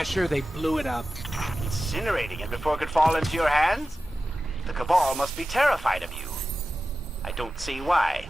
Asher, they blew it up. Incinerating it before it could fall into your hands? The Cabal must be terrified of you. I don't see why.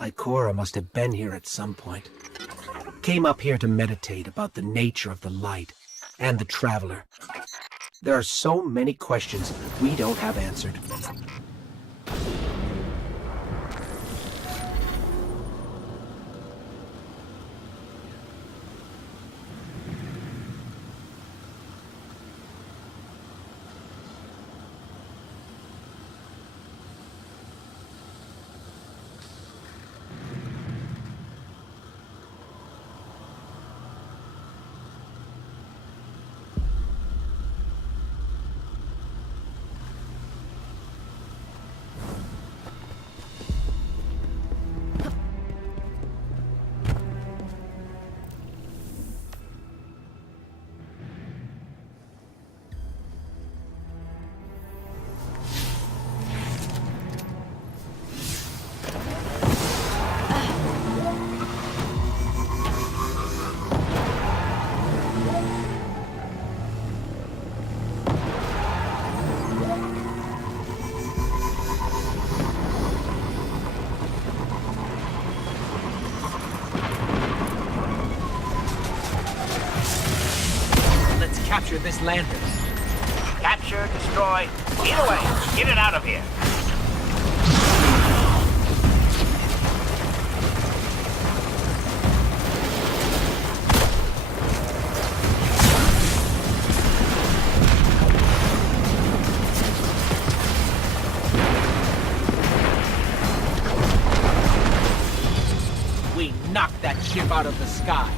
Ikora must have been here at some point. Came up here to meditate about the nature of the light and the traveler. There are so many questions we don't have answered. Capture this lander. Capture, destroy. Either way, get it out of here. We knocked that ship out of the sky.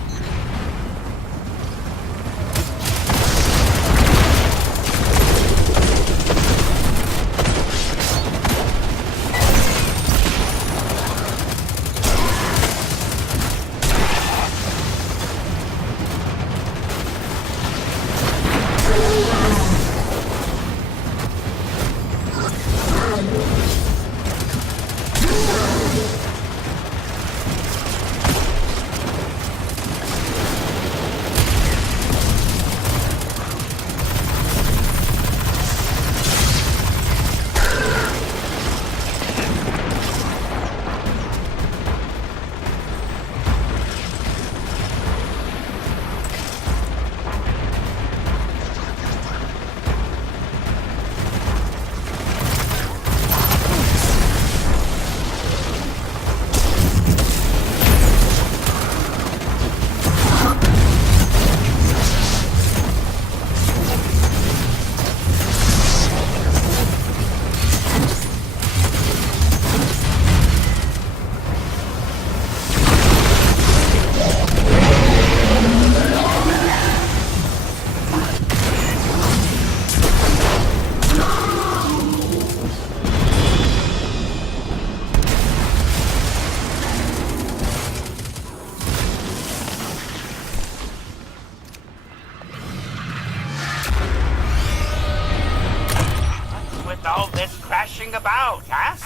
About, huh?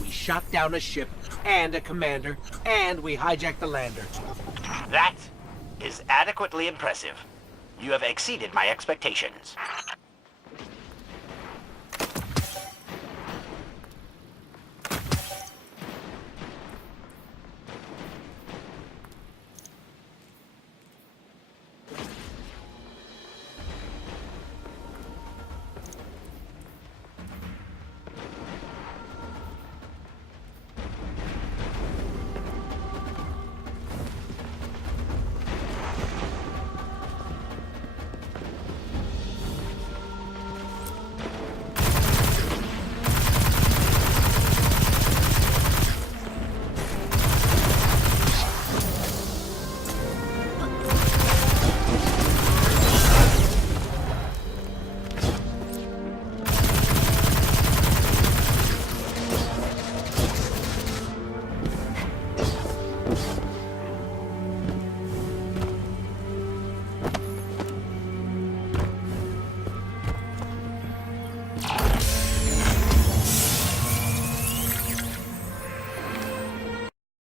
We shot down a ship and a commander, and we hijacked the lander. That is adequately impressive. You have exceeded my expectations.